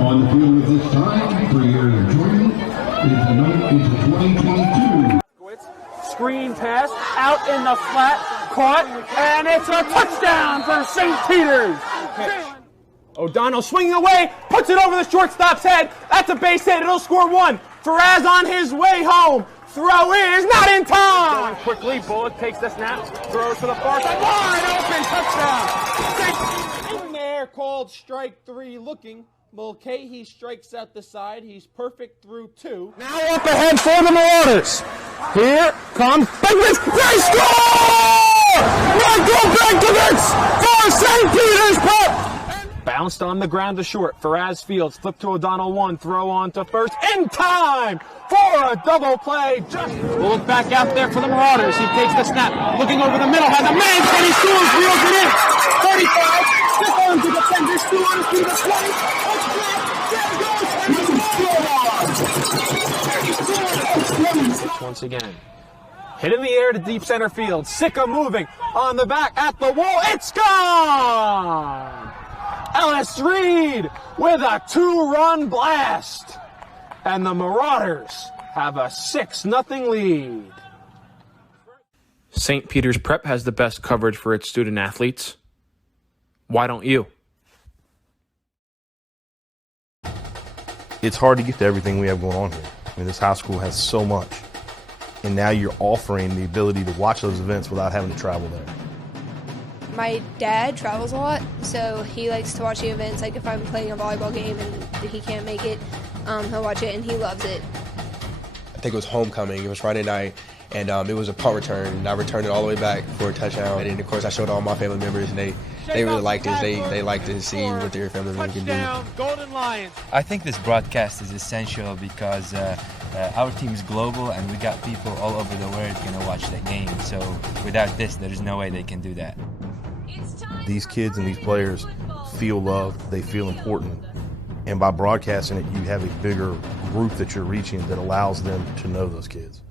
On the field at this time for your enjoyment is the 2022. Screen pass, out in the flat, caught, and it's a touchdown for St. Peter's. O'Donnell swinging away, puts it over the shortstop's head. That's a base hit, it'll score one. Faraz on his way home. Throw is not in time. Going quickly, Bullock takes the snap, throws to the far side, wide open, touchdown. In there, called strike three, looking. Mulcahy strikes out the side. He's perfect through two. Now up ahead for the Marauders. Here comes Penguins. They score! Michael Benkovich for St. Peter's Prep. Bounced on the ground to short. Faraz Fields flip to O'Donnell, one throw on to first in time for a double play. We'll look back out there for the Marauders. He takes the snap, looking over the middle, has a man, and he scores, reels it in. 35, stick on to defenders, 2 to the 20. Once again, hit in the air to deep center field. Sicka moving on the back at the wall. It's gone! Ellis Reed with a 2-run blast. And the Marauders have a 6-0 lead. St. Peter's Prep has the best coverage for its student athletes. Why don't you? It's hard to get to everything we have going on here. I mean, this high school has so much. And now you're offering the ability to watch those events without having to travel there. My dad travels a lot, so he likes to watch the events. Like if I'm playing a volleyball game and he can't make it, he'll watch it and he loves it. I think it was homecoming. It was Friday night, and it was a punt return. And I returned it all the way back for a touchdown. And then, of course, I showed all my family members, and they really liked it. They liked to see what their family members can do. Golden Lions. I think this broadcast is essential because our team is global, and we got people all over the world going to watch the game. So without this, there's no way they can do that. These kids and these players feel loved. They feel important. And by broadcasting it, you have a bigger group that you're reaching that allows them to know those kids.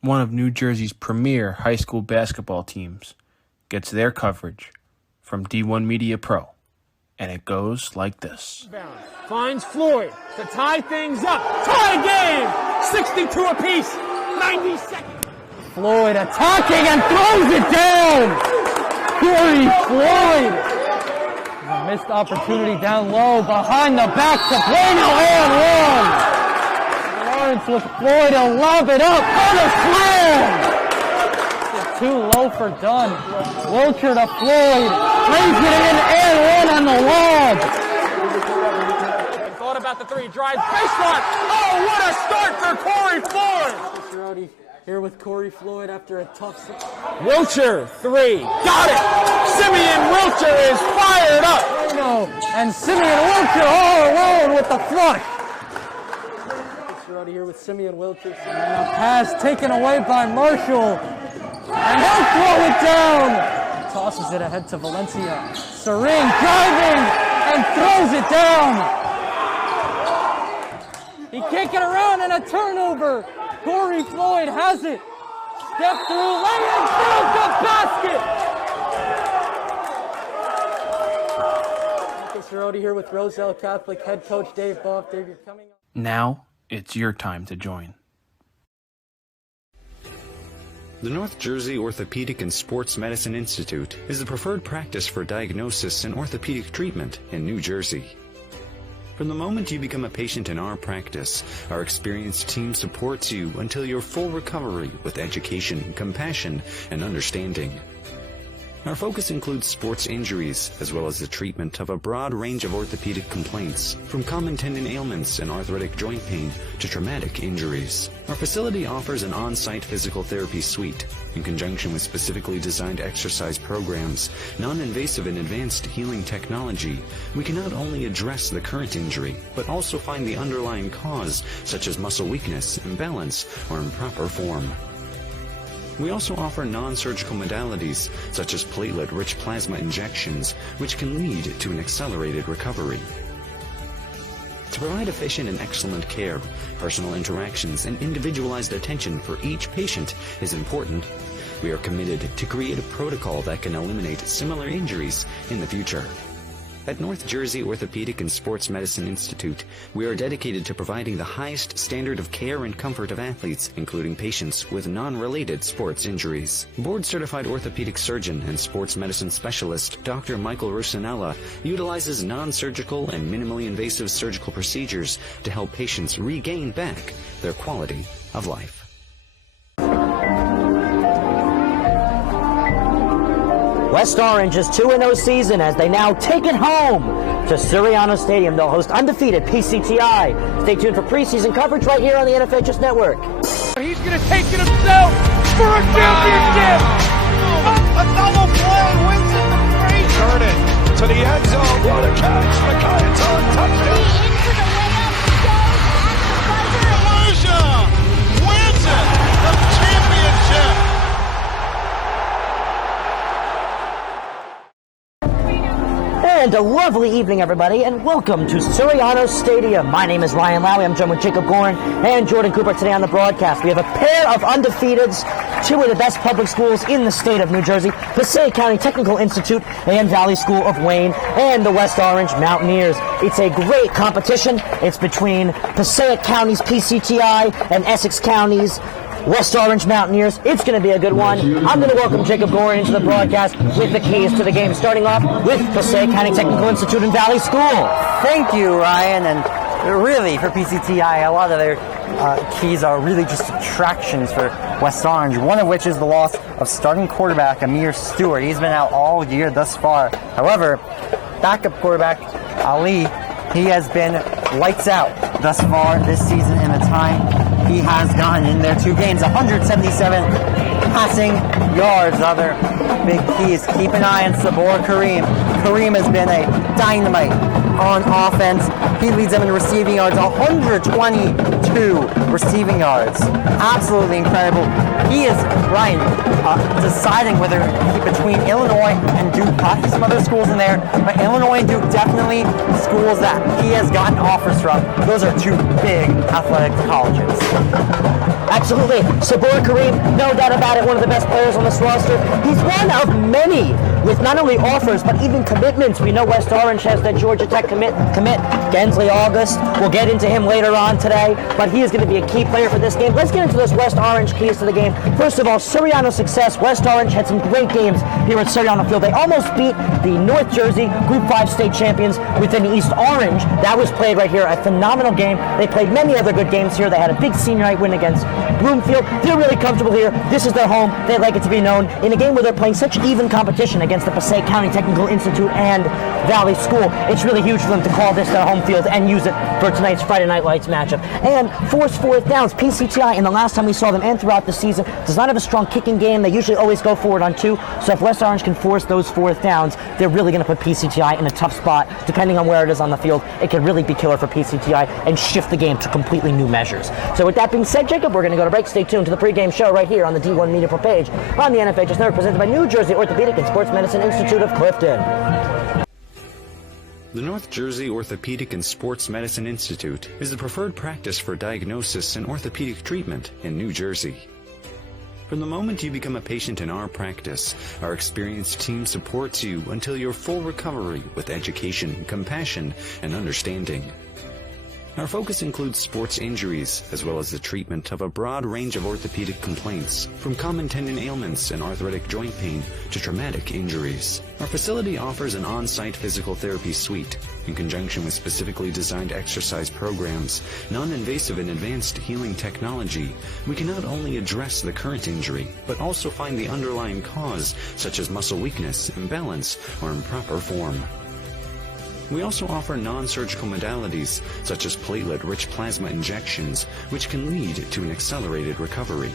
One of New Jersey's premier high school basketball teams gets their coverage from D1 Media Pro. And it goes like this. Finds Floyd to tie things up. Tie game! 62 apiece. 90 seconds. Floyd attacking and throws it down. Corey Floyd. A missed opportunity down low behind the back to Plano and one. Lawrence with Floyd to lob it up on a slam. Too low for Dunn. Wilcher to Floyd. Lays it in and one on the log. Thought about the three. Drives baseline. Oh, what a start for Corey Floyd. Here with Corey Floyd after a tough... Wilcher, three. Got it. Simeon Wilcher is fired up. And Simeon Wilcher all alone with the flush. Here with Simeon Wilcher. And a pass taken away by Marshall. And he'll throw it down. Tosses it ahead to Valencia. Serene driving and throws it down. He can't get around and a turnover. Corey Floyd has it. Step through, lay in, build the basket. Marcus Rody here with Roselle Catholic head coach Dave Boff. Dave, you're coming up. Now it's your time to join. The North Jersey Orthopedic and Sports Medicine Institute is the preferred practice for diagnosis and orthopedic treatment in New Jersey. From the moment you become a patient in our practice, our experienced team supports you until your full recovery with education, compassion, and understanding. Our focus includes sports injuries, as well as the treatment of a broad range of orthopedic complaints, from common tendon ailments and arthritic joint pain to traumatic injuries. Our facility offers an on-site physical therapy suite, in conjunction with specifically designed exercise programs, non-invasive and advanced healing technology. We can not only address the current injury, but also find the underlying cause, such as muscle weakness, imbalance, or improper form. We also offer non-surgical modalities, such as platelet-rich plasma injections, which can lead to an accelerated recovery. To To provide efficient and excellent care, personal interactions and individualized attention for each patient is important. We are committed to create a protocol that can eliminate similar injuries in the future. At North Jersey Orthopedic and Sports Medicine Institute, we are dedicated to providing the highest standard of care and comfort of athletes, including patients with non-related sports injuries. Board-certified orthopedic surgeon and sports medicine specialist Dr. Michael Rusinella utilizes non-surgical and minimally invasive surgical procedures to help patients regain back their quality of life. West Orange is 2-0 season as they now take it home to Suriano Stadium. They'll host undefeated PCTI. Stay tuned for preseason coverage right here on the NFHS Network. He's going to take it himself for a championship. A double play wins it the break. Turn it to the end zone. What a catch. Micaiah touchdown. Into the layup goes at the buzzer. Elijah wins it. The championship. And a lovely evening, everybody, and welcome to Suriano Stadium. My name is Ryan Lowry. I'm joined with Jacob Gorin and Jordan Cooper today on the broadcast. We have a pair of undefeateds, two of the best public schools in the state of New Jersey, Passaic County Technical Institute and Valley School of Wayne, and the West Orange Mountaineers. It's a great competition. It's between Passaic County's PCTI and Essex County's West Orange Mountaineers. It's going to be a good one. I'm going to welcome Jacob Gorin into the broadcast with the keys to the game, starting off with Passaic County Technical Institute and Valley School. Thank you, Ryan. And really, for PCTI, a lot of their keys are really just subtractions for West Orange, one of which is the loss of starting quarterback Amir Stewart. He's been out all year thus far. However, backup quarterback Ali, he has been lights out thus far this season in the time he has gotten in their two games. 177 passing yards. Other big keys. Keep an eye on Sabor Kareem. Kareem has been a dynamite on offense. He leads them in receiving yards. 122 receiving yards. Absolutely incredible. He is, Ryan, deciding whether between Illinois and Duke, possibly some other schools in there, but Illinois and Duke definitely schools that he has gotten offers from. Those are two big athletic colleges. Absolutely. Sabor Kareem, no doubt about it, one of the best players on this roster. He's one of many with not only offers, but even commitments. We know West Orange has that Georgia Tech commit Gensley August. We'll get into him later on today, but he is going to be a key player for this game. Let's get into those West Orange keys to the game. First of all, Suriano's success. West Orange had some great games here at Suriano Field. They almost beat the North Jersey Group 5 state champions within East Orange. That was played right here. A phenomenal game. They played many other good games here. They had a big senior night win against Bloomfield. They're really comfortable here. This is their home. They like it to be known in a game where they're playing such even competition against the Passaic County Technical Institute and Valley School. It's really huge for them to call this their home field and use it for tonight's Friday Night Lights matchup. And force fourth downs. PCTI, in the last time we saw them and throughout the season, does not have a strong kicking game. They usually always go forward on two. So if West Orange can force those fourth downs, they're really going to put PCTI in a tough spot. Depending on where it is on the field, it could really be killer for PCTI and shift the game to completely new measures. So with that being said, Jacob, we're going to go to break. Stay tuned to the pregame show right here on the D1 Media Pro page on the NFHS Network, presented by New Jersey Orthopedic and Sports Medicine Institute of Clifton. The North Jersey Orthopedic and Sports Medicine Institute is the preferred practice for diagnosis and orthopedic treatment in New Jersey. From the moment you become a patient in our practice, our experienced team supports you until your full recovery with education, compassion, and understanding. Our focus includes sports injuries, as well as the treatment of a broad range of orthopedic complaints, from common tendon ailments and arthritic joint pain to traumatic injuries. Our facility offers an on-site physical therapy suite, in conjunction with specifically designed exercise programs, non-invasive and advanced healing technology. We can not only address the current injury, but also find the underlying cause, such as muscle weakness, imbalance, or improper form. We also offer non-surgical modalities, such as platelet-rich plasma injections, which can lead to an accelerated recovery.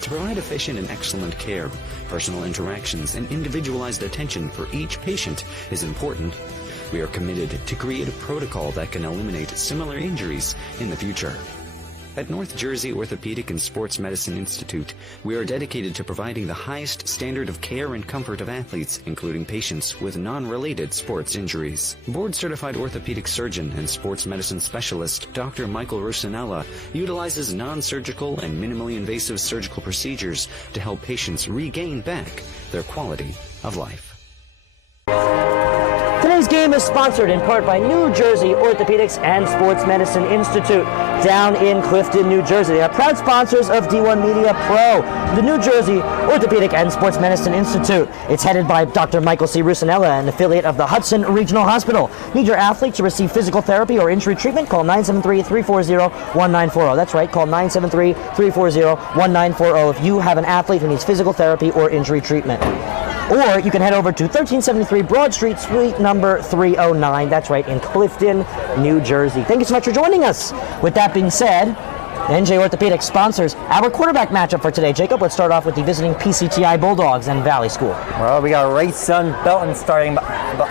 To provide efficient and excellent care, personal interactions and individualized attention for each patient is important. We are committed to create a protocol that can eliminate similar injuries in the future. At North Jersey Orthopedic and Sports Medicine Institute, we are dedicated to providing the highest standard of care and comfort of athletes, including patients with non-related sports injuries. Board-certified orthopedic surgeon and sports medicine specialist Dr. Michael Rusinella utilizes non-surgical and minimally invasive surgical procedures to help patients regain back their quality of life. Today's game is sponsored in part by New Jersey Orthopedics and Sports Medicine Institute down in Clifton, New Jersey. They are proud sponsors of D1 Media Pro, the New Jersey Orthopedic and Sports Medicine Institute. It's headed by Dr. Michael C. Rusinella, an affiliate of the Hudson Regional Hospital. Need your athlete to receive physical therapy or injury treatment? Call 973-340-1940. That's right, call 973-340-1940 if you have an athlete who needs physical therapy or injury treatment. Or you can head over to 1373 Broad Street, suite number 309. That's right, in Clifton, New Jersey. Thank you so much for joining us. With that being said, NJ Orthopedics sponsors our quarterback matchup for today. Jacob, let's start off with the visiting PCTI Bulldogs and Valley School. Well, we got Rayson Belton starting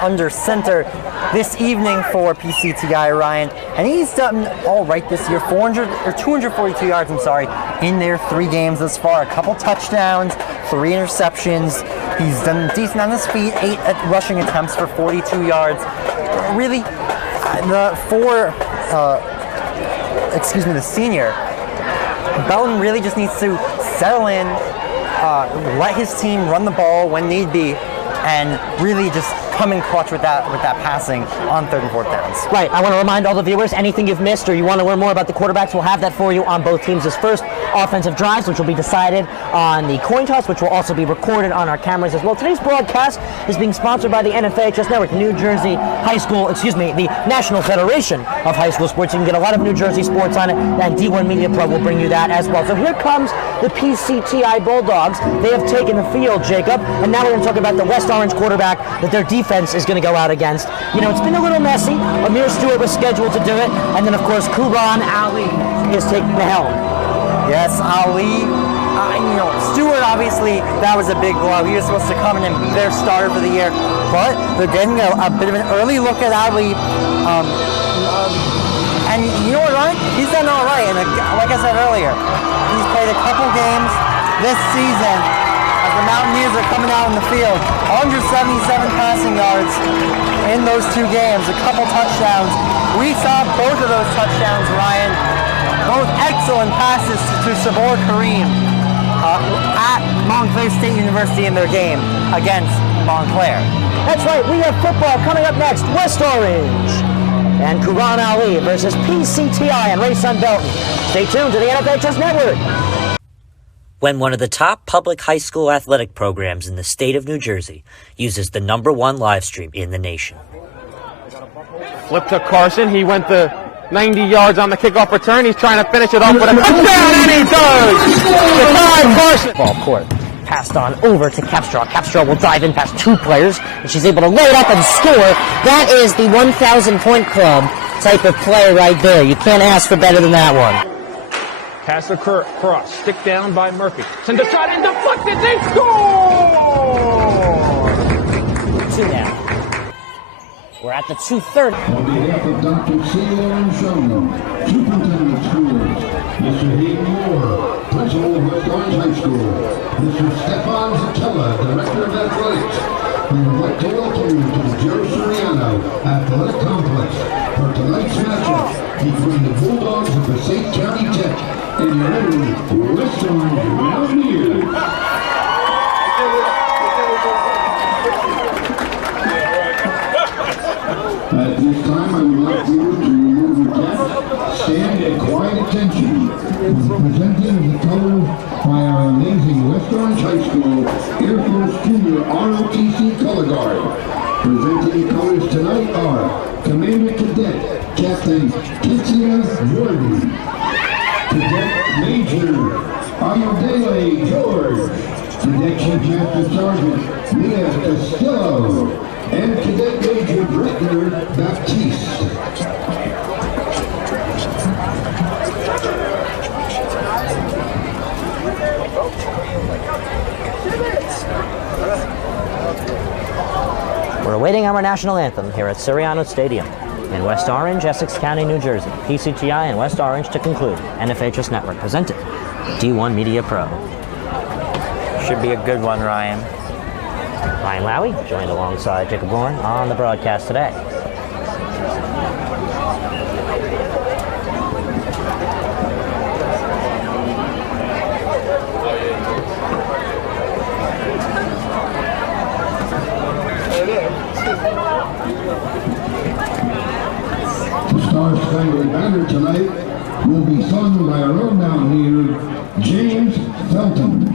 under center this evening for PCTI, Ryan. And he's done all right this year, 242 yards, in their 3 games thus far. A couple touchdowns, 3 interceptions. He's done decent on his feet, 8 rushing attempts for 42 yards. Really, the senior, Belton really just needs to settle in, let his team run the ball when need be, and really just come in clutch with that passing on 3rd and 4th downs. Right. I want to remind all the viewers, anything you've missed or you want to learn more about the quarterbacks, we'll have that for you on both teams' first offensive drives, which will be decided on the coin toss, which will also be recorded on our cameras as well. Today's broadcast is being sponsored by the NFHS Network, the National Federation of High School Sports. You can get a lot of New Jersey sports on it, and D1 Media Pro will bring you that as well. So here comes the PCTI Bulldogs. They have taken the field, Jacob, and now we're going to talk about the West Orange quarterback that their defense is going to go out against. You know, it's been a little messy. Amir Stewart was scheduled to do it, and then, of course, Kuban Ali is taking the helm. Yes, Ali. Stewart, obviously, that was a big blow. He was supposed to come in and be their starter for the year, but they're getting a bit of an early look at Ali. And you know what, Ryan? He's done all right. And like I said earlier, he's played a couple games this season as the Mountaineers are coming out in the field. 177 passing yards in those 2 games, a couple touchdowns. We saw both of those touchdowns, Ryan. Both excellent passes to Sabor Kareem at Montclair State University in their game against Montclair. That's right, we have football coming up next. West Orange and Kuban Ali versus PCTI and Rayson Belton. Stay tuned to the NFHS Network. When one of the top public high school athletic programs in the state of New Jersey uses the #1 live stream in the nation. Flip to Carson. He went the 90 yards on the kickoff return. He's trying to finish it off with a touchdown, and he does! Ja'Kai Carson. Ball court. Passed on over to Capstraw. Capstraw will dive in past 2 players, and she's able to load up and score. That is the 1,000-point club type of play right there. You can't ask for better than that one. Pass across. Stick down by Murphy. Send a shot and deflected. They score! 2 now. We're at the 2:30. On behalf of Dr. Celia and Shona, Superintendent of Schools, Mr. Hayden Moore, Principal of West Orange High School, Mr. Stefan Zatella, Director of Athletics, we would like to welcome you to the Joe Soriano Athletic Complex for tonight's matchup between the Bulldogs of Passaic County Tech and your own West Orange Mountaineers. At this time, I would like you to remove your cap, stand at quiet attention. Presenting the colors by our amazing West Orange High School Air Force Junior ROTC Color Guard. Presenting the colors tonight are Commander Cadet Captain Kitsia Jordan, Cadet Major Ayodele George, Cadet Chief Master Sergeant Mia Castillo, and Cadet Major Breckner Baptiste. We're awaiting our national anthem here at Soriano Stadium. in West Orange, Essex County, New Jersey. PCTI and West Orange to conclude. NFHS Network presented. D1 Media Pro. Should be a good one, Ryan. Ryan Lowy, joined alongside Jacob Bourne on the broadcast today. The Star-Spangled Banner tonight will be sung by our own Mountaineer, James Felton.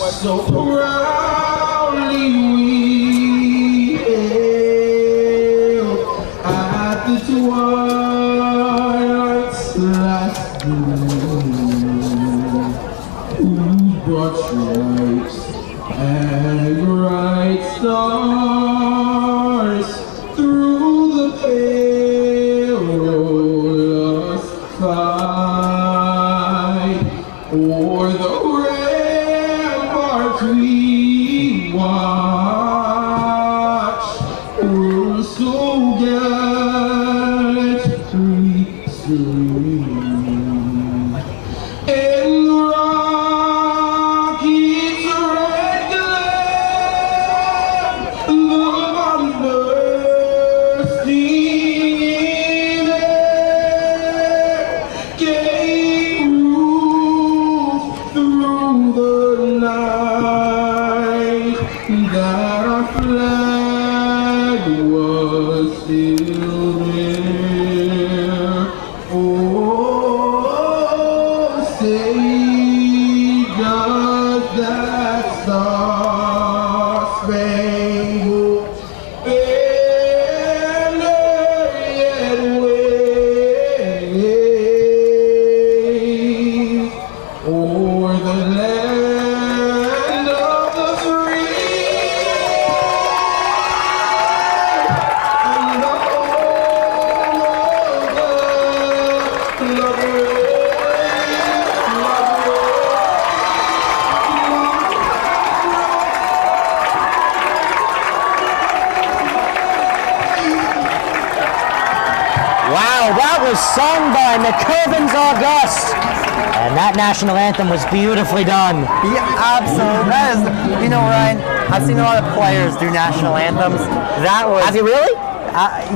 So proudly we hailed at the twilight's last gleam, whose broad stripes and bright stars through the perilous fight o'er the we watch were so gallantly slain, and the rocket's red glare, the bomb bursting in air, gave proof through the night that our flag was still there. Oh, say does that star-spangled banner yet wave o'er the land of the free and the home of the brave. Wow, that was sung by McCovens August. And that national anthem was beautifully done. Yeah, absolutely. That is, you know, Ryan, I've seen a lot of players do national anthems. That was. Have you really?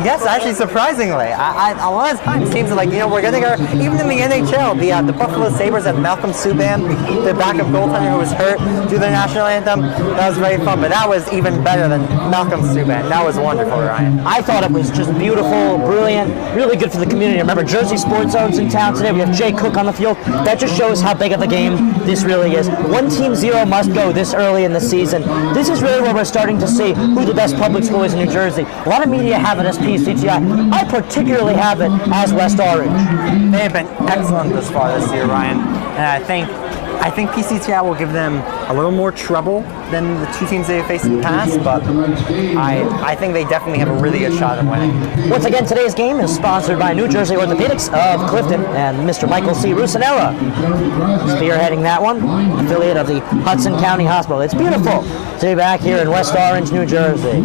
Yes, actually, surprisingly. A lot of times it seems like, you know, we're going to go, even in the NHL, the Buffalo Sabres had Malcolm Subban, the backup goaltender who was hurt, do their national anthem. That was very fun, but that was even better than Malcolm Subban. That was wonderful, Ryan. I thought it was just beautiful, brilliant, really good for the community. Remember, Jersey Sports Zone's in town today. We have Jay Cook on the field. That just shows how big of a game this really is. One team zero must go this early in the season. This is really where we're starting to see who the best public school is in New Jersey. A lot of media have it as PCTI. I particularly have it as West Orange. They have been excellent this far this year, Ryan. And I think PCTI will give them a little more trouble than the two teams they have faced in the past, but I think they definitely have a really good shot at winning. Once again, today's game is sponsored by New Jersey Orthopedics of Clifton and Mr. Michael C. Rusinella, spearheading that one, affiliate of the Hudson County Hospital. It's beautiful to be back here in West Orange, New Jersey.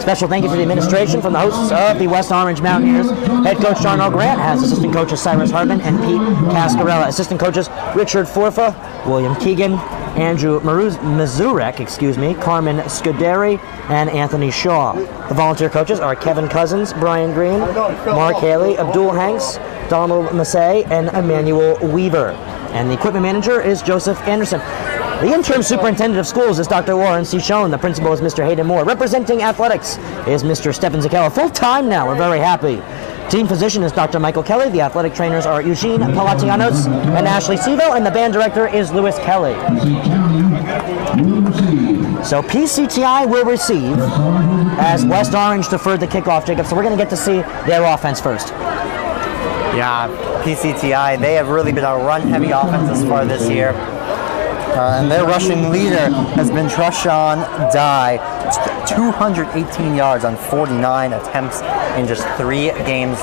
Special thank you for the administration from the hosts of the West Orange Mountaineers. Head coach John O'Grant has assistant coaches Cyrus Hardman and Pete Cascarella. Assistant coaches Richard Forfa, William Keegan, Andrew Mazurek, Carmen Scuderi, and Anthony Shaw. The volunteer coaches are Kevin Cousins, Brian Green, Mark Haley, Abdul Hanks, Donald Massey, and Emmanuel Weaver. And the equipment manager is Joseph Anderson. The interim superintendent of schools is Dr. Warren C. Schoen. The principal is Mr. Hayden Moore. Representing athletics is Mr. Stephen Zakella. Full-time now. We're very happy. Team physician is Dr. Michael Kelly. The athletic trainers are Eugene Palatianos and Ashley Sevo, and the band director is Louis Kelly. So PCTI will receive as West Orange deferred the kickoff, Jacob. So we're going to get to see their offense first. Yeah, PCTI, they have really been a run-heavy offense as far this year. And their rushing leader has been Trushan Dye. 218 yards on 49 attempts in just 3 games,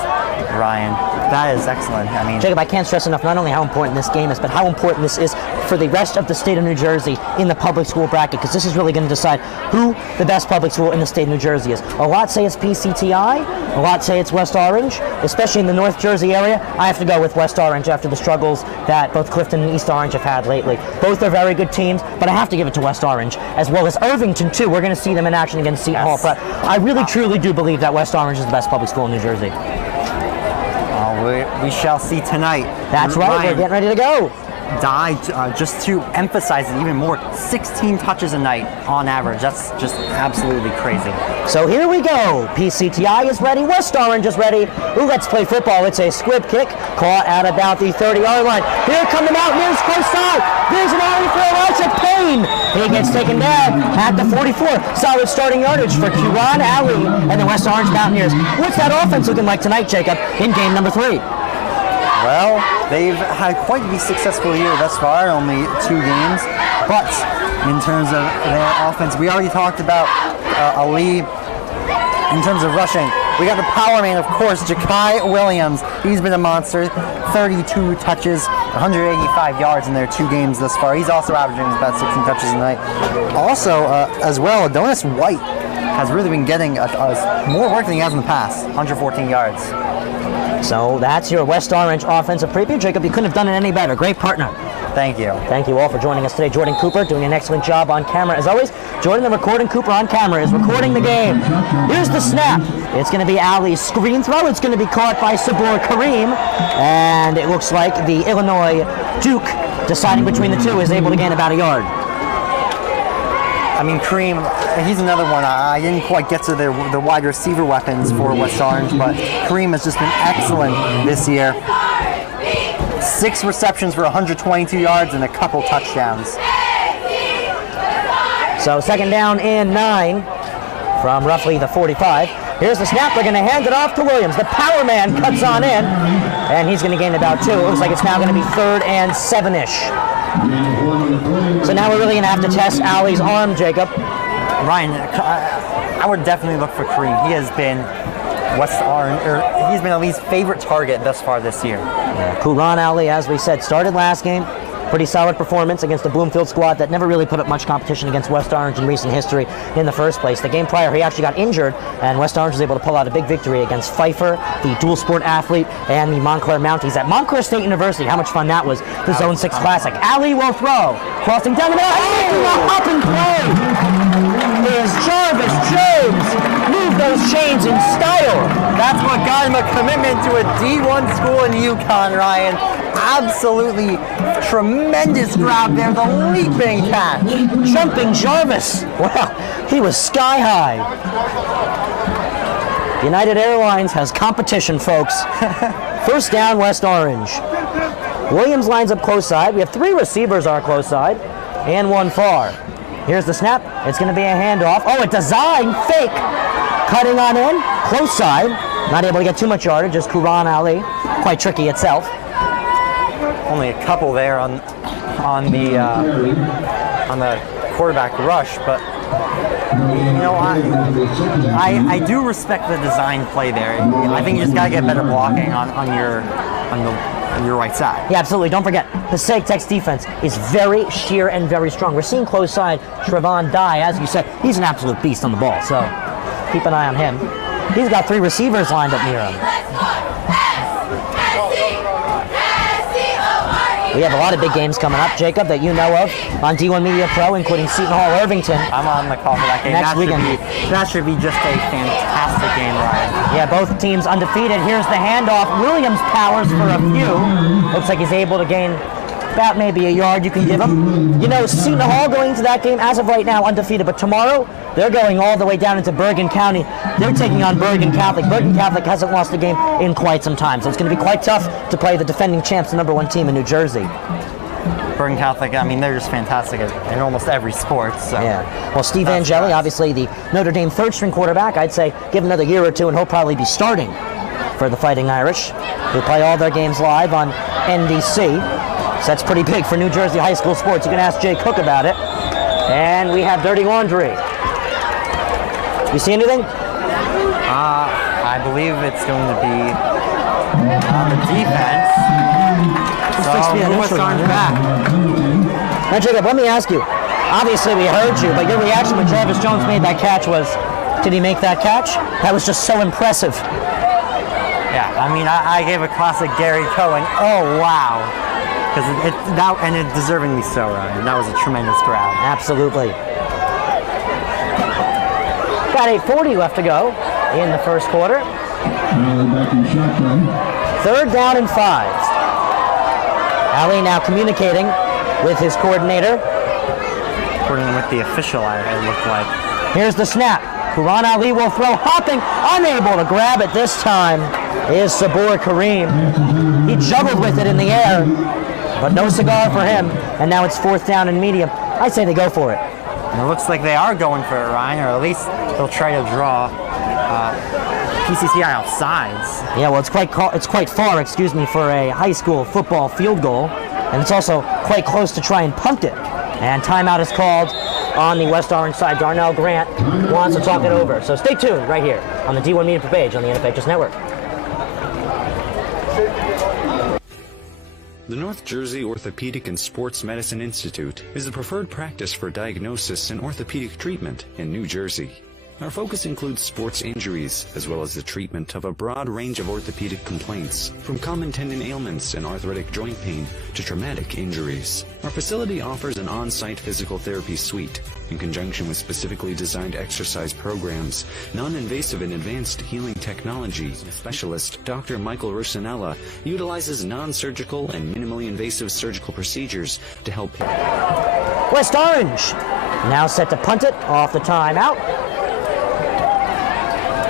Ryan. That is excellent. I mean, Jacob, I can't stress enough not only how important this game is, but how important this is for the rest of the state of New Jersey in the public school bracket, because this is really going to decide who the best public school in the state of New Jersey is. A lot say it's PCTI, a lot say it's West Orange, especially in the North Jersey area. I have to go with West Orange after the struggles that both Clifton and East Orange have had lately. Both are very good teams, but I have to give it to West Orange, as well as Irvington, too. We're going to see them in action against Seton Hall, but I really, truly do believe that West Orange is the best public school in New Jersey. We shall see tonight. That's right, we're getting ready to go. Dye, just to emphasize it even more, 16 touches a night on average. That's just absolutely crazy. So here we go. PCTI is ready. West Orange is ready. Ooh, let's play football. It's a squib kick caught at about the 30-yard line. Here come the Mountaineers close side. There's an alley for Elisha Payne. He gets taken down at the 44. Solid starting yardage for Kuran Ali and the West Orange Mountaineers. What's that offense looking like tonight, Jacob, in game number 3? Well, they've had quite the successful year thus far, only 2 games. But in terms of their offense, we already talked about Ali. In terms of rushing, we got the power man, of course, Ja'Kai Williams. He's been a monster. 32 touches, 185 yards in their 2 games thus far. He's also averaging about 16 touches a night. Also, as well, Adonis White has really been getting more work than he has in the past. 114 yards. So that's your West Orange offensive preview. Jacob, you couldn't have done it any better. Great partner. Thank you. Thank you all for joining us today. Jordan Cooper doing an excellent job on camera. As always, Jordan the recording Cooper on camera is recording the game. Here's the snap. It's going to be Ali's screen throw. It's going to be caught by Sabor Kareem. And it looks like the Illinois Duke, deciding between the two, is able to gain about a yard. I mean, Kareem, he's another one. I didn't quite get to the wide receiver weapons for West Orange, but Kareem has just been excellent this year. 6 receptions for 122 yards and a couple touchdowns. So second down and 9 from roughly the 45. Here's the snap. They're going to hand it off to Williams. The power man cuts on in, and he's going to gain about 2. It looks like it's now going to be 3rd and 7-ish. So now we're really going to have to test Ali's arm, Jacob. Ryan, I would definitely look for Kareem. He has been West Orange, he's been Ali's favorite target thus far this year. Yeah, Kuran Ali, as we said, started last game. Pretty solid performance against the Bloomfield squad that never really put up much competition against West Orange in recent history in the first place. The game prior, he actually got injured, and West Orange was able to pull out a big victory against Pfeiffer, the dual sport athlete, and the Montclair Mounties at Montclair State University. How much fun that was, the Zone 6 Classic. Ali will throw, crossing down the middle, up and play is Jarvis Jones. Move those chains in style. That's what got him a commitment to a D1 school in UConn, Ryan. Absolutely tremendous grab there, the leaping catch. Jumping Jarvis. Wow, he was sky high. United Airlines has competition, folks. First down, West Orange. Williams lines up close side. We have 3 receivers are close side and 1 far. Here's the snap. It's going to be a handoff. Oh, a design fake. Cutting on in, close side. Not able to get too much yardage, just Kuran Ali. Quite tricky itself. Only a couple there on the quarterback rush, but you know, I do respect the design play there. I think you just gotta get better blocking on your right side. Yeah, absolutely. Don't forget, Passaic Tech's defense is very sheer and very strong. We're seeing close side Trevon Dye, as you said. He's an absolute beast on the ball, so keep an eye on him. He's got 3 receivers lined up near him. We have a lot of big games coming up, Jacob, that you know of on D1 Media Pro, including Seton Hall, Irvington. I'm on the call for that game. Next weekend. That should be just a fantastic game, Ryan. Yeah, both teams undefeated. Here's the handoff. Williams powers for a few. Looks like he's able to gain about maybe a yard you can give him. You know, Seton Hall going into that game, as of right now, undefeated. But tomorrow, they're going all the way down into Bergen County. They're taking on Bergen Catholic. Bergen Catholic hasn't lost a game in quite some time. So it's going to be quite tough to play the defending champs, the #1 team in New Jersey. Bergen Catholic, I mean, they're just fantastic in almost every sport. So. Yeah. Well, Steve Angeli, obviously the Notre Dame third-string quarterback, I'd say give him another year or two and he'll probably be starting for the Fighting Irish. They play all their games live on NBC. So that's pretty big for New Jersey high school sports. You can ask Jay Cook about it. And we have dirty laundry. You see anything? I believe it's going to be on the defense. So West Orange back. Now, Jacob, let me ask you. Obviously, we heard you, but your reaction when Travis Jones made that catch was, did he make that catch? That was just so impressive. Yeah, I mean, I gave a classic Gary Cohen, oh, wow. And it deservingly so, Ryan. That was a tremendous grab. Absolutely. Got 8:40 left to go in the first quarter. Back in shotgun. 3rd down and 5. Ali now communicating with his coordinator. According with the official, it looked like. Here's the snap. Quran Ali will throw, hopping, unable to grab it this time is Sabur Kareem. He juggled with it in the air, but no cigar for him. And now it's 4th down and medium. I say they go for it. And it looks like they are going for it, Ryan, or at least they'll try to draw PCCI off sides. Yeah, well, it's quite far, for a high school football field goal, and it's also quite close to try and punt it. And timeout is called on the West Orange side. Darnell Grant wants to talk it over. So stay tuned right here on the D1 Media page on the NFHS Network. The North Jersey Orthopedic and Sports Medicine Institute is the preferred practice for diagnosis and orthopedic treatment in New Jersey. Our focus includes sports injuries, as well as the treatment of a broad range of orthopedic complaints, from common tendon ailments and arthritic joint pain to traumatic injuries. Our facility offers an on-site physical therapy suite, in conjunction with specifically designed exercise programs, non-invasive and advanced healing technology. Specialist Dr. Michael Rusinella utilizes non-surgical and minimally invasive surgical procedures to help. West Orange now set to punt it off the timeout.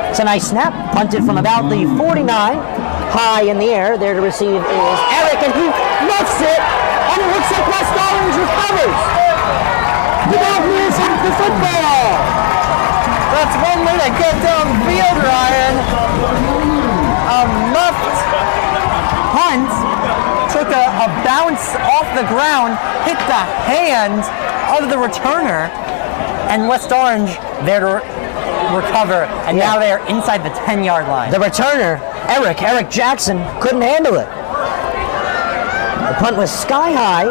It's a nice snap, punted from about the 49, high in the air. There to receive is Eric, and he muffs it, and it looks like West Orange recovers. The Mountaineers have the football. That's one way to get downfield, Ryan. A muffed punt took a bounce off the ground, hit the hand of the returner, and West Orange there to recover, and now they're inside the 10-yard line. The returner, Eric Jackson, couldn't handle it. The punt was sky high,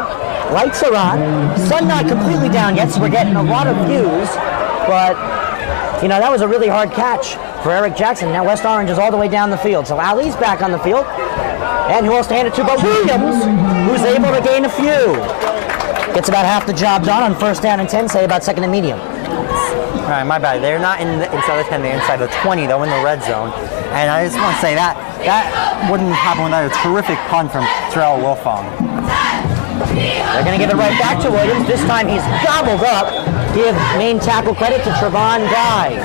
lights are on, sun not completely down yet, so we're getting a lot of views, but, that was a really hard catch for Eric Jackson. Now West Orange is all the way down the field, so Ali's back on the field, and who wants to hand it to but Williams, who's able to gain a few. Gets about half the job done on 1st down and 10, say about 2nd and medium. All right, my bad. They're not inside the 10, they're inside the 20, though, in the red zone. And I just want to say that wouldn't happen without a terrific punt from Terrell Wilfong. They're going to give it right back to Williams. This time he's gobbled up. Give main tackle credit to Trevon Guy.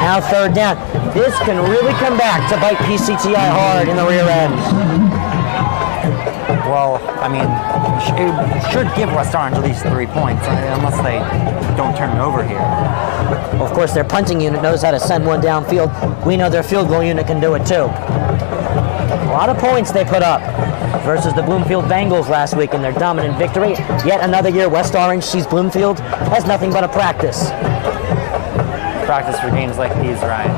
Now 3rd down. This can really come back to bite PCTI hard in the rear end. Well, I mean, it should give West Orange at least 3 points, unless they don't turn it over here. Well, of course, their punting unit knows how to send one downfield. We know their field goal unit can do it too. A lot of points they put up versus the Bloomfield Bengals last week in their dominant victory. Yet another year, West Orange sees Bloomfield as nothing but a practice. Practice for games like these, Ryan.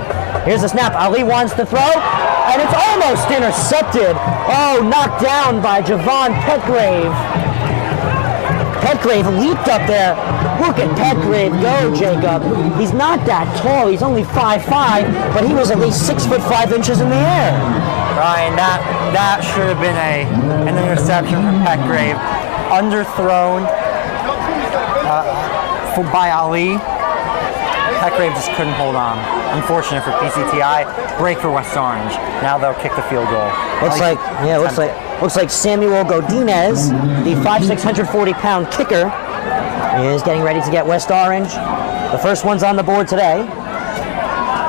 Here's the snap. Ali wants to throw, and it's almost intercepted. Oh, knocked down by Javon Petgrave. Petgrave leaped up there. Look at Petgrave go, Jacob. He's not that tall. He's only 5'5", but he was at least 6'5" in the air. Ryan, that should have been an interception from Petgrave. Underthrown by Ali. Petgrave just couldn't hold on. Unfortunate for PCTI. Break for West Orange. Now they'll kick the field goal. Looks like Samuel Godinez, the 5'6", 140-pound kicker, is getting ready to get West Orange. The first one's on the board today.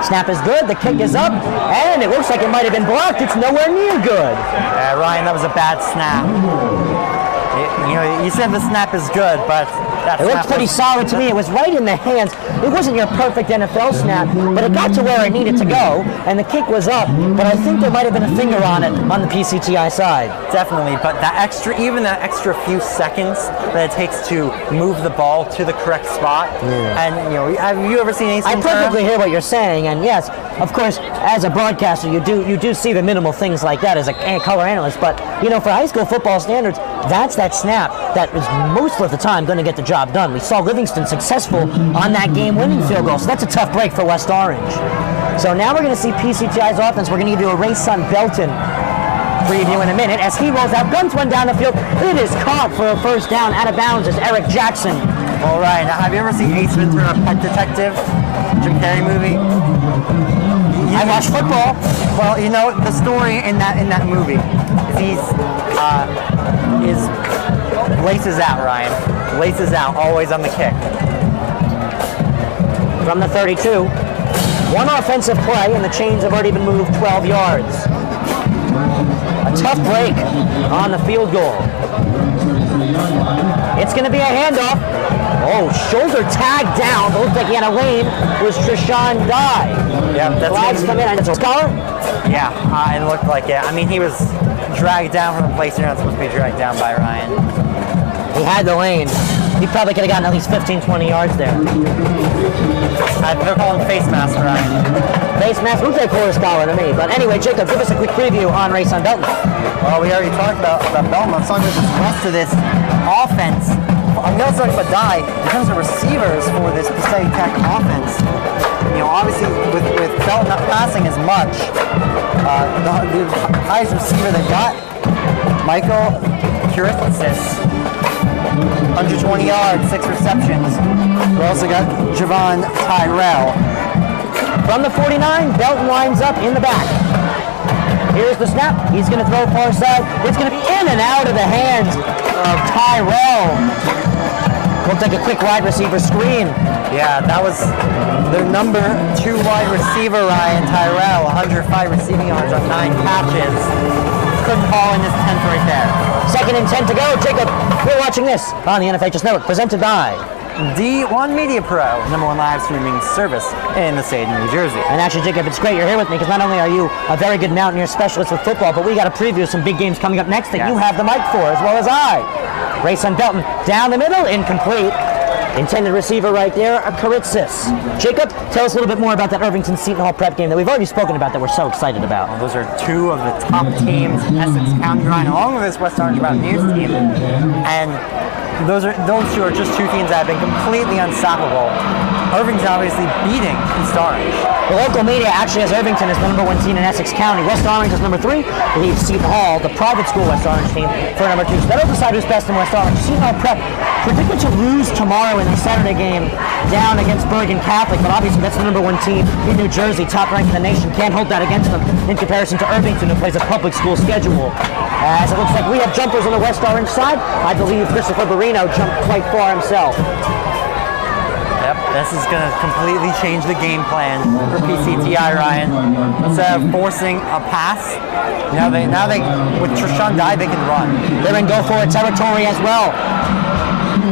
Snap is good, the kick is up, and it looks like it might have been blocked. It's nowhere near good. Ryan, that was a bad snap. You know, you said the snap is good, but that It looked pretty solid to me. It was right in the hands. It wasn't your perfect NFL snap, but it got to where it needed to go, and the kick was up. But I think there might have been a finger on it on the PCTI side. Definitely, but even that extra few seconds that it takes to move the ball to the correct spot, and you know, have you ever seen anything? I perfectly hear what you're saying, and yes, of course, as a broadcaster, you do see the minimal things like that as a color analyst. But you know, for high school football standards, that's that snap that is most of the time going to get the job done. We saw Livingston successful on that game-winning field goal, so that's a tough break for West Orange. So now we're going to see PCTI's offense. We're going to give you a race on Belton preview in a minute as he rolls out, guns one down the field. It is caught for a first down, out of bounds is Eric Jackson. All right, now have you ever seen Ace Ventura, Pet Detective, Jim Carrey movie? I watch football. Well, you know the story in that movie is laces out, Ryan. Laces out, always on the kick. From the 32, one offensive play, and the chains have already been moved 12 yards. A tough break on the field goal. It's going to be a handoff. Oh, shoulder tag down. It looked like he had a lane. It was Trishawn Dye. Yeah, that's flags come in. It's a scholar? Yeah, it looked like it. I mean, he was dragged down from the place you're not supposed to be dragged down by, Ryan. He had the lane. He probably could have gotten at least 15, 20 yards there. They're calling face mask, Ryan. Face mask looks like a scholar to me. But anyway, Jacob, give us a quick preview on Race on Belton. Well, we already talked about Belton. Let's talk about the rest of this offense. I'm going to talk about Dye in terms of receivers for this Passaic Tech offense. You know, obviously with Belton not passing as much, the highest receiver they got, Michael Kuritsis, 120 yards, 6 receptions. We also got Javon Tyrell. From the 49, Belton lines up in the back. Here's the snap. He's going to throw far side. It's going to be in and out of the hands of Tyrell. We'll take a quick wide receiver screen. Yeah, that was their number 2 wide receiver, Ryan Tyrell. 105 receiving yards on 9 catches. Couldn't call in his 10th right there. 2nd and 10 to go. Jacob, we're watching this on the NFHS Network, presented by D1 Media Pro, #1 live streaming service in the state of New Jersey. And actually, Jacob, it's great you're here with me because not only are you a very good Mountaineer specialist with football, but we got to preview some big games coming up next that you have the mic for, as well as I. Race on Belton, down the middle, incomplete. Intended receiver right there, Kuritsis. Jacob, tell us a little bit more about that Irvington Seton Hall prep game that we've already spoken about that we're so excited about. Well, those are 2 of the top teams in Essex County, Ryan, along with this West Orange Mountaineers team. And those 2 are just 2 teams that have been completely unstoppable. Irvington obviously beating East Orange. The local media actually has Irvington as the #1 team in Essex County. West Orange is number 3. Leaves Seton Hall, the private school West Orange team, for number 2. So that'll decide who's best in West Orange. Seton Hall Prep predicted to lose tomorrow in the Saturday game down against Bergen Catholic, but obviously that's the #1 team in New Jersey, top ranked in the nation. Can't hold that against them in comparison to Irvington, who plays a public school schedule. As it looks like we have jumpers on the West Orange side. I believe Christopher Barino jumped quite far himself. Yep, this is going to completely change the game plan for PCTI, Ryan. Instead of forcing a pass, now they with Trishawn Dye, they can run. They're in go-for-it territory as well.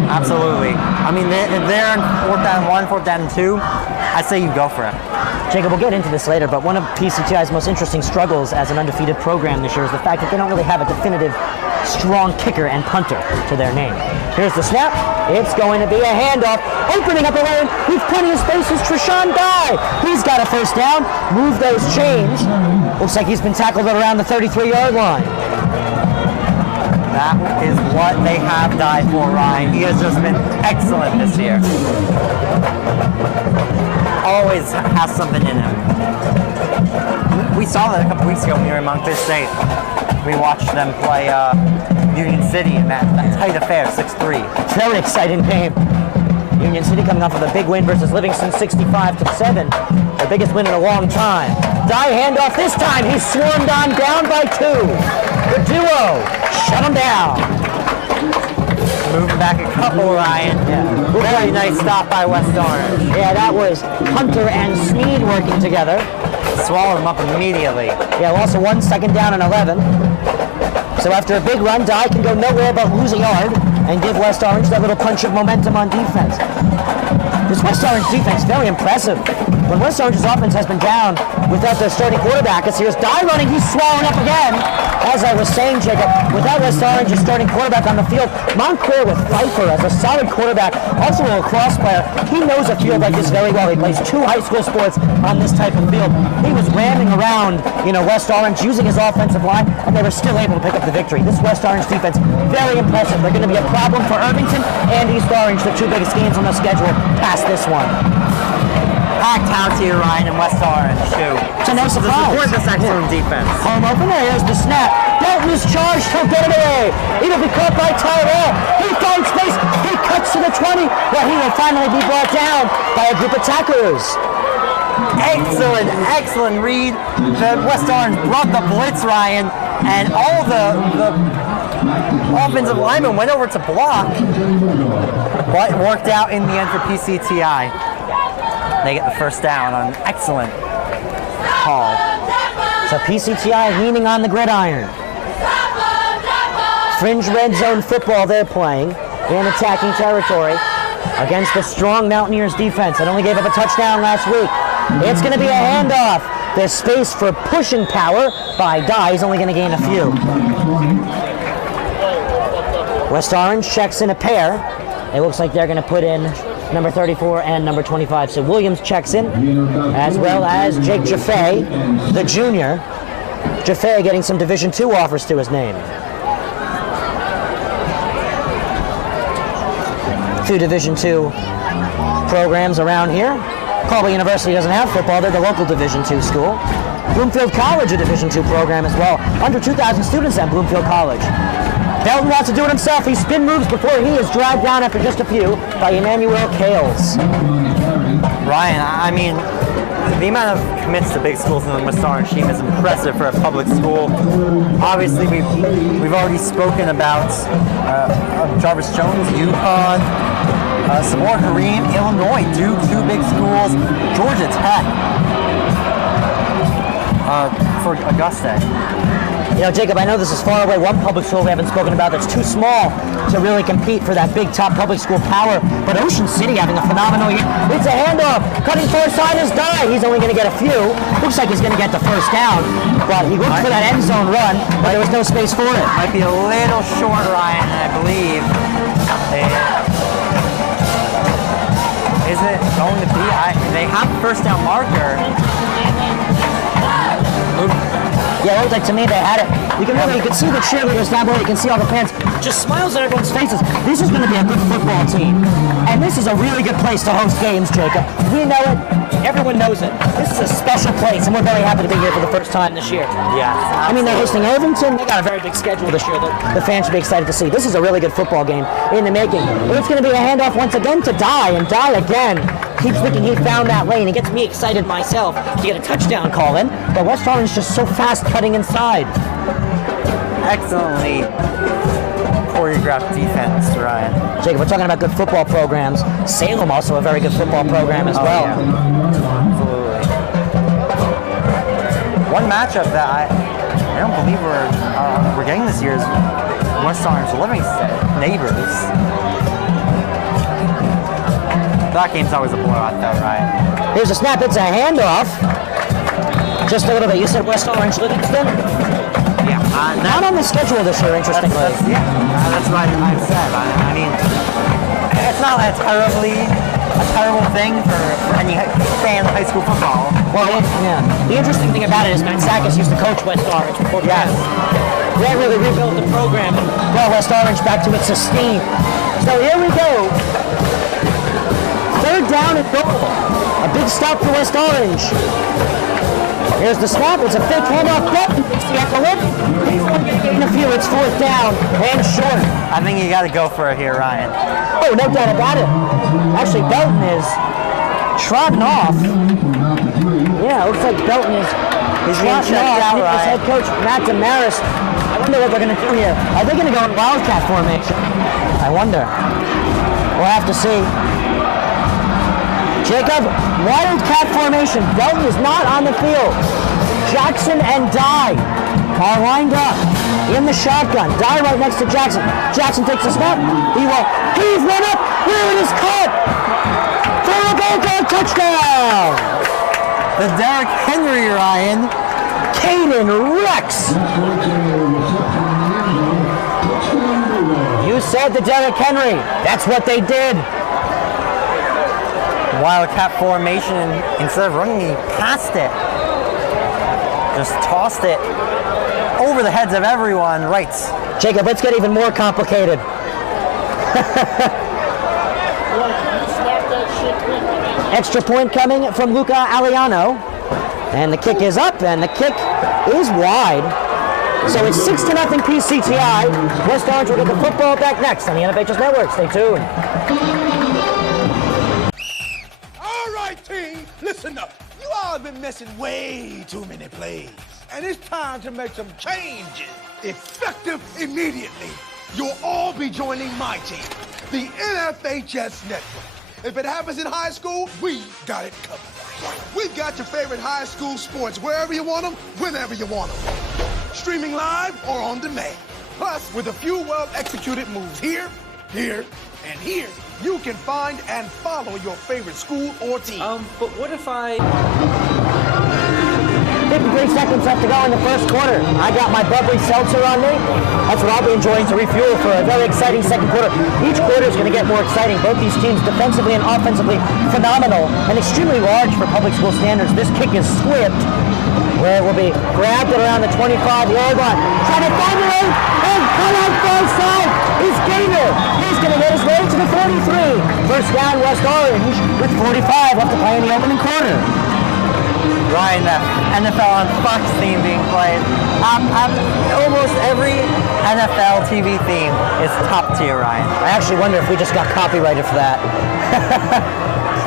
Absolutely. I mean, if they're in 4th down 1, 4th down 2, I say you go for it. Jacob, we'll get into this later, but one of PCTI's most interesting struggles as an undefeated program this year is the fact that they don't really have a definitive strong kicker and punter to their name. Here's the snap. It's going to be a handoff. Opening up a lane with plenty of space is Trishawn Dye. He's got a first down. Move those chains. Looks like he's been tackled at around the 33-yard line. That is what they have Dye for, Ryan. He has just been excellent this year. Always has something in him. We saw that a couple weeks ago when we were in Montclair State. We watched them play Union City in that tight affair, 6-3. Very exciting game. Union City coming off of a big win versus Livingston, 65-7. Their biggest win in a long time. Dye handoff this time. He's swarmed on down by 2. The duo shut him down. Moving back a couple, Ryan. Yeah. Very nice stop by West Orange. Yeah, that was Hunter and Sneed working together. Swallowed him up immediately. Yeah, also 1 second down and 11. So after a big run, Dye can go nowhere but lose a yard and give West Orange that little punch of momentum on defense. This West Orange defense, very impressive. When West Orange's offense has been down without their starting quarterback, as here's Dye running, he's swallowed up again. As I was saying, Jacob, without West Orange's starting quarterback on the field, Montclair with Pfeiffer as a solid quarterback, also a lacrosse player, he knows a field like this very well. He plays 2 high school sports on this type of field. He was ramming around, West Orange using his offensive line, and they were still able to pick up the victory. This West Orange defense, very impressive. They're going to be a problem for Irvington and East Orange, the 2 biggest games on the schedule past this one. Packed house here, Ryan, in West Orange, too. So no surprise. To support this excellent defense. Home opener, here's the snap. Dalton is charged, he'll get it away. He'll be caught by Tyrell. He finds space, he cuts to the 20, where he will finally be brought down by a group of tacklers. Excellent read. The West Orange brought the blitz, Ryan, and all the offensive linemen went over to block, but it worked out in the end for PCTI. They get the first down on an excellent call. So PCTI leaning on the gridiron. Fringe red zone football they're playing in attacking territory against the strong Mountaineers defense that only gave up a touchdown last week. It's going to be a handoff. There's space for pushing power by Dye. He's only going to gain a few. West Orange checks in a pair. It looks like they're going to put in number 34 and number 25. So Williams checks in, as well as Jake Jaffe, the junior. Jaffe getting some Division II offers to his name. 2 Division II programs around here. Colby University doesn't have football. They're the local Division II school. Bloomfield College, a Division II program as well. Under 2,000 students at Bloomfield College. Belton wants to do it himself. He spin moves before he is dragged down after just a few by Emmanuel Kales. Ryan, I mean, the amount of commits to big schools in the West Orange team is impressive for a public school. Obviously, we've already spoken about Jarvis Jones, UConn, Sabor Kareem, Illinois, Duke, 2 big schools, Georgia Tech for Augusta. Jacob, I know this is far away. One public school we haven't spoken about that's too small to really compete for that big top public school power, but Ocean City having a phenomenal year. It's a handoff. Cutting far side is Dye. He's only going to get a few. Looks like he's going to get the first down, but he looked for that end zone run, but there was no space for it. Might be a little short, Ryan, I believe. Is it going to be? They have a first down marker. Yeah, it looked like to me they had it. You can see the cheerleaders down below. You can see all the fans. Just smiles on everyone's faces. This is going to be a good football team. And this is a really good place to host games, Jacob. We know it. Everyone knows it. This is a special place, and we're very happy to be here for the first time this year. Yeah. I mean, they're hosting Irvington. They got a very big schedule this year that the fans should be excited to see. This is a really good football game in the making. It's going to be a handoff once again to Dye, and Dye again keeps thinking he found that lane. It gets me excited myself to get a touchdown call in, but West Orange is just so fast cutting inside. Excellently choreographed defense, Ryan. Jacob, we're talking about good football programs. Salem also a very good football program as well. Yeah. Absolutely. One matchup that I don't believe we're getting this year is West Orange Livingston neighbors. That game's always a blowout, though, Ryan. Here's a snap. It's a handoff. Just a little bit. You said West Orange Livingston? Yeah. Not on the schedule this year, interestingly. That's what I said. I mean, it's not a terrible thing for any fan of high school football. Well, the interesting thing about it is Matt Sakis used to coach West Orange before. Yes. They really rebuilt the program and brought West Orange back to its esteem. So here we go. 3rd down and goal. A big stop for West Orange. Here's the snap. It's a fake handoff. Belton takes the echelon. He's going to gain a few. It's 4th down and short. I think you got to go for it here, Ryan. Oh, no doubt about it. Actually, Belton is trodden off. Yeah, it looks like Belton is trodden off. His head coach, Matt Damaris. I wonder what they're going to do here. Are they going to go in Wildcat formation? I wonder. We'll have to see. Jacob, Wildcat formation. Belton is not on the field. Jackson and Dye are lined up. in the shotgun. Dye right next to Jackson. Jackson takes a snap. He will heave one up. Where it is caught. For a goal, touchdown. The Derrick Henry, Ryan. Caden Rex. You said the Derrick Henry. That's what they did. Wildcat formation. Instead of running, he passed it. Just tossed it over the heads of everyone. Right. Jacob, let's get even more complicated. Extra point coming from Luca Aliano. And the kick is up, and the kick is wide. So it's 6-0 PCTI. West Orange will get the football back next on the NFHS Network. Stay tuned. All right, team, listen up. You all have been missing way too many plays. And it's time to make some changes. Effective immediately. You'll all be joining my team, the NFHS Network. If it happens in high school, we got it covered. We've got your favorite high school sports wherever you want them, whenever you want them. Streaming live or on demand. Plus, with a few well-executed moves here, here, and here, you can find and follow your favorite school or team. But what if I... 53 seconds left to go in the first quarter. I got my bubbly seltzer on me. That's what I'll be enjoying to refuel for a very exciting second quarter. Each quarter is going to get more exciting. Both these teams defensively and offensively phenomenal and extremely large for public school standards. This kick is squibbed, where it will be grabbed at around the 25-yard line. Trying to find the lane and cut out far side is Gainer. He's going to get his way to the 43. First down, West Orange with 45 left to play in the opening quarter. Ryan, the NFL on Fox theme being played. Almost every NFL TV theme is top tier, Ryan. I actually wonder if we just got copyrighted for that.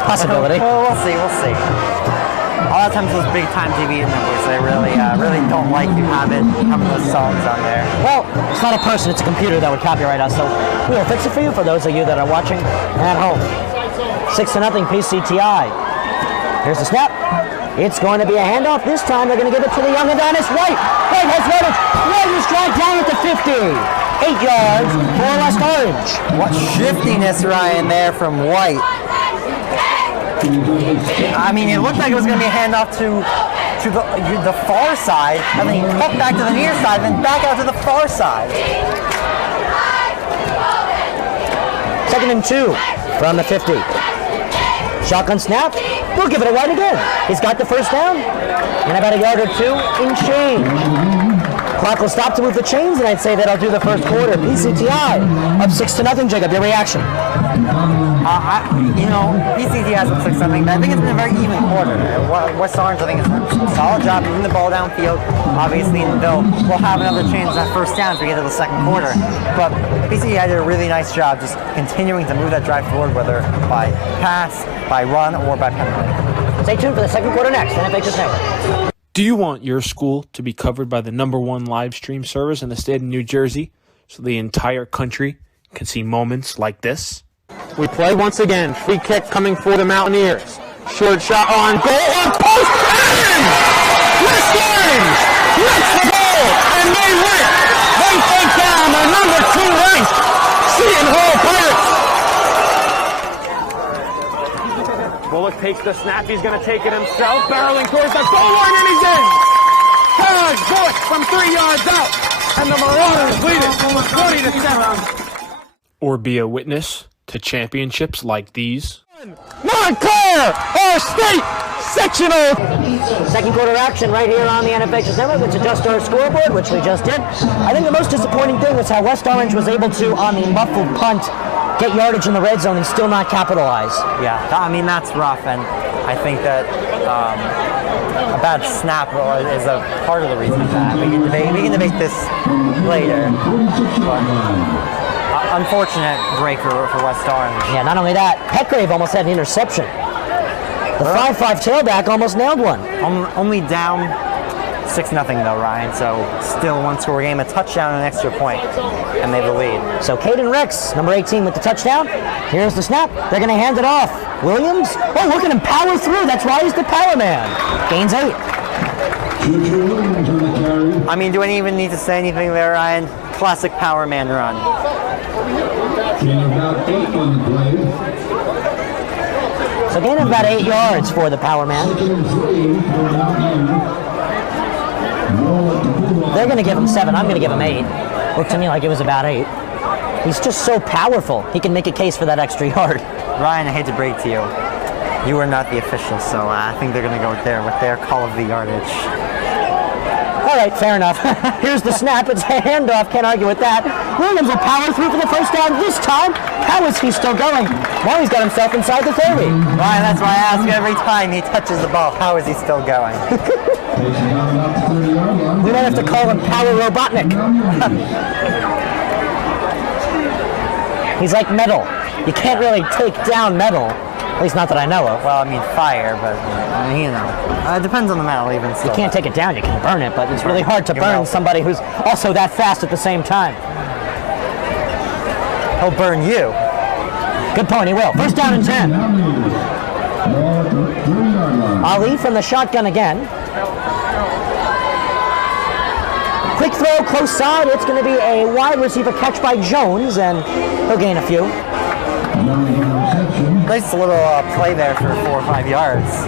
Possibility. Well, we'll see. A lot of times those big time TV networks, they really don't like you having those songs on there. Well, it's not a person, it's a computer that would copyright us, so we'll fix it for you for those of you that are watching at home. 6-0 PCTI. Here's the snap. It's going to be a handoff. This time they're going to give it to the young Adonis White. White has yardage. White is dragged down at the 50. 8 yards for West Orange. What shiftiness, Ryan, there from White. I mean, it looked like it was going to be a handoff to the far side, and then he cut back to the near side, then back out to the far side. 2nd and 2 from the 50. Shotgun snap. We'll give it a White again. He's got the first down. And about a yard or two in change. Clock will stop to move the chains, and I'd say that'll do the first quarter. PCTI up 6-0. Jacob, your reaction? PCTI has up 6-0, but I think it's been a very even quarter. West Orange, I think, has done a solid job moving the ball downfield. Obviously, we'll have another chance at first down as we get to the second quarter. But PCTI did a really nice job just continuing to move that drive forward, whether by pass, by run, or by penalty. Stay tuned for the second quarter next. NFHS Network. Do you want your school to be covered by the #1 live stream service in the state of New Jersey so the entire country can see moments like this? We play once again. Free kick coming for the Mountaineers. Short shot on goal. On post. And West Orange gets the goal. And they win. They take down the #2 ranked Seton Hall Pirates. Bullock takes the snap. He's going to take it himself. Barreling towards the goal line, and he's in. Charge Bullock from 3 yards out. And the Marauders lead it 20-7. Or be a witness to championships like these. Montclair, our state sectional. Second quarter action right here on the NFHS Network. Let's adjust our scoreboard, which we just did. I think the most disappointing thing was how West Orange was able to, on the muffled punt, get yardage in the red zone and still not capitalize. Yeah, I mean, that's rough, and I think that a bad snap is a part of the reason for that. We can debate this later. But, unfortunate break for West Orange. Yeah, not only that, Petgrave almost had an interception. The 5-5 tailback almost nailed one. Only down 6-0 though, Ryan, so still one-score game, a touchdown and an extra point, and they have the lead. So Caden Rex, number 18 with the touchdown. Here's the snap. They're going to hand it off. Williams, oh, look at him power through. That's why he's the power man. Gains 8. Williams on the carry. I mean, do I even need to say anything there, Ryan? Classic power man run. Gain of about 8 on the play. So gain of about 8 yards for the power man. They're going to give him 7. I'm going to give him 8. Looked to me like it was about 8. He's just so powerful. He can make a case for that extra yard. Ryan, I hate to break to you. You are not the official, so I think they're going to go there with their call of the yardage. All right, fair enough. Here's the snap. It's a handoff. Can't argue with that. Williams will power through for the first down this time. How is he still going? Now he's got himself inside the 30. Ryan, that's why I ask every time he touches the ball, how is he still going? We might have to call him Power Robotnik. He's like metal. You can't really take down metal. At least not that I know of. Well, I mean fire, but you know, it depends on the metal even still. You can't take it down, you can burn it, but it's really hard to burn somebody who's also that fast at the same time. He'll burn you. Good point, he will. First down and 10. Ali from the shotgun again. Quick throw, close side. It's going to be a wide receiver catch by Jones, and he'll gain a few. Nice little play there for 4 or 5 yards.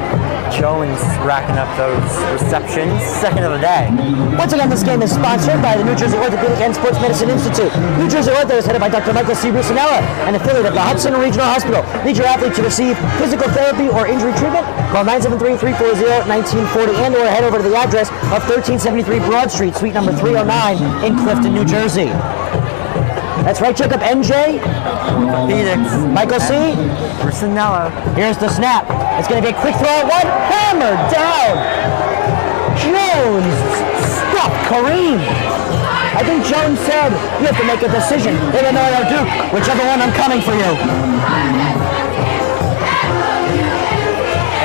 Jones racking up those receptions, second of the day. Once again, this game is sponsored by the New Jersey Orthopedic and Sports Medicine Institute. New Jersey Ortho is headed by Dr. Michael C. Rusinella, an affiliate of the Hudson Regional Hospital. Need your athlete to receive physical therapy or injury treatment? Call 973-340-1940 and or head over to the address of 1373 Broad Street, suite number 309 in Clifton, New Jersey. That's right, Jacob. NJ. Orthopedics. Michael C. Rusinella. Here's the snap. It's going to be a quick throw. One hammered down. Jones stopped Kareem. I think Jones said, you have to make a decision. Illinois or Duke, whichever one, I'm coming for you.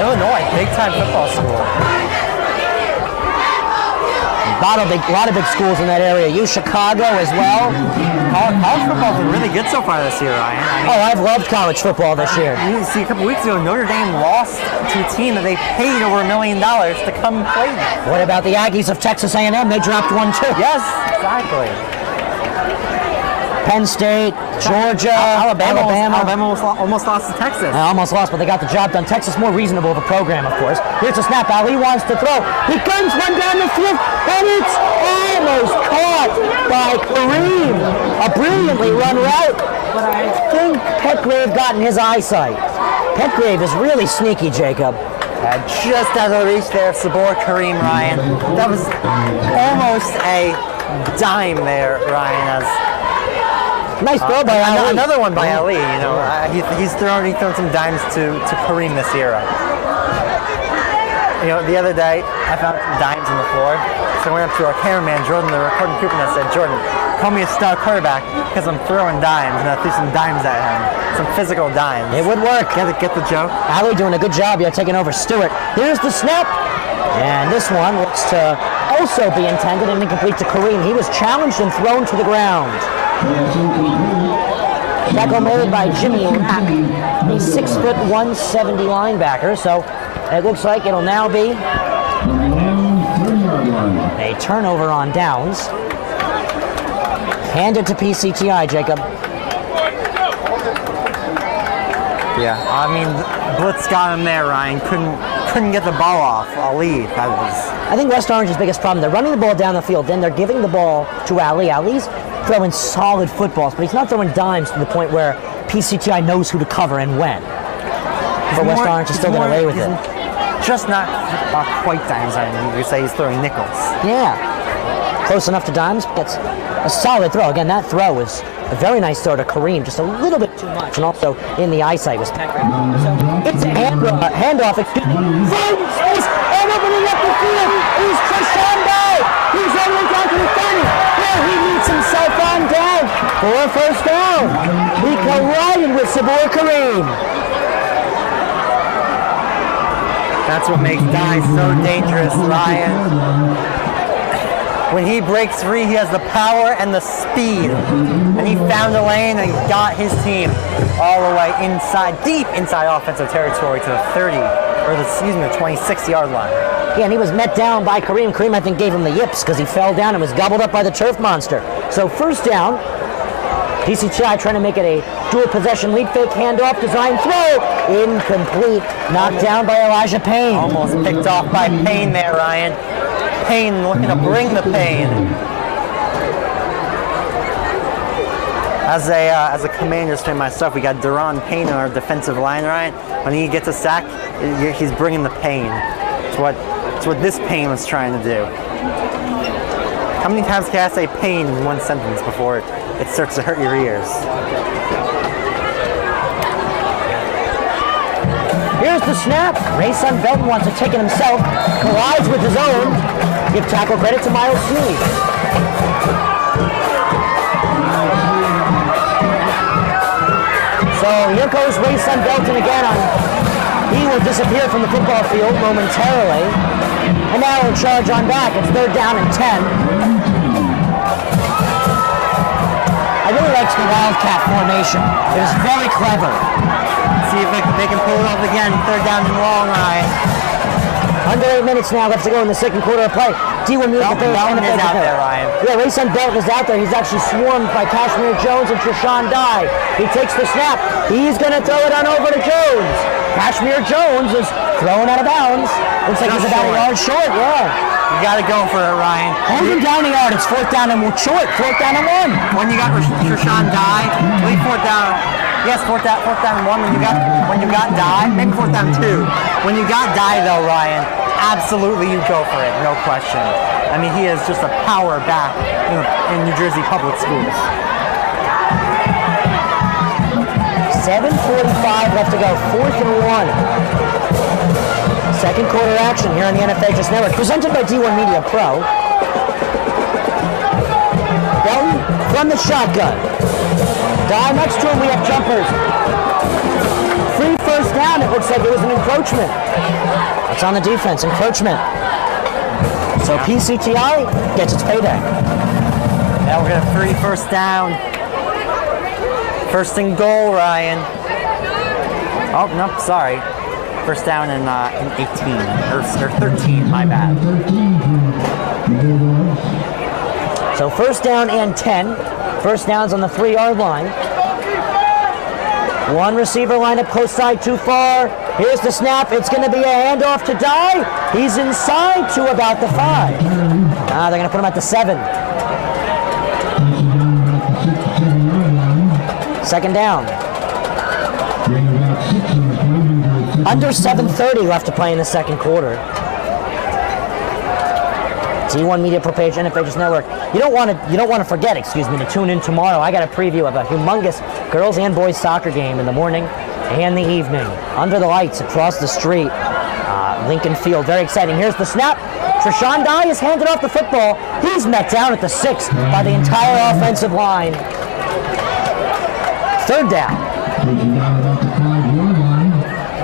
Illinois, big-time football school. A lot of big schools in that area. Chicago as well. College football's been really good so far this year, Ryan. I've loved college football this year. You see, a couple weeks ago, Notre Dame lost to a team that they paid over $1 million to come play them. What about the Aggies of Texas A&M? They dropped one too. Yes, exactly. Penn State, Georgia, Alabama almost lost to Texas. Almost lost, but they got the job done. Texas more reasonable of a program, of course. Here's a snap. Ali wants to throw. He guns one down the field, and it's almost caught by Kareem. A brilliantly run route, but I think Petgrave got in his eyesight. Petgrave is really sneaky, Jacob. Just out of reach there, Sabor Kareem, Ryan. That was almost a dime there, Ryan. Nice throw by Ali. Another one by Ali. You know, he's thrown some dimes to Kareem this era. You know, the other day I found some dimes on the floor, so I went up to our cameraman Jordan, the recording crew, and I said, "Jordan, call me a star quarterback because I'm throwing dimes," and I threw some dimes at him, some physical dimes. It would work. Get the joke? Ali doing a good job. You're taking over Stewart. Here's the snap, and this one looks to also be intended and incomplete to Kareem. He was challenged and thrown to the ground. Tackle made by Jimmy Rapp, a 6'1", 170 linebacker. So it looks like it'll now be a turnover on downs. Hand it to PCTI, Jacob. Yeah, I mean, blitz got him there, Ryan. Couldn't get the ball off. Ali. I think West Orange's biggest problem, they're running the ball down the field, then they're giving the ball to Ali. Ali's throwing solid footballs, but he's not throwing dimes to the point where PCTI knows who to cover and when. But West Orange is still getting away with it. Just not quite dimes. I mean, you could say he's throwing nickels. Yeah. Close enough to dimes, gets a solid throw. Again, that throw was a very nice throw to Kareem, just a little bit too much, and also in the eyesight was Petgrave. So it's a handoff, excuse me. Zone space, and opening up the field is Trishan Bay. He's all the way down to the 30, where he meets himself on down for a first down. He collided with Sabor Kareem. That's what makes Dye so dangerous, Ryan. When he breaks free, he has the power and the speed. And he found a lane and got his team all the way inside, deep inside offensive territory to the 30. or the 26-yard line. Yeah, and he was met down by Kareem. Kareem, I think, gave him the yips because he fell down and was gobbled up by the turf monster. So first down, PCTI trying to make it a dual possession lead fake, handoff, design, throw, incomplete, knocked down by Elijah Payne. Almost picked off by Payne there, Ryan. Payne looking to bring the pain. As a Commanders fan myself, we got Deron Payne on our defensive line, Ryan. When he gets a sack, he's bringing the pain. It's what this Payne was trying to do. How many times can I say pain in one sentence before it starts to hurt your ears? Here's the snap. Rayson Belton wants to take it himself. Collides with his own. Give tackle credit to Miles Seeley. So here goes Rayson Belton again. He will disappear from the football field momentarily. And now he'll charge on back. It's 3rd down and 10. I really liked the Wildcat formation. It was very clever. See if they can pull it off again. 3rd down and long, Ryan. Under 8 minutes now left to go in the second quarter of play. D1 Belton is out there, Ryan. Yeah, Rayson Belton is out there. He's actually swarmed by Kashmir Jones and Treshawn Dye. He takes the snap. He's going to throw it on over to Jones. Kashmir Jones is thrown out of bounds. Looks like he's about a yard short, yeah. You got to go for it, Ryan. Hold him down a yard. It's 4th down and short. 4th down and 1. When you got Treshawn Dye, leave 4th down. Yes, 4th down and 1. When you got Dye, maybe 4th down 2. When you got Dye, though, Ryan, absolutely you go for it, no question. I mean, he is just a power back in New Jersey public schools. 7:45 left to go, 4th and 1. Second quarter action here on the NFHS Network, presented by D1 Media Pro. Belton from the shotgun. Dye next to him, we have jumpers. Free first down, it looks like it was an encroachment. It's on the defense, encroachment. So PCTI gets its payday. Now we're going to free first down. First and goal, Ryan. Oh, no, sorry. First down in 18, or 13, my bad. So first down and 10. First down's on the 3-yard line. One receiver line up close side too far. Here's the snap. It's going to be a handoff to Dye. He's inside to about the 5. They're going to put him at the 7. Second down. Under 7:30 left to play in the second quarter. D1 Media Pro page, NFHS Network. You don't want to forget, to tune in tomorrow. I got a preview of a humongous girls and boys soccer game in the morning and the evening. Under the lights across the street. Lincoln Field, very exciting. Here's the snap. Treshawn Dye is handed off the football. He's met down at the 6 by the entire offensive line. 3rd down.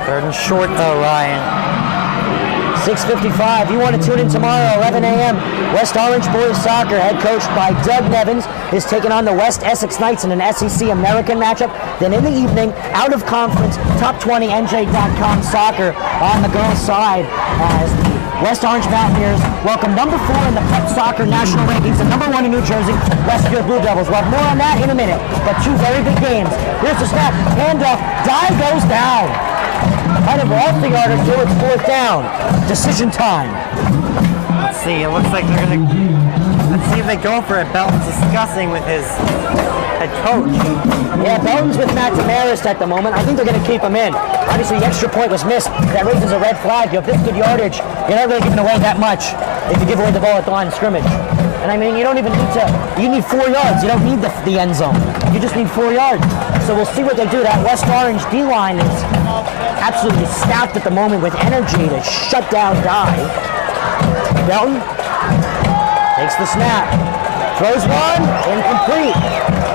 3rd and short though, Ryan. 6:55. You want to tune in tomorrow, 11 a.m. West Orange Boys Soccer, head coached by Doug Nevins, is taking on the West Essex Knights in an SEC American matchup. Then in the evening, out of conference, top 20 NJ.com soccer on the girls' side as the West Orange Mountaineers welcome number 4 in the Pep Soccer National Rankings and number 1 in New Jersey, Westfield Blue Devils. We'll have more on that in a minute, but 2 very big games. Here's the snap, handoff, Dye goes down. Kind of off the yard until it's 4th down. Decision time. Let's see, it looks like they're going to... Let's see if they go for it. Belton's discussing with his head coach. Yeah, Belton's with Matt Demarest at the moment. I think they're going to keep him in. Obviously, the extra point was missed. That raises a red flag. You have this good yardage. You're not really giving away that much if you give away the ball at the line of scrimmage. And I mean, you don't even need to... You need 4 yards. You don't need the end zone. You just need 4 yards. So we'll see what they do. That West Orange D-line is absolutely stacked at the moment with energy to shut down Dye. Belton takes the snap. Throws one. Incomplete.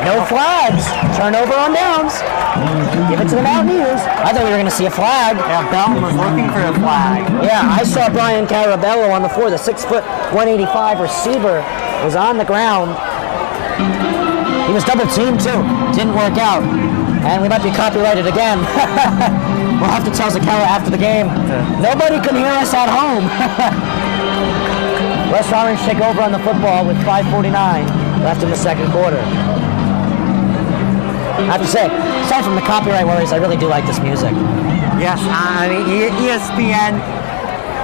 No flags. Turnover on downs. Give it to the Mountaineers. I thought we were going to see a flag. Yeah, Belton was looking for a flag. Yeah, I saw Brian Carabello on the floor. The 6'1", 185 receiver was on the ground. He was double teamed too. Didn't work out. And we might be copyrighted again. We'll have to tell Zakella after the game. Nobody can hear us at home. West Orange take over on the football with 5:49 left in the second quarter. I have to say, aside from the copyright worries, I really do like this music. Yes, I mean, ESPN,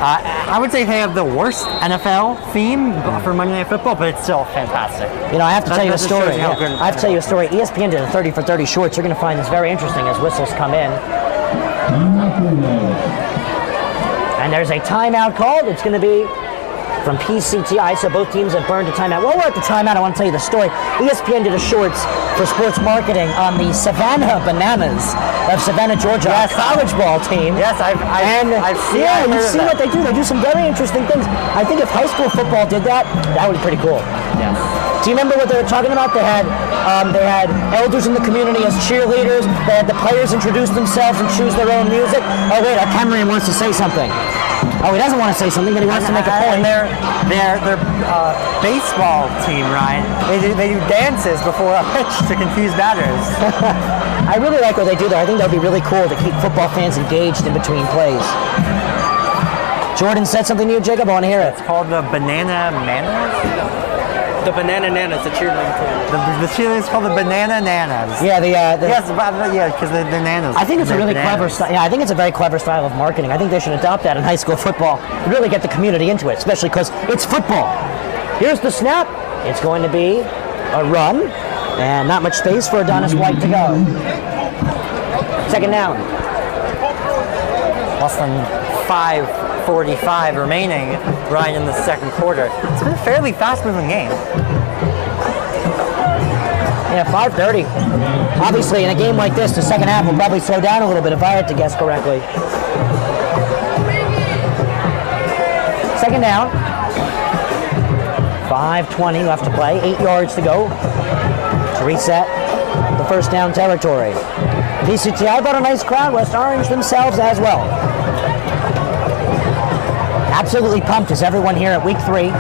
I would say they have the worst NFL theme for Monday Night Football, but it's still fantastic. You know, I have to tell you a story. Yeah. I have to tell you a story. ESPN did a 30 for 30 shorts. You're going to find this very interesting as whistles come in. And there's a timeout called. It's going to be from PCTI, so both teams have burned a timeout. While we're at the timeout, I want to tell you the story. ESPN did a shorts for sports marketing on the Savannah Bananas of Savannah, Georgia, a college ball team. Yes, I've seen. Yeah, you've seen what they do. They do some very interesting things. I think if high school football did that, that would be pretty cool. Yes. Do you remember what they were talking about? They had elders in the community as cheerleaders. They had the players introduce themselves and choose their own music. Oh wait, our cameraman wants to say something. Oh, he doesn't want to say something, but he wants to make a point. And their baseball team, Ryan, they do dances before a pitch to confuse batters. I really like what they do there. I think that would be really cool to keep football fans engaged in between plays. Jordan said something to you, Jacob. I want to hear it. It's called the Banana Nanas. The Banana Nanas, the cheerleading team. The cheerleading's called the Banana Nanas. Yeah, yes, because they're nanas. I think it's a really clever style. Yeah, I think it's a very clever style of marketing. I think they should adopt that in high school football. Really get the community into it, especially because it's football. Here's the snap. It's going to be a run, and not much space for Adonis White to go. Second down. Less than 5:45 remaining, Ryan, in the second quarter. It's been a fairly fast-moving game. Yeah, 5:30. Obviously, in a game like this, the second half will probably slow down a little bit if I had to guess correctly. Second down. 5:20 left to play. 8 yards to go to reset the first down territory. PCTI brought a nice crowd. West Orange themselves as well. Absolutely pumped is everyone here at week 3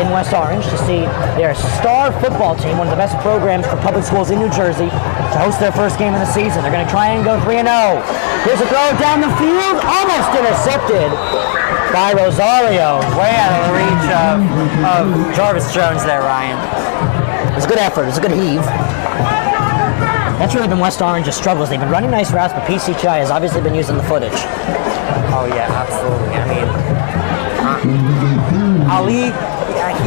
in West Orange to see their star football team, one of the best programs for public schools in New Jersey, to host their first game of the season. They're going to try and go 3-0. Here's a throw down the field, almost intercepted by Rosario. Way out of the reach of Jarvis Jones there, Ryan. It was a good effort. It was a good heave. That's really been West Orange's struggles. They've been running nice routes, but PCTI has obviously been using the footage. Oh, yeah, absolutely. I mean, Ali,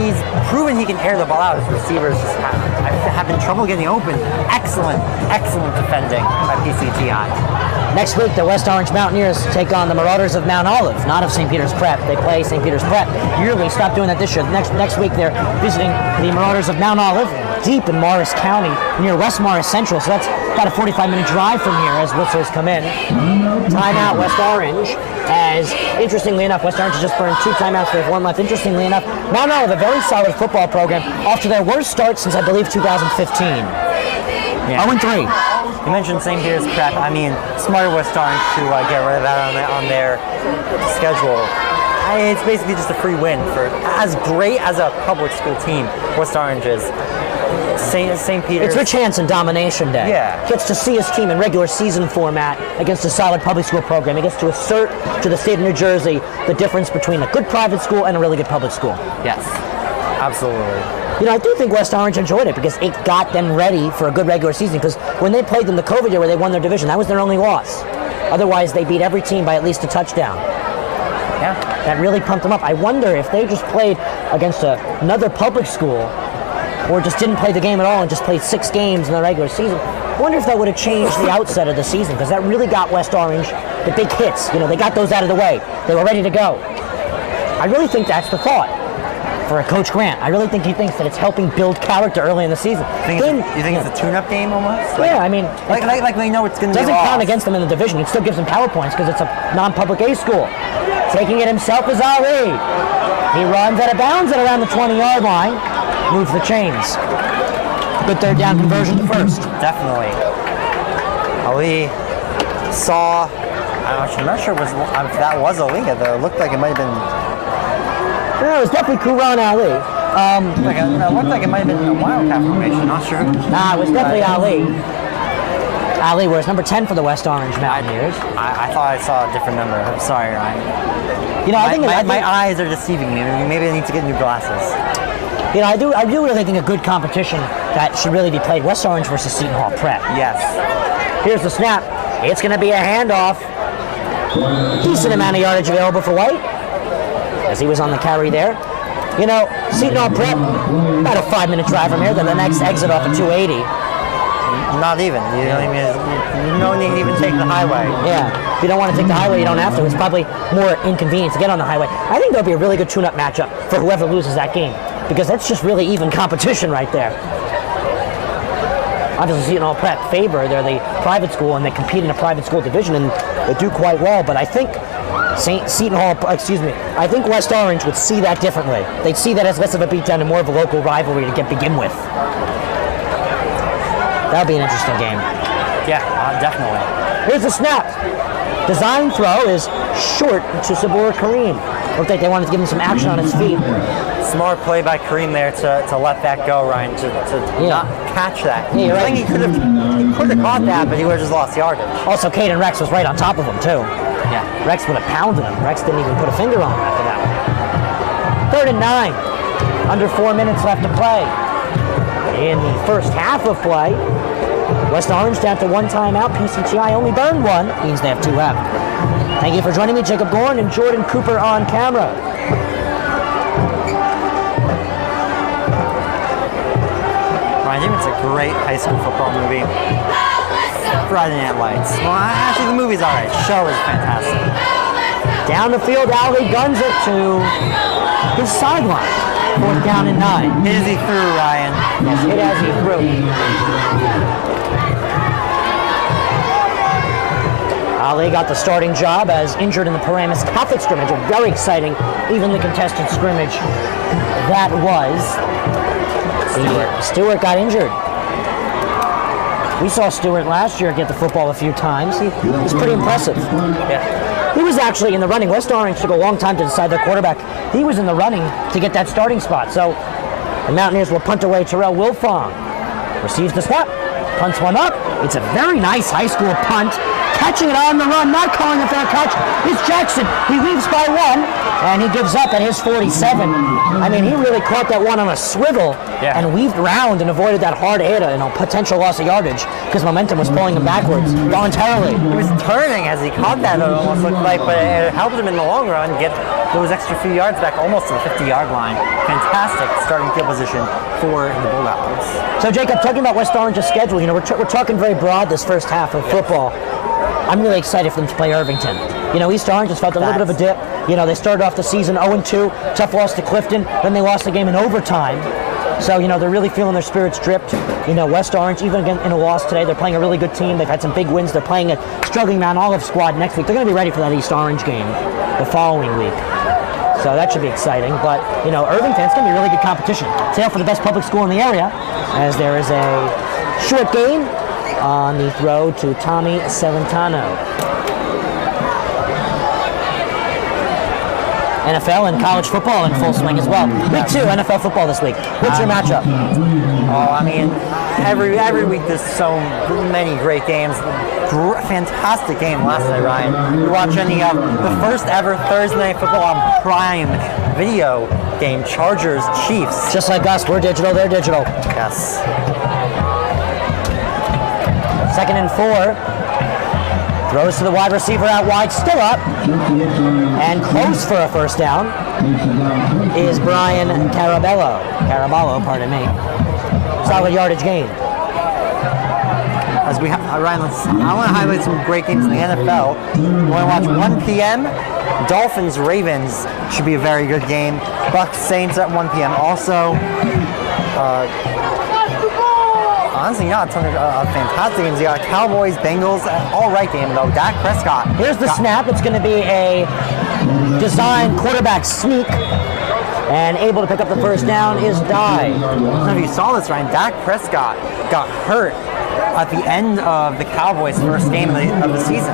he's proven he can air the ball out. His receivers just have been trouble getting open. Excellent defending by PCTI. Next week, the West Orange Mountaineers take on the Marauders of Mount Olive, not of St. Peter's Prep. They play St. Peter's Prep yearly. Stop doing that this year. Next week, they're visiting the Marauders of Mount Olive, deep in Morris County, near West Morris Central. So that's about a 45-minute drive from here as whistles come in. Timeout, West Orange. As, interestingly enough, West Orange has just burned 2 timeouts. They have 1 left. Interestingly enough, Mount Olive, a very solid football program, off to their worst start since, I believe, 2015. Yeah. 0-3. You mentioned St. Peter's Prep. I mean, smarter West Orange to get rid of that on their schedule. It's basically just a free win for as great as a public school team West Orange is. St. Peter's. It's Rich Hansen Domination Day. Yeah. Gets to see his team in regular season format against a solid public school program. He gets to assert to the state of New Jersey the difference between a good private school and a really good public school. Yes, absolutely. You know, I do think West Orange enjoyed it because it got them ready for a good regular season. Because when they played them the COVID year where they won their division, that was their only loss. Otherwise, they beat every team by at least a touchdown. Yeah. That really pumped them up. I wonder if they just played against another public school or just didn't play the game at all and just played 6 games in the regular season. I wonder if that would have changed the outset of the season, because that really got West Orange the big hits. You know, they got those out of the way. They were ready to go. I really think that's the thought for Coach Grant. I really think he thinks that it's helping build character early in the season. You think it's a tune-up game almost? Yeah, I mean... Like they know it's going to be doesn't count against them in the division. It still gives them power points because it's a non-public A school. Taking it himself is Ali. He runs out of bounds at around the 20-yard line. Moves the chains. Good third down conversion to first. Definitely. Ali saw, I'm not sure if that was Ali, though. It looked like it might have been... No, it was definitely Kuran Ali. It looked like it might have been a Wildcat formation, not sure. Nah, it was definitely Ali. Ali wears number 10 for the West Orange Mountaineers. I thought I saw a different number. I'm sorry, Ryan. You know, I think my eyes are deceiving me. Maybe I need to get new glasses. You know, I do really think a good competition that should really be played. West Orange versus Seton Hall Prep. Yes. Here's the snap. It's going to be a handoff. Decent amount of yardage available for White, as he was on the carry there. You know, Seton Hall Prep, about a 5-minute drive from here, then the next exit off at 280. Not even. You don't need to even take the highway. Yeah. If you don't want to take the highway, you don't have to. It's probably more inconvenient to get on the highway. I think there'll be a really good tune-up matchup for whoever loses that game, because that's just really even competition right there. Obviously, Seton Hall Prep favor. They're the private school, and they compete in a private school division, and they do quite well. But I think I think West Orange would see that differently. They'd see that as less of a beatdown and more of a local rivalry to begin with. That'll be an interesting game. Yeah, definitely. Here's the snap. Design throw is short to Sabur Kareem. Looked like they wanted to give him some action on his feet. Smart play by Kareem there to let that go, Ryan, to not catch that. Yeah, you're right. I think he could have caught that, but he would have just lost yardage. Also, Caden Rex was right on top of him, too. Yeah. Rex would have pounded him. Rex didn't even put a finger on him after that one. 3rd and 9. Under 4 minutes left to play. In the first half of play, West Orange down to 1 timeout. PCTI only burned 1. Means they have 2 left. Thank you for joining me, Jacob Gorn and Jordan Cooper on camera. I think it's a great high school football movie. Friday Night Lights. Well, actually, the movie's alright. The show is fantastic. Down the field, Ali guns it to his sideline. 4th down and 9. Hit as he threw, Ryan. Yes, hit as he threw. Ali got the starting job as injured in the Paramus Catholic scrimmage. A very exciting, evenly contested scrimmage that was. Stewart got injured. We saw Stewart last year get the football a few times. He was pretty impressive. Yeah. He was actually in the running. West Orange took a long time to decide their quarterback. He was in the running to get that starting spot. So the Mountaineers will punt away. Terrell Wilfong receives the snap, punts one up. It's a very nice high school punt. Catching it on the run, not calling it for a catch. It's Jackson. He leaves by 1, and he gives up at his 47. I mean, he really caught that one on a swivel and weaved around and avoided that hard hit and a potential loss of yardage because momentum was pulling him backwards voluntarily. He was turning as he caught that, it almost looked like, but it helped him in the long run get those extra few yards back almost to the 50-yard line. Fantastic starting field position for the Bulldogs. So, Jacob, talking about West Orange's schedule, you know, we're talking very broad this first half of football. I'm really excited for them to play Irvington. You know, East Orange has felt a little bit of a dip. You know, they started off the season 0-2, tough loss to Clifton, then they lost the game in overtime. So, you know, they're really feeling their spirits dripped. You know, West Orange, even again in a loss today, they're playing a really good team. They've had some big wins. They're playing a struggling Mount Olive squad next week. They're going to be ready for that East Orange game the following week. So that should be exciting. But, you know, Irvington, it's going to be a really good competition. Sale for the best public school in the area, as there is a short gain on the throw to Tommy Celentano. NFL and college football in full swing as well. Week 2 NFL football this week. What's your matchup? Oh, I mean, every week there's so many great games. Fantastic game last night, Ryan. We watched any of the first ever Thursday Night Football on Prime Video game, Chargers Chiefs. Just like us, we're digital, they're digital. Yes. 2nd and 4. Throws to the wide receiver out wide, still up. And close for a first down is Brian Caraballo, pardon me. Solid yardage gain. As we Ryan, I want to highlight some great games in the NFL. We want to watch 1 p.m. Dolphins-Ravens should be a very good game. Bucs-Saints at 1 p.m. also. Honestly, not a ton of fantastic games. You got Cowboys, Bengals, all right game though. Dak Prescott. Here's the snap. It's going to be a design quarterback sneak, and able to pick up the first down is Dye. I don't know if you saw this, Ryan. Dak Prescott got hurt at the end of the Cowboys' first game of the season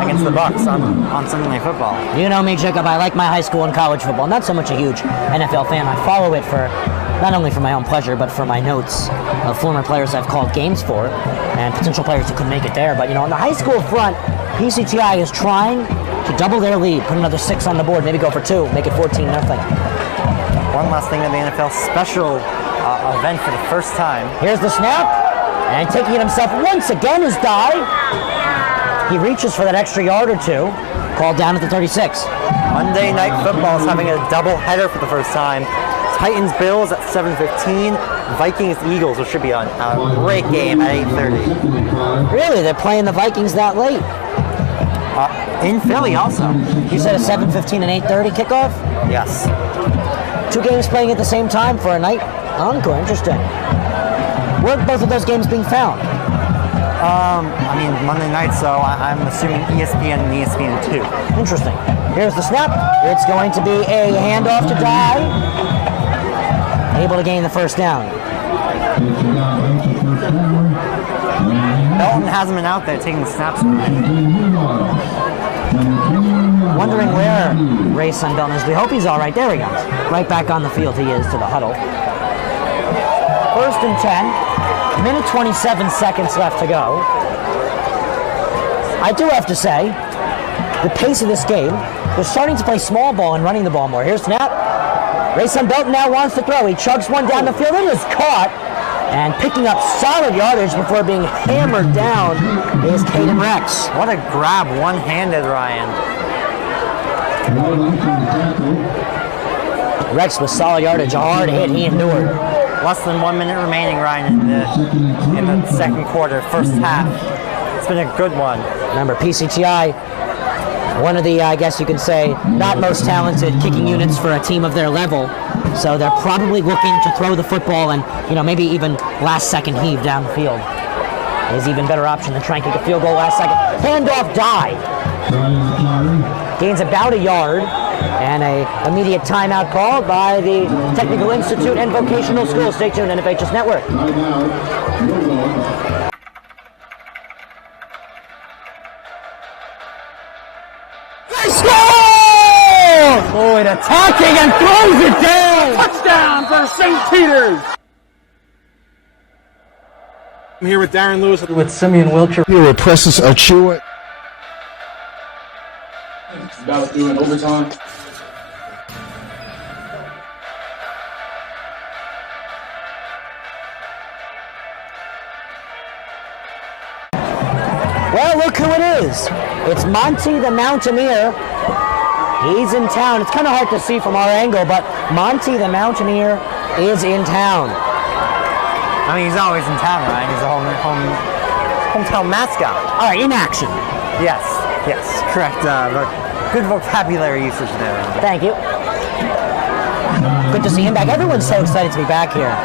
against the Bucs on Sunday Night Football. You know me, Jacob. I like my high school and college football. Not so much a huge NFL fan. I follow it for not only for my own pleasure, but for my notes of former players I've called games for, and potential players who could make it there. But, on the high school front, PCTI is trying to double their lead, put another 6 on the board, maybe go for 2, make it 14-0. One last thing in the NFL, special event for the first time. Here's the snap, and taking it himself once again is Dye. He reaches for that extra yard or 2, called down at the 36. Monday Night Football is having a double header for the first time. Titans-Bills at 7:15, Vikings-Eagles, which should be a great game at 8:30. Really? They're playing the Vikings that late? In Philly also. You said a 7:15 and 8:30 kickoff? Yes. 2 games playing at the same time for a night encore. Interesting. Where are both of those games being found? Monday night, so I'm assuming ESPN and ESPN2. Interesting. Here's the snap. It's going to be a handoff to Dye. Able to gain the first down. Belton hasn't been out there taking the snaps. Wondering where Ray's son Belton is. We hope he's all right. There he goes. Right back on the field he is to the huddle. 1st and 10. Minute 27 seconds left to go. I do have to say, the pace of this game, they're starting to play small ball and running the ball more. Here's snap. Ray's son Belton now wants to throw. He chugs one down the field. It is caught. And picking up solid yardage before being hammered down is Caden Rex. What a grab, one-handed, Ryan. Rex with solid yardage, a hard hit he endured. Less than 1 minute remaining, Ryan, in the second quarter, first half. It's been a good one. Remember, PCTI, one of the, I guess you can say, not most talented kicking units for a team of their level. So they're probably looking to throw the football and, maybe even last second heave down the field. Is even better option than trying to kick a field goal last second. Handoff Dye. Gains about a yard. And a immediate timeout called by the Technical Institute and Vocational School. Stay tuned, NFHS Network. They score! Boyd attacking and throws it down! Touchdown for St. Peter's! I'm here with Darren Lewis. With Simeon Wilcher. Here with Precious Achua. About doing overtime. Well, look who it is. It's Monty the Mountaineer. He's in town. It's kind of hard to see from our angle, but Monty the Mountaineer is in town. He's always in town, right? He's a hometown mascot. All right, in action. Yes, correct. Good vocabulary usage there. Thank you. Good to see him back. Everyone's so excited to be back here.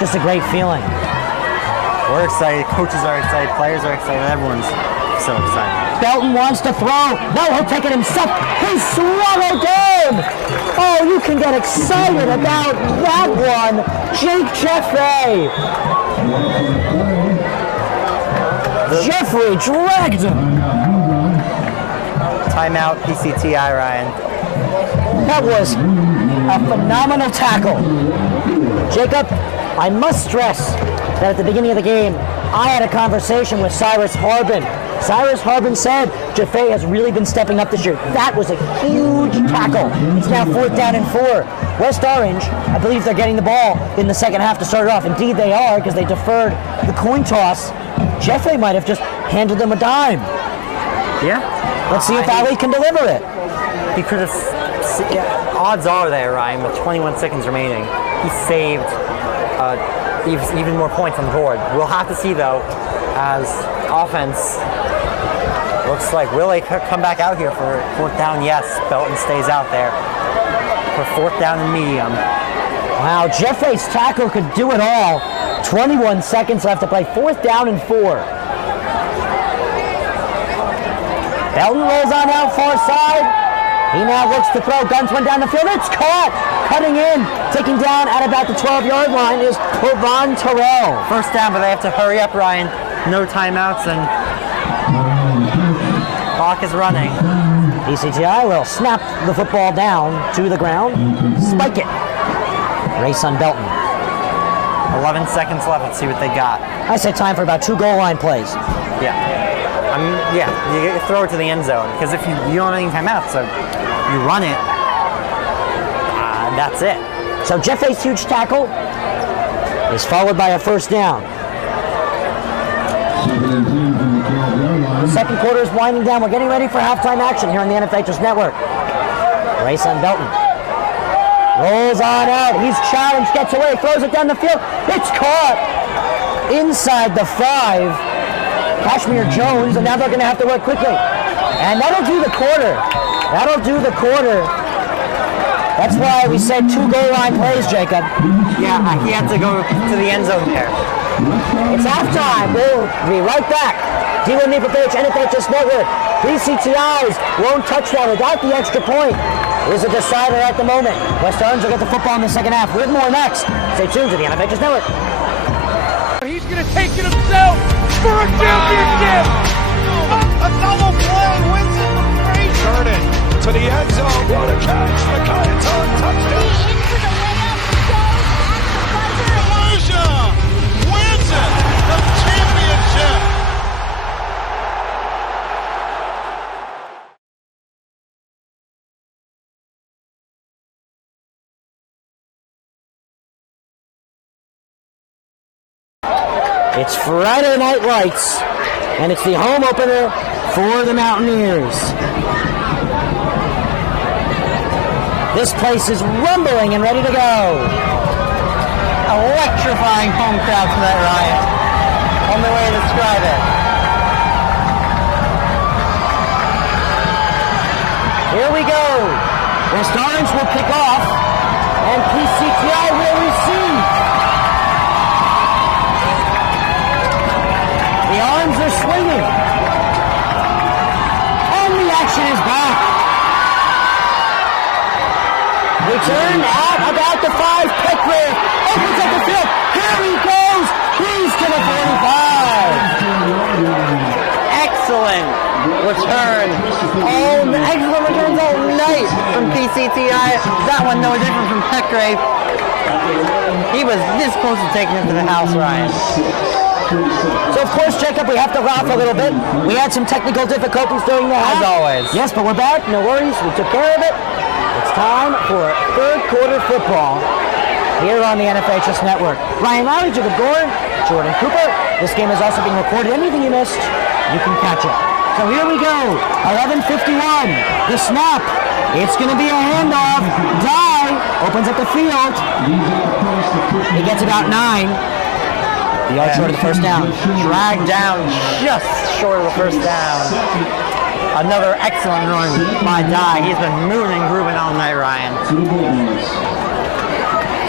Just a great feeling. We're excited. Coaches are excited. Players are excited. Everyone's so excited. Belton wants to throw. No, he'll take it himself. He swallowed him. Oh, you can get excited about that one. Jake Jeffrey. Jeffrey dragged him. Timeout, PCTI, Ryan. That was a phenomenal tackle. Jacob, I must stress that at the beginning of the game, I had a conversation with Cyrus Harbin. Cyrus Harbin said Jaffe has really been stepping up this year. That was a huge tackle. It's now 4th down and 4. West Orange, I believe they're getting the ball in the second half to start it off. Indeed they are, because they deferred the coin toss. Jaffe might have just handed them a dime. Yeah. Let's see if Ali can deliver it. He could have. Odds are there, Ryan, with 21 seconds remaining. He saved even more points on the board. We'll have to see, though, as offense looks like. Will they come back out here for 4th down? Yes. Belton stays out there for 4th down and medium. Wow, Jeffrey's tackle could do it all. 21 seconds left to play. 4th down and 4. Belton rolls on out far side. He now looks to throw. Guns one down the field. It's caught. Cutting in. Taking down at about the 12-yard line is Hovan Terrell. First down, but they have to hurry up, Ryan. No timeouts, and clock is running. PCTI will snap the football down to the ground. Spike it. Race on Belton. 11 seconds left. Let's see what they got. I say time for about 2 goal line plays. You throw it to the end zone, because if you don't have any timeouts, so you run it, that's it. So Jeffrey's huge tackle is followed by a first down. The second quarter is winding down. We're getting ready for halftime action here on the NFHS Network. Grayson Belton rolls on out. He's challenged, gets away, throws it down the field. It's caught inside the 5. Kashmir Jones, and now they're going to have to work quickly. And that'll do the quarter. That's why we said 2 goal line plays, Jacob. Yeah, he had to go to the end zone there. It's halftime. We'll be right back. D1 Neighbor Page, NFHS Network. PCTI's lone touchdown without the extra point is a decider at the moment. West Orange will get the football in the second half. With more next. Stay tuned to the NFHS Network. He's going to take it himself for a championship. A double play wins it from Frazier. Turn it to the end zone. What a catch. McKay's on touchdown. Into the layup, goes at the buzzer. Frazier wins it. The championship. It's Friday Night Lights, and it's the home opener for the Mountaineers. This place is rumbling and ready to go. Electrifying home crowd tonight, Ryan. Only way to describe it. Here we go. West Orange will kick off, and PCTI will receive. The arms are swinging. And the action is back. Return at about the 5. Pickler opens up the field. Here he goes. He's to the 45. Excellent return. Excellent returns all night from PCTI. That one no different from Petgrave. He was this close to taking it to the house, Ryan. So, of course, Jacob, we have to laugh a little bit. We had some technical difficulties during the half. As always. Yes, but we're back. No worries. We took care of it. It's time for third quarter football here on the NFHS Network. Ryan Lowry, Jacob Gore, Jordan Cooper. This game is also being recorded. Anything you missed, you can catch it. So here we go. 11:51. The snap. It's going to be a handoff. Dye opens up the field. He gets about 9. The yard short of the first down. Dragged down just short of the first down. Another excellent run by Dye. He's been moving and grooving all night, Ryan.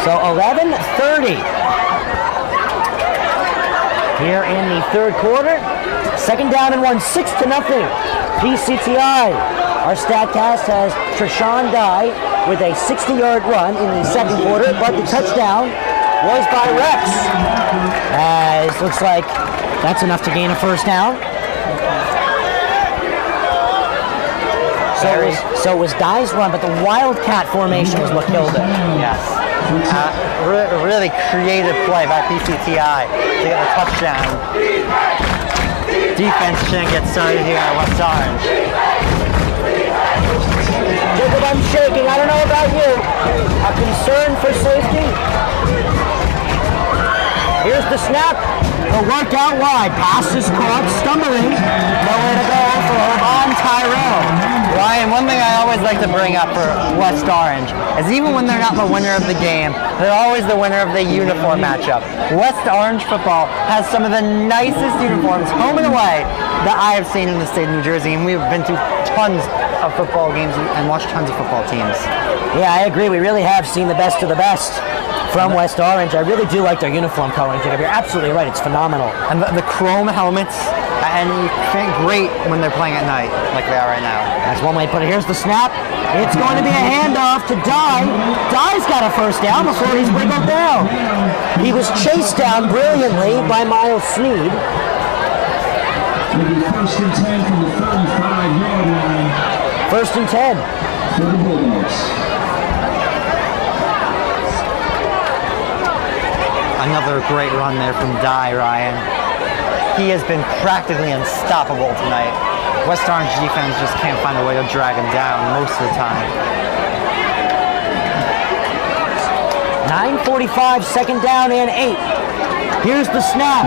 So 11:30 here in the third quarter. Second down and 1, 6-0. PCTI. Our StatCast has Treshawn Dye with a 60-yard run in the second quarter, but the touchdown was by Rex. As looks like that's enough to gain a first down. So it was Dye's run, but the Wildcat formation was what killed it. Yes. Really creative play by PCTI to get a touchdown. Defense shouldn't get started here at West Orange. Jacob, I'm shaking. I don't know about you. A concern for safety. Here's the snap. The work out wide. Pass is caught. Stumbling. Nowhere to go for Oban Tyrell. Ryan, one thing I always like to bring up for West Orange is even when they're not the winner of the game, they're always the winner of the uniform matchup. West Orange football has some of the nicest uniforms, home and away, that I have seen in the state of New Jersey, and we've been to tons of football games and watched tons of football teams. Yeah, I agree. We really have seen the best of the best from West Orange. I really do like their uniform coloring, Jacob. You're absolutely right. It's phenomenal. And the chrome helmets, and you think great when they're playing at night, like they are right now. That's one way to put it. Here's the snap. It's going to be a handoff to Dye. Dye's got a first down before he's wiggled down. He was chased down brilliantly by Miles Sneed. First and 10 from the 35-yard line. First and 10. For the Bulldogs. Another great run there from Dye, Ryan. He has been practically unstoppable tonight. West Orange defense just can't find a way to drag him down most of the time. 9:45, second down and 8. Here's the snap.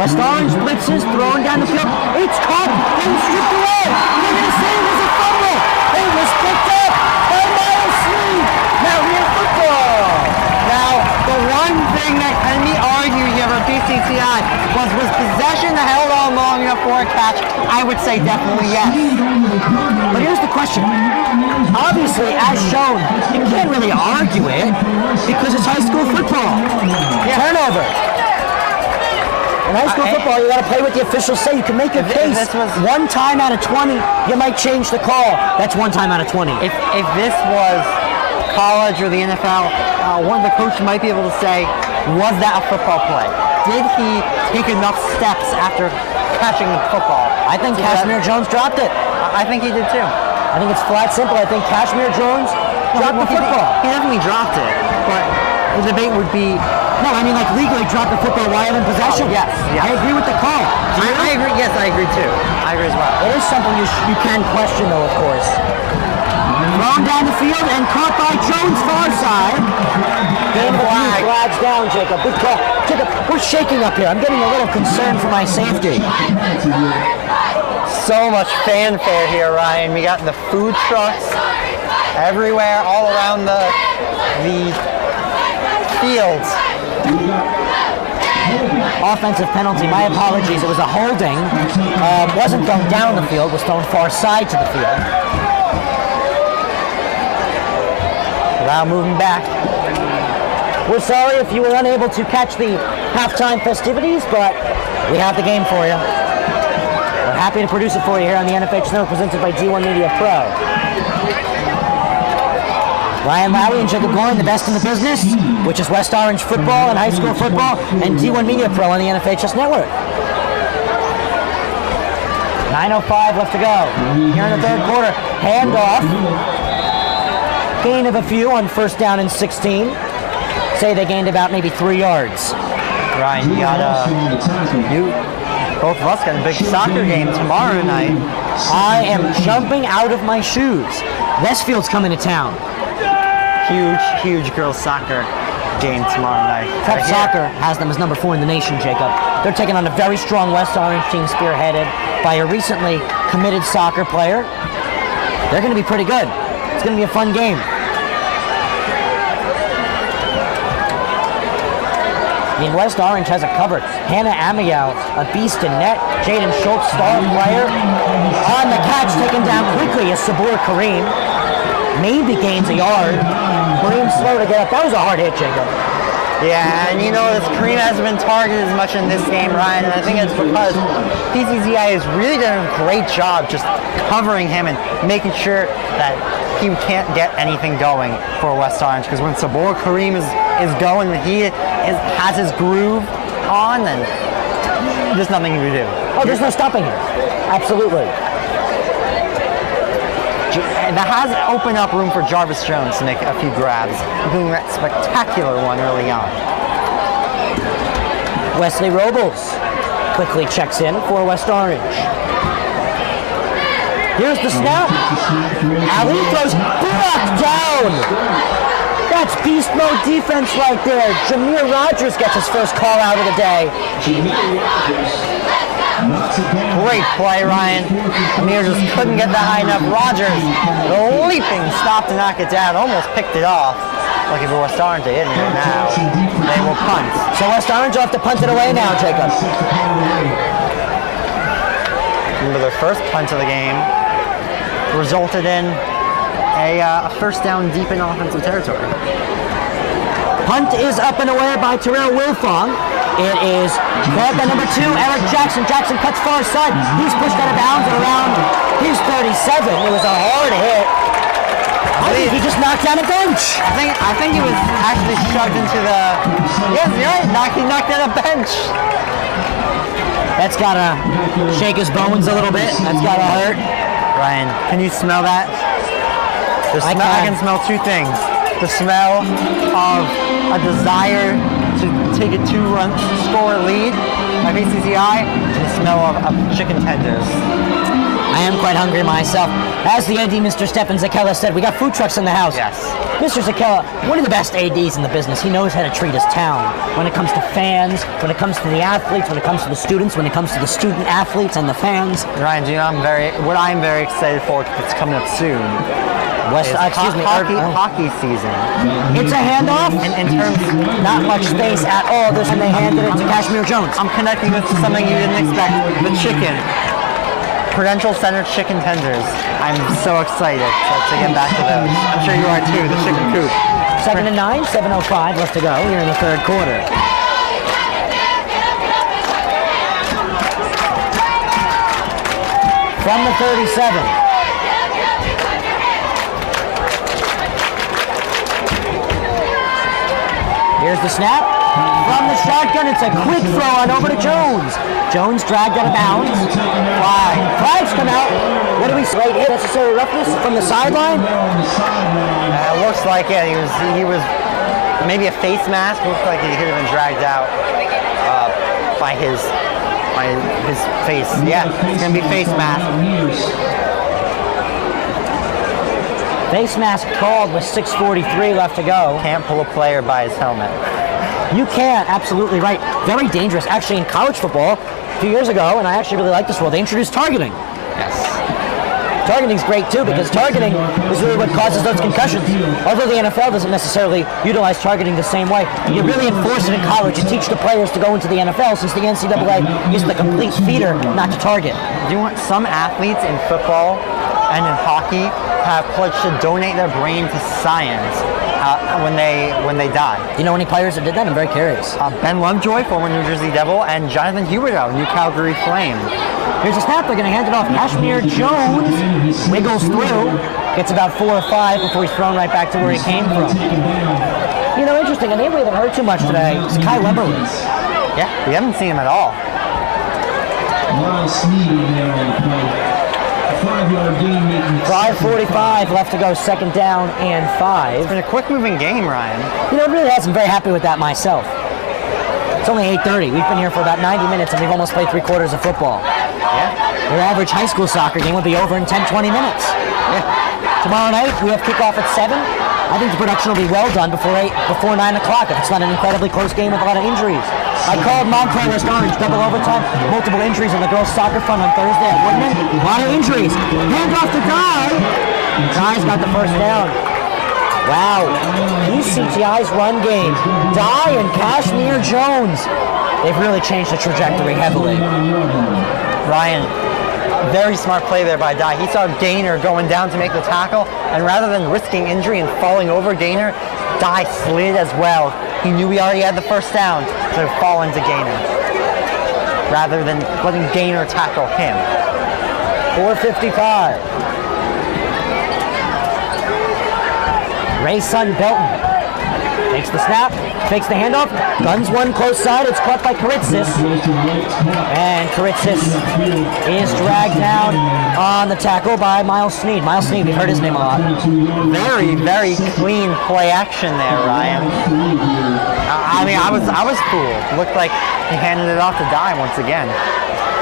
West Orange blitzes, thrown down the field. It's caught and stripped away. They're going to say it was a fumble. It was picked up by Miles Sneed. Mountaineer football. Now, the one thing that can be argued here for PCTI was possession held on long enough for a catch? I would say definitely yes. But here's the question. Obviously, as shown, you can't really argue it because it's high school football. Turnover. In high school football, you got to play what the officials say. You can make your case. This was one time out of 20, you might change the call. That's one time out of 20. If this was college or the NFL, one of the coaches might be able to say, was that a football play? Did he take enough steps after catching the football? I think Kashmir Jones dropped it. I think he did too. I think it's flat simple. I think Kashmir Jones dropped the football. He definitely dropped it, but the debate would be, no, I mean like legally drop the football while in possession. Yes. I agree with the call. I agree. Yes, I agree too. I agree as well. It is something you can question though, of course. Thrown down the field and caught by Jones far side. Game flag. Flags down, Jacob. Good call. Jacob, we're shaking up here. I'm getting a little concerned for my safety. So much fanfare here, Ryan. We got the food trucks everywhere, all around the fields. Offensive penalty. My apologies. It was a holding. Wasn't thrown down the field. Was thrown far side to the field. Now moving back. We're sorry if you were unable to catch the halftime festivities, but we have the game for you. We're happy to produce it for you here on the NFH Network, presented by D1 Media Pro. Ryan Lowry and Jacob Gorin, the best in the business, which is West Orange football and high school football, and D1 Media Pro on the NFHS Network. 9:05 left to go. Here in the third quarter, handoff. Gain of a few on first down and 16. Say they gained about maybe 3 yards. Ryan, both of us got a big soccer game tomorrow night. I am jumping out of my shoes. Westfield's coming to town. Huge girls soccer game tomorrow night. Prep Soccer has them as number 4 in the nation, Jacob. They're taking on a very strong West Orange team spearheaded by a recently committed soccer player. They're going to be pretty good. It's going to be a fun game. I mean, West Orange has it covered. Hannah Amiel, a beast in net. Jaden Schultz, star player. On the catch, taken down quickly is Sabur Kareem. Maybe gains a yard. Kareem slow to get up. That was a hard hit, Jacob. Yeah, and you know, Kareem hasn't been targeted as much in this game, Ryan, and I think it's because PCTI has really done a great job just covering him and making sure that he can't get anything going for West Orange, because when Sabur Kareem is going, has his groove on, then there's nothing to do. Oh, there's no stopping him. Absolutely. That has opened up room for Jarvis Jones to make a few grabs, including that spectacular one early on. Wesley Robles quickly checks in for West Orange. Here's the snap. Ali throws blocked down. That's beast mode defense right there. Jameer Rogers gets his first call out of the day. Great play, Ryan. Amir just couldn't get that high enough. Rogers, the leaping stop to knock it down, almost picked it off. Lucky for West Orange, they didn't. Now they will punt. So West Orange will have to punt it away now, Jacob. Remember their first punt of the game resulted in a first down deep in offensive territory. Punt is up and away by Terrell Wilfong. It is caught by number 2, Eric Jackson. Jackson cuts far side. He's pushed out of bounds at around his 37. It was a hard hit. I think he just knocked down a bench. I think he was actually shoved into the. Yes, you're right. He knocked down a bench. That's gotta shake his bones a little bit. That's gotta hurt. Ryan, can you smell that? I can smell 2 things. The smell of a desire take a 2-run score lead by PCCI, and the smell of chicken tenders. I am quite hungry myself. As the AD, Mr. Stefan Zakella, said, we got food trucks in the house. Yes. Mr. Zakella, one of the best ADs in the business. He knows how to treat his town. When it comes to fans, when it comes to the athletes, when it comes to the students, when it comes to the student athletes and the fans. Ryan, do you know what I'm very excited for that's coming up soon? Hockey season. It's a handoff, and in terms not much space at all. And they handed it to Kashmir Jones. I'm connecting this to something you didn't expect. The chicken. Prudential Center chicken tenders. I'm so excited to get back to those. I'm sure you are too, the chicken coop. 7-9, 7:05 left to go here in the third quarter. From the 37. Here's the snap. From the shotgun, it's a quick throw on over to Jones. Jones dragged out of bounds. Flags come out. What do we say? Necessary roughness from the sideline? Looks like it. He was maybe a face mask. Looks like he could have been dragged out by his face. Yeah, it's gonna be face mask. Face mask called with 6:43 left to go. Can't pull a player by his helmet. You can't, absolutely right. Very dangerous. Actually, in college football, a few years ago, and I actually really like this rule, they introduced targeting. Yes. Targeting's great too, because targeting is really what causes those concussions. Although the NFL doesn't necessarily utilize targeting the same way, you really enforce it in college. You teach the players to go into the NFL, since the NCAA is the complete feeder not to target. Do you want some athletes in football and in hockey have pledged to donate their brain to science when they die? You know any players that did that? I'm very curious. Ben Lovejoy, former New Jersey Devil, and Jonathan Huberdeau, New Calgary Flame. Here's a snap. They're going to hand it off. Kashmir Jones wiggles through, gets about 4 or 5 before he's thrown right back to where he came from. You know, interesting. A name we haven't heard too much today is Kai Lemberly. Yeah, we haven't seen him at all. 5:45 left to go, second down and 5. It's been a quick-moving game, Ryan. You know, it really has. I'm very happy with that myself. It's only 8:30. We've been here for about 90 minutes, and we've almost played 3/4 of football. Yeah. Your average high school soccer game would be over in 10, 20 minutes. Yeah. Tomorrow night, we have kickoff at 7. I think the production will be well done before 9 o'clock, if it's not an incredibly close game with a lot of injuries. I called Montclair West Orange, double overtime, multiple injuries on the girls' soccer front on Thursday at Woodman. A lot of injuries. Hand off to Guy. Guy's got the first down. Wow. PCTI's run game. Dye and Kashmir Jones. They've really changed the trajectory heavily. Ryan, very smart play there by Dye. He saw Gaynor going down to make the tackle, and rather than risking injury and falling over Gaynor, Dye slid as well. He knew he already had the first down, so fall into Gaynor, rather than letting Gaynor tackle him. 4:55. Ray's son Belton takes the snap, takes the handoff, guns one close side, it's caught by Karitsis. And Karitsis is dragged down on the tackle by Miles Sneed. Miles Sneed, we've heard his name a lot. Very, very clean play action there, Ryan. I mean, I was fooled. Looked like he handed it off to Dye once again.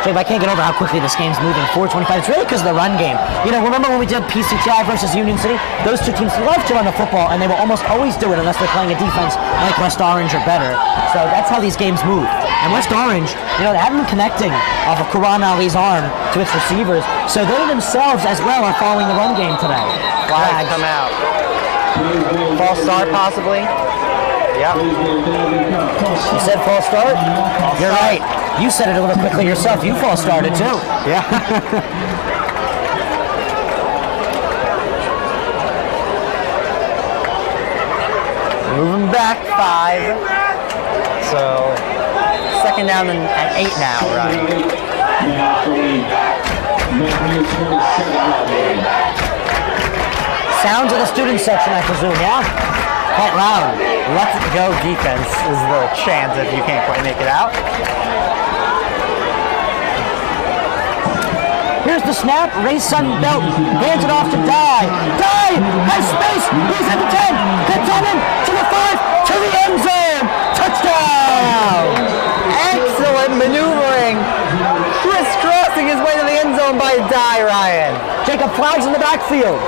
Jake, I can't get over how quickly this game's moving. 4:25. It's really because of the run game. You know, remember when we did PCTI versus Union City? Those two teams love to run the football, and they will almost always do it unless they're playing a defense like West Orange or better. So that's how these games move. And West Orange, you know, they haven't been connecting off of Quran Ali's arm to its receivers, so they themselves as well are following the run game today. Flags come out. False start possibly. Yep. You said false start? You're right. You said it a little quickly yourself. You false started too. Yeah. Moving back 5. So second down and 8 now, right? Sounds of the student section, I presume, yeah? Quite loud. Let's go defense is the chant if you can't quite make it out. Here's the snap. Ray's son Belton hands it off to Dye. Dye has space. He's at the 10. Gets on in to the 5. To the end zone. Touchdown! Excellent maneuvering. Crisscrossing his way to the end zone by Dye, Ryan. Jacob, flags in the backfield.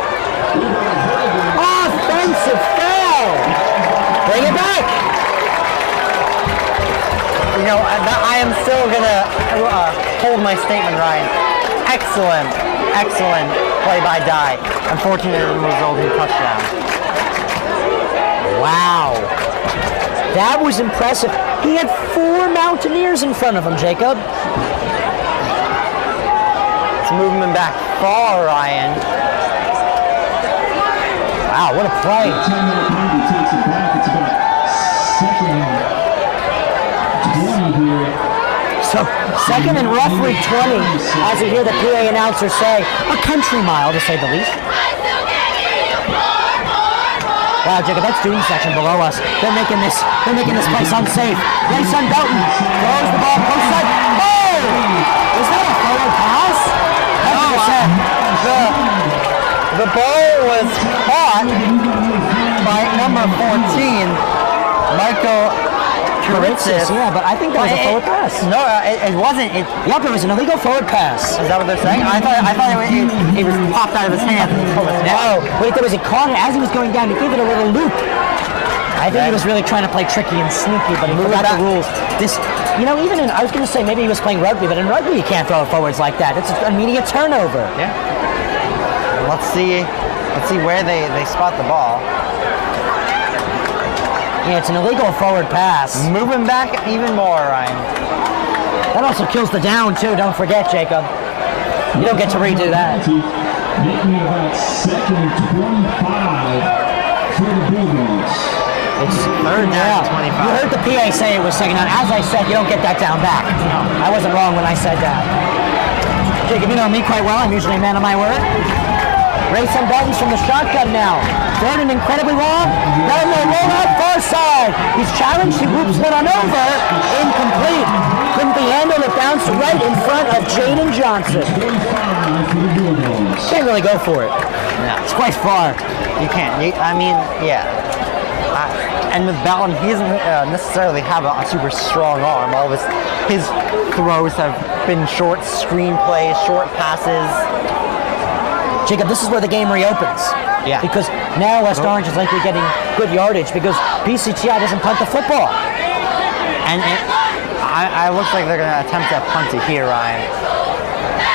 Offensive foul. Bring it back. You know, I am still going to hold my statement, Ryan. Excellent play by Dye. Unfortunately, it resulted in a touchdown. Wow. That was impressive. He had 4 Mountaineers in front of him, Jacob. It's moving him back far, Ryan. Wow, what a play. So, second and roughly 20, as you hear the PA announcer say, a country mile to say the least. Wow, Jacob, that student section below us. They're making this place unsafe. Grayson Belton throws the ball close side. Oh! Is that a forward pass? The ball was caught by number 14, Michael Karitzis. Yeah, but I think that was a forward pass. No, it wasn't. Yep, it was an illegal forward pass. Is that what they're saying? I thought it was popped out of his hand. No, what he did was he caught it as he was going down. He gave it a little loop. I think he was really trying to play tricky and sneaky, but he forgot the rules. Even I was going to say maybe he was playing rugby, but in rugby you can't throw it forwards like that. It's an immediate turnover. Yeah. Let's see where they spot the ball. Yeah, it's an illegal forward pass. Moving back even more, Ryan. That also kills the down, too. Don't forget, Jacob. You don't get to redo that. Making it about second and 25 for the Bulldogs. It's third down, 25. You heard the PA say it was second down. As I said, you don't get that down back. No, I wasn't wrong when I said that. Jacob, you know me quite well. I'm usually a man of my word. Grayson Belton's from the shotgun now. Third and incredibly long. Now no roll out far side. He's challenged. He whoops one on over. Incomplete. Couldn't be handled. It bounced right in front of Jaden Johnson. Can't really go for it. No. It's quite far. You can't. And with Belton, he doesn't necessarily have a super strong arm. All of his throws have been short screen plays, short passes. Jacob, this is where the game reopens. Yeah. Because now West Orange is likely getting good yardage because PCTI doesn't punt the football. And it looks like they're going to attempt to punt it here, Ryan.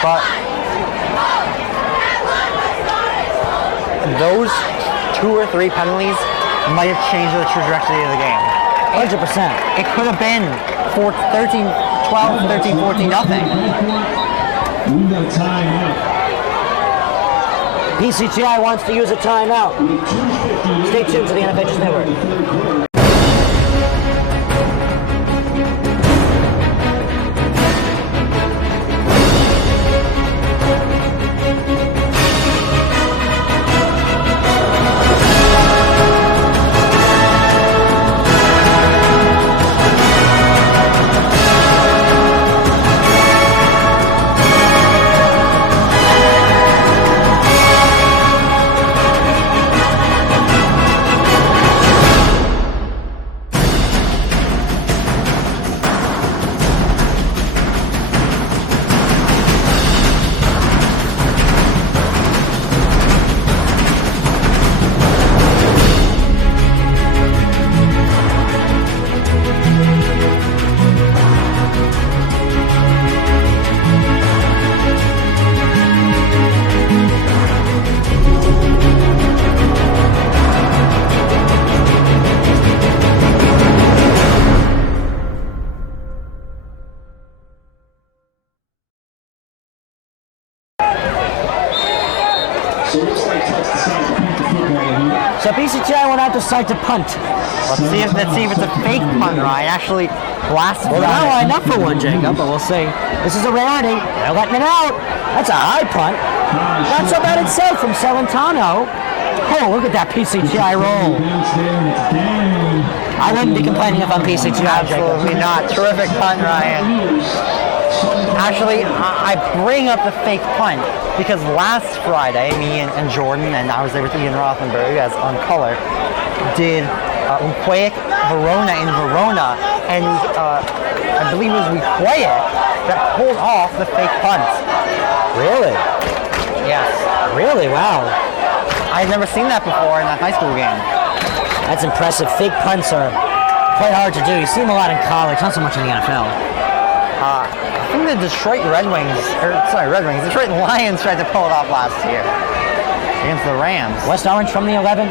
But those 2 or 3 penalties might have changed the trajectory of the game. 100%. It could have been 12, 13, 14, nothing. We've got time out. PCTI wants to use a timeout. Stay tuned to the NFHS Network. So PCTI went out to side to punt. Let's see if it's a fake punt, Ryan. Actually, blasted. Well, they're not lined up for one, Jacob, but we'll see. This is a rarity. They're letting it out. That's a high punt. Not so bad itself from Celentano. Oh, look at that PCTI roll. I wouldn't be complaining if I'm PCTI, Absolutely not. Terrific punt, Ryan. Actually, I bring up the fake punt because last Friday, me and Jordan, and I was there with Ian Rothenberg as on color, did Passaic, Verona in Verona, and I believe it was Passaic that pulled off the fake punt. Really? Yes. Really? Wow. I'd never seen that before in a high school game. That's impressive. Fake punts are quite hard to do. You see them a lot in college, not so much in the NFL. I think the Detroit Detroit Lions tried to pull it off last year against the Rams. West Orange from the 11.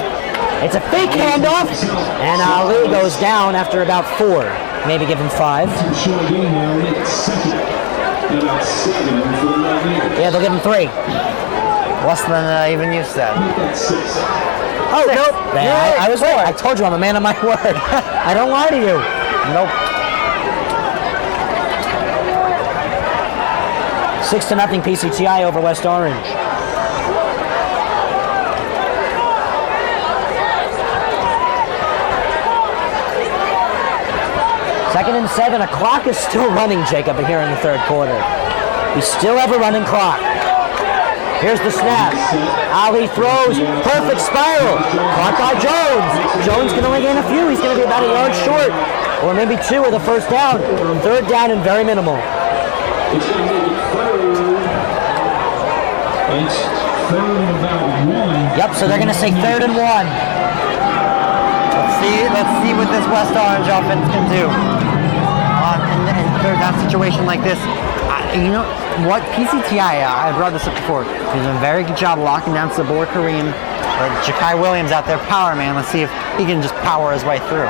It's a fake handoff, and Ali goes down after about 4. Maybe give him 5. Yeah, they'll give him 3. Less than even you said. Oh, nope. I was right. I told you I'm a man of my word. I don't lie to you. Nope. 6-0 PCTI over West Orange. Second and 7. A clock is still running, Jacob, here in the third quarter. We still have a running clock. Here's the snap. Ali throws. Perfect spiral. Caught by Jones. Jones can only gain a few. He's going to be about a yard short. Or maybe 2 with a first down. Third down and very minimal. It's going to make it third. It's third and about 1. Yep, so they're going to say 3rd and 1. Let's see what this West Orange offense can do in third down situation like this. You know what? PCTI, I brought this up before. He's done a very good job locking down Sabor Kareem. Ja'Kai Williams out there, power man. Let's see if he can just power his way through.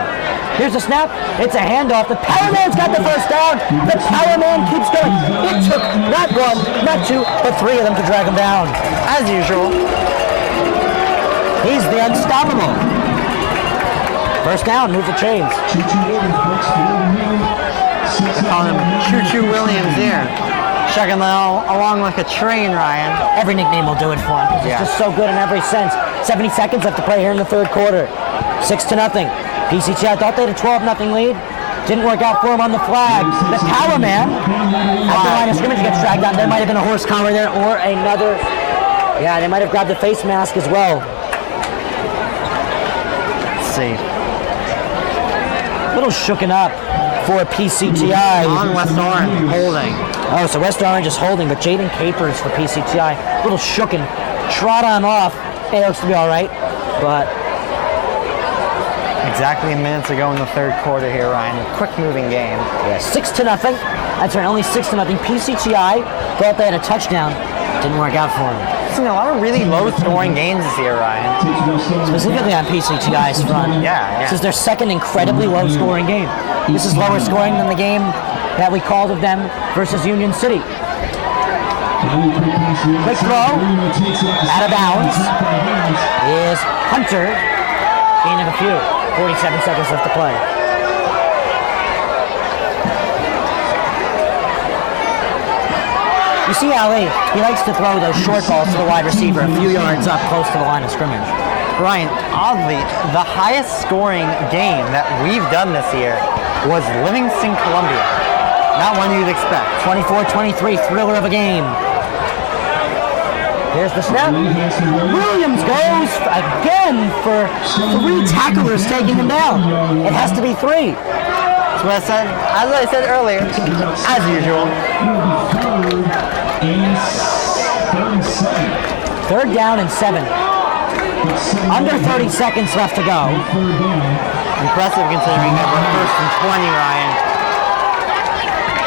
Here's the snap. It's a handoff. The power man's got the first down. The power man keeps going. It took not 1, not 2, but 3 of them to drag him down. As usual. He's the unstoppable. First down, move the chains. They're calling him Choo-Choo Williams here. Chugging along like a train, Ryan. Every nickname will do it for him. He's just so good in every sense. 70 seconds left to play here in the third quarter. 6-0. PCTI thought they had a 12-0 lead. Didn't work out for him on the flag. The power man at the line of scrimmage gets dragged down. There might have been a horse collar there or another. Yeah, they might have grabbed the face mask as well. Let's see. A little shooken up for PCTI. On West Orange, holding. Oh, so West Orange is holding, but Jaden Capers for PCTI. A little shooken. Trot on off. It looks to be all right, but... Exactly a minute to go in the third quarter here, Ryan. Quick moving game. Yeah, 6-0. That's right, only 6-0. PCTI thought they had a touchdown. Didn't work out for them. Seen a lot of really low-scoring games this year, Ryan. Specifically on PCTI's front. Yeah. This is their second incredibly low-scoring game. This is lower scoring than the game that we called of them versus Union City. Quick throw. Out of bounds is Hunter. Gain of a few. 47 seconds left to play. You see Ali, he likes to throw those short balls to the wide receiver a few yards up close to the line of scrimmage. Ryan, oddly, the highest scoring game that we've done this year was Livingston, Columbia. Not one you'd expect. 24-23, thriller of a game. Here's the snap. Williams goes again for 3 tacklers taking him down. It has to be 3. That's what I said. As I said earlier, as usual. Third down and 7. Under 30 seconds left to go. Impressive considering that we're first and 20, Ryan.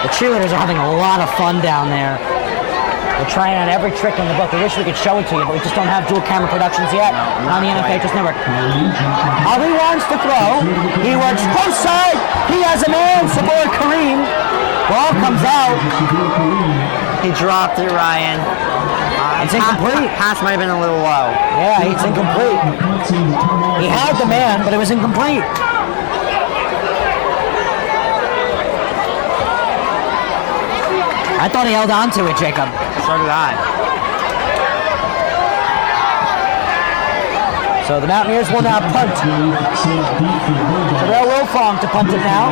The cheerleaders are having a lot of fun down there. We're trying out every trick in the book. We wish we could show it to you, but we just don't have dual camera productions yet on the NFHS network. Ali wants to throw. He works close side. He has a man, Sabor Kareem. Ball comes out. He dropped it, Ryan. It's incomplete. Pass might have been a little low. Yeah, it's incomplete. He had the man, but it was incomplete. I thought he held on to it, Jacob. So did I. So the Mountaineers will now punt. Terrell Wilfong to punt it now.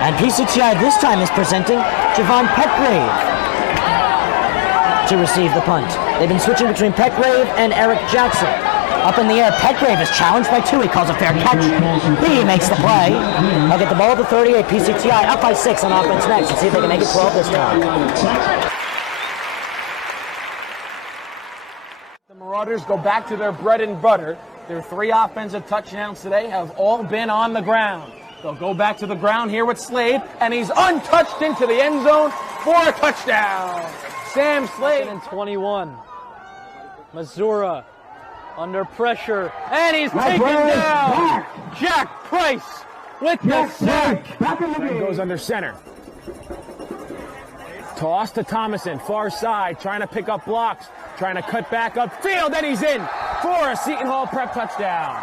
And PCTI this time is presenting Javon Petgrave to receive the punt. They've been switching between Petgrave and Eric Jackson. Up in the air, Petgrave is challenged by 2. He calls a fair catch. He makes the play. They'll get the ball at the 38. PCTI up by 6 on offense next. Let's see if they can make it 12 this time. The Marauders go back to their bread and butter. Their 3 offensive touchdowns today have all been on the ground. They'll go back to the ground here with Slade, and he's untouched into the end zone for a touchdown. Sam Slade. And 21. Missouri under pressure, and he's taken down. Jack Price with the sack. And goes under center. Toss to Thomason, far side, trying to pick up blocks, trying to cut back upfield, and he's in for a Seton Hall Prep touchdown.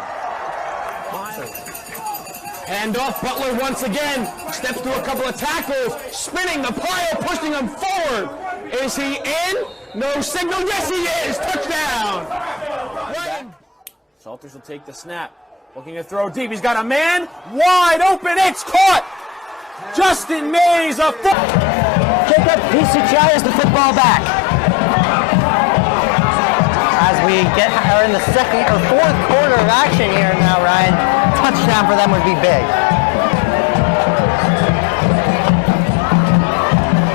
Hand off, Butler once again, steps through a couple of tackles, spinning the pile, pushing him forward. Is he in? No signal, yes he is, touchdown. Salters will take the snap, looking to throw deep, he's got a man, wide open, it's caught. Justin Mays, a foot. Jacob, PCTI has the football back. As we are in the second or fourth quarter of action here now, Ryan, touchdown for them would be big.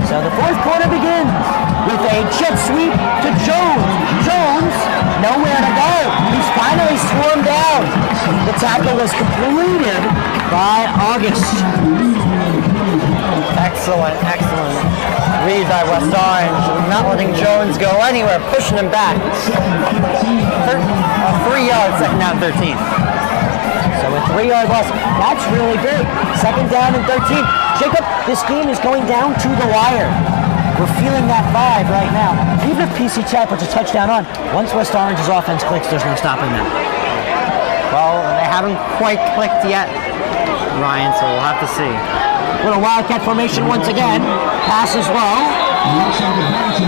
So the fourth quarter begins with a jet sweep to Jones. Jones, nowhere to go. He's finally swarmed down. The tackle was completed by August. Excellent, excellent read by West Orange, not letting Jones go anywhere, pushing him back. 3 yards, second down 13. So a 3-yard loss, that's really big. Second down and 13. Jacob, this game is going down to the wire. We're feeling that vibe right now. Even if PCTI puts a touchdown on, once West Orange's offense clicks, there's no stopping them. Well, they haven't quite clicked yet, Ryan, so we'll have to see. Little Wildcat formation once again. Passes low.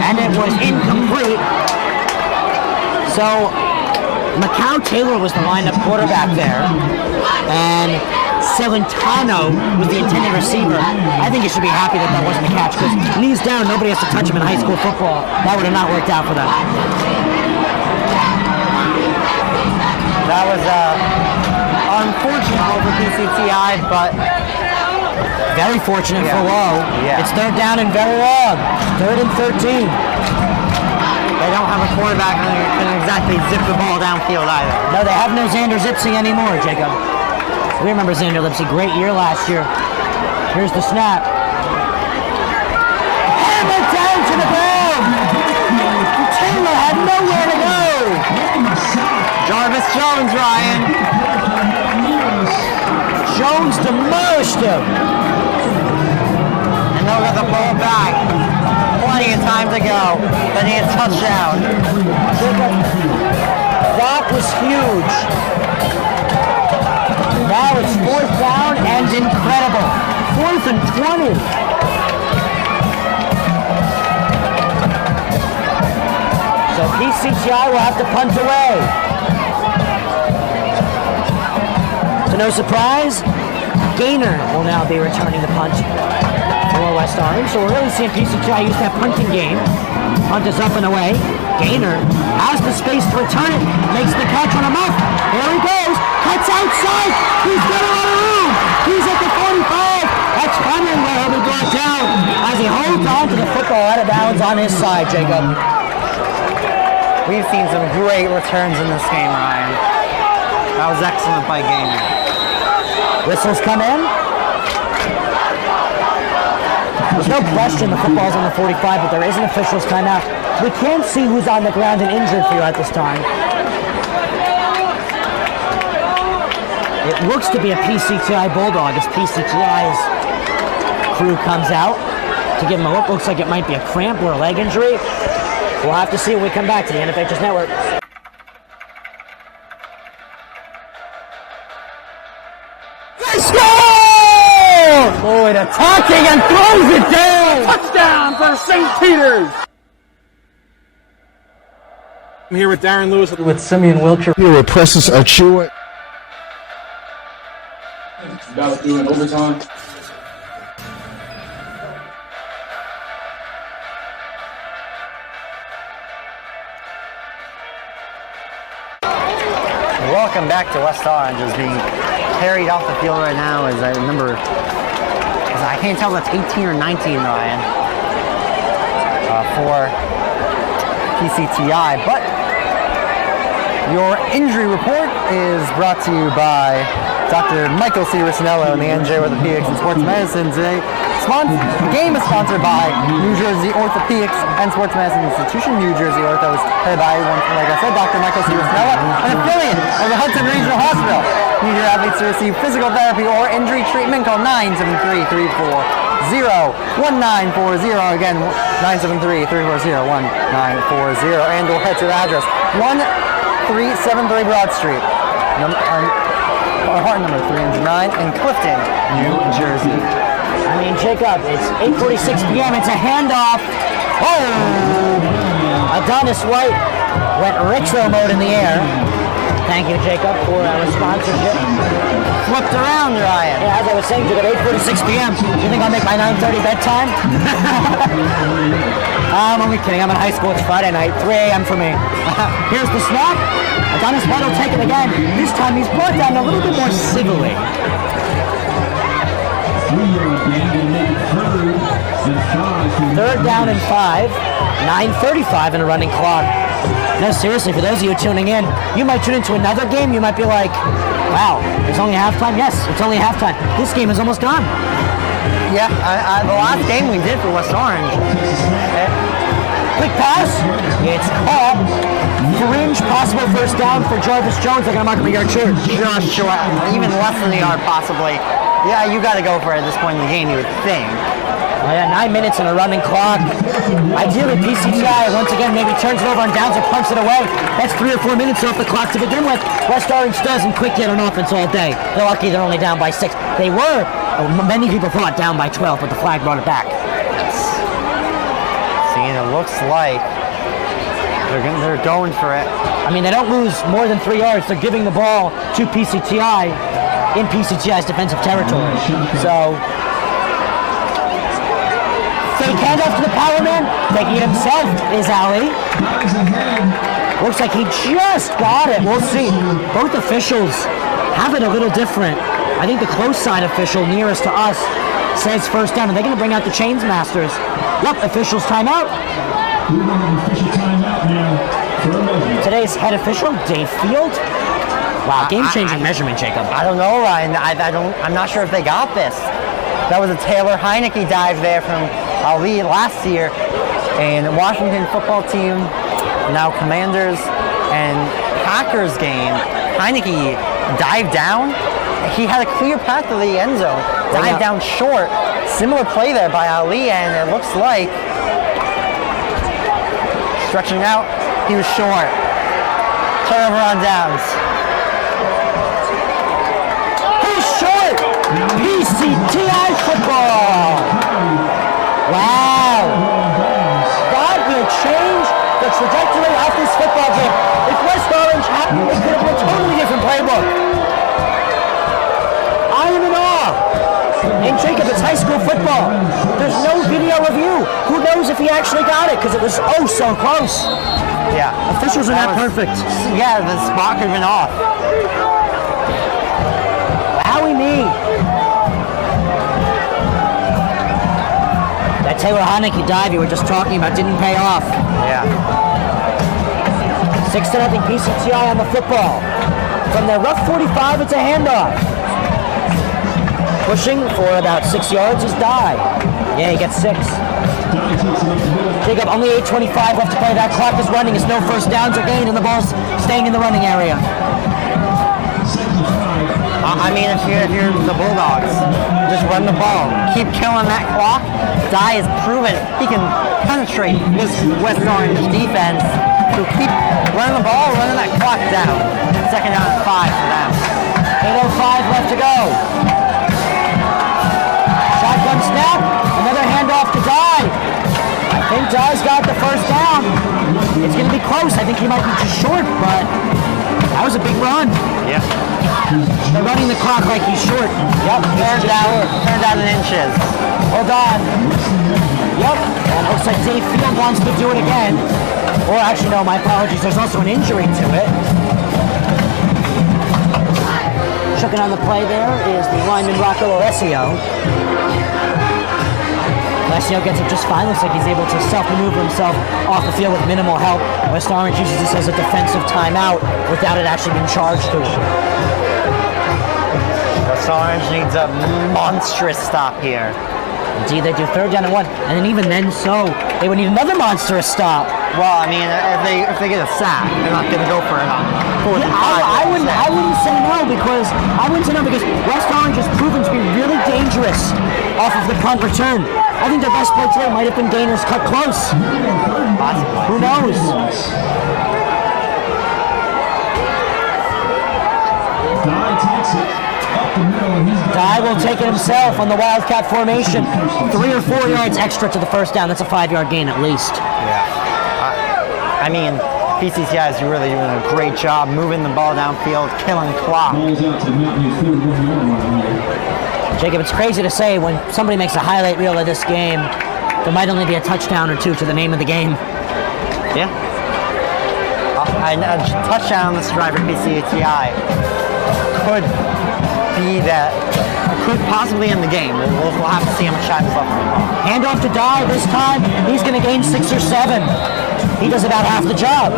And it was incomplete. So Macau Taylor was the lineup quarterback there. And Celentano was the intended receiver. I think you should be happy that that wasn't a catch, because knees down, nobody has to touch him in high school football. That would have not worked out for them. That was unfortunate over PCTI, but very fortunate for Lowe. Yeah. It's third down and very long. 3rd and 13. They don't have a quarterback who can exactly zip the ball downfield either. No, they have no Xander Zipsey anymore, Jacob. We remember Xander Lipsey, great year last year. Here's the snap. Hammered down to the ground. Taylor had nowhere to go. Jarvis Jones, Ryan. Jones demolished him. And they'll get the ball back. Plenty of time to go. They need a touchdown. That was huge. Now it's 4th down and incredible. 4th and 20. So PCTI will have to punt away. To no surprise, Gaynor will now be returning the punt for West Orange. So we're really seeing PCTI use that punting game. Punt is up and away. Gaynor has the space to return it. Makes the catch on a muff. There he goes. Cuts outside. He's got a lot of room. He's at the 45. That's Hunter where he'll be brought down as he holds on to the football out of bounds on his side, Jacob. We've seen some great returns in this game, Ryan. That was excellent by Gaynor. Whistles come in. There's no question the football's on the 45, but there is an official's timeout. We can't see who's on the ground and injured for you at this time. It looks to be a PCTI Bulldog as PCTI's crew comes out to give him a look. Looks like it might be a cramp or a leg injury. We'll have to see when we come back to the NFHS Network. They score! Lloyd attacking and throws it down! Touchdown for St. Peter's! I'm here with Darren Lewis. With Simeon Wilcher. Here with Precious Achua. About doing overtime. welcome back to West Orange is being carried off the field right now as I remember, I can't tell if that's 18 or 19, Ryan, for PCTI. But your injury report is brought to you by Dr. Michael C. Russinello and the NJ Orthopedics and Sports Medicine today. The game is sponsored by New Jersey Orthopedics and Sports Medicine Institution. New Jersey Ortho is headed by, like I said, Dr. Michael C. Russinello, an affiliate of the Hudson Regional Hospital. Need your athletes to receive physical therapy or injury treatment? Call 973-340-1940. Again, 973-340-1940. And or head to the address 1373 Broad Street. Apartment number 309 in Clifton, New Jersey. I mean, Jacob, it's 8:46 p.m. It's a handoff. Oh! Adonis White went retro mode in the air. Thank you, Jacob, for our sponsorship. Flipped around, Ryan. Yeah, as I was saying, Jacob, 8:46 p.m. Do you think I'll make my 9:30 bedtime? I'm only kidding. I'm in high school. It's Friday night. 3 a.m. for me. Here's the snap. Adonis White will take it again. This time he's brought down a little bit more civilly. Third down and 5, 9:35 in a running clock. No, seriously, for those of you tuning in, you might tune into another game, you might be like, wow, it's only halftime? Yes, it's only halftime. This game is almost done. Yeah, the last game we did for West Orange. Quick pass, it's caught. Fringe possible first down for Jarvis Jones. They're going to mark him a yard short. Just short, even less than a yard possibly. Yeah, you got to go for it at this point in the game, you would think. Oh, yeah, 9 minutes and a running clock. Ideally, PCTI once again maybe turns it over on downs or punts it away. That's 3 or 4 minutes off the clock to begin with. West Orange doesn't quick get on offense all day. They're lucky they're only down by 6. They were, many people thought, down by 12, but the flag brought it back. See, it looks like they're going for it. I mean, they don't lose more than 3 yards. They're giving the ball to PCTI in PCTI's defensive territory. So, fake handoff to the power man. Taking it himself is Ali. Looks like he just got it. We'll see. Both officials have it a little different. I think the close side official nearest to us says first down. Are they going to bring out the chains masters? Yep, officials timeout. Today's head official, Dave Field. Wow, game-changing measurement, Jacob. I don't know, Ryan. I'm not sure if they got this. That was a Taylor Heineke dive there from Ali last year. And Washington football team, now Commanders and Packers game. Heineke dived down. He had a clear path to the end zone. Dived down short. Similar play there by Ali, and it looks like stretching out, he was short. Turnover on downs. He's short! PCTI football! Wow! That will change the trajectory of this football game. If West Orange had, it could have been a totally different playbook. I am in awe. And Jacob, it's high school football. There's no video review. Who knows if he actually got it, because it was oh so close. Yeah. Officials are not perfect. Yeah, the spot could have been off. Wowie me. That Taylor Heineke dive you were just talking about didn't pay off. Yeah. 6-0 PCTI on the football. From their rough 45, it's a handoff. Pushing for about 6 yards is Dye. Yeah, he gets 6. Jacob, only 8:25 left to play. That clock is running. It's no first downs or gain, and the ball's staying in the running area. I mean, if you're the Bulldogs, just run the ball. Keep killing that clock. Dye has proven he can penetrate this West Orange defense. So keep running the ball, running that clock down. 2nd down and 5 for them. 8:05 left to go. Shotgun snap. Another handoff to Dye. I think Dye's got the first down. It's going to be close. I think he might be just short, but that was a big run. Yeah. They're running the clock like he's short. Yep, turned out in inches. Hold on. Yep, and it looks like Dave Field wants to do it again. Or actually, no, my apologies. There's also an injury to it. Checking on the play there is the lineman Rocco Alessio. Alessio gets it just fine. Looks like he's able to self-maneuver himself off the field with minimal help. West Orange uses this as a defensive timeout without it actually being charged to it. West Orange needs a monstrous stop here. Indeed, they do 3rd down and 1, and then even then so, they would need another monstrous stop. Well, I mean, if they get a sack, they're not going to go for it on 4th and 5. I wouldn't say no because West Orange has proven to be really dangerous off of the punt return. I think their best play today might have been Gainer's cut close. Possibly. Who knows? Dye will take it himself on the Wildcat formation. 3 or 4 yards extra to the first down. That's a 5-yard gain at least. Yeah. I mean, PCCI is really doing a great job moving the ball downfield, killing clock. Jacob, it's crazy to say when somebody makes a highlight reel of this game, there might only be a touchdown or 2 to the name of the game. Yeah. A touchdown on this drive for PCCI could possibly end the game. We'll have to see how much time is left. Hand off to Dye this time. He's going to gain 6 or 7. He does about half the job.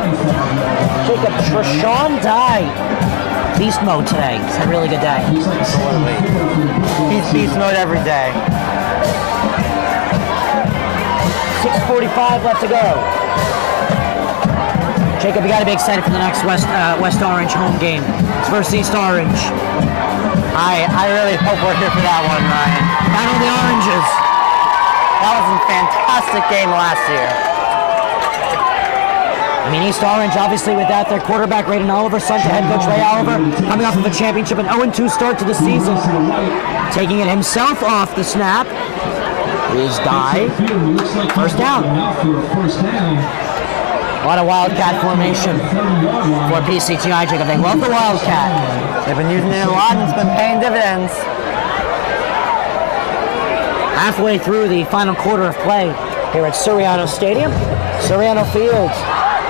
Jacob, Treshawn Dye. Beast mode today. It's a really good day. Absolutely. He's beast mode every day. 6:45 left to go. Jacob, you got to be excited for the next West Orange home game. It's versus East Orange. I really hope we're here for that one, Ryan. Battle of the Oranges. That was a fantastic game last year. I mean, East Orange, obviously, without their quarterback, Raiden Oliver, son to head coach Ray Oliver, coming off of a championship, an 0-2 start to the season. Taking it himself off the snap is Dye. First down. A lot of Wildcat formation for PCTI, Jacob. They love the Wildcat. They've been using it a lot and it's been paying dividends. Halfway through the final quarter of play here at Suriano Stadium, Suriano Field.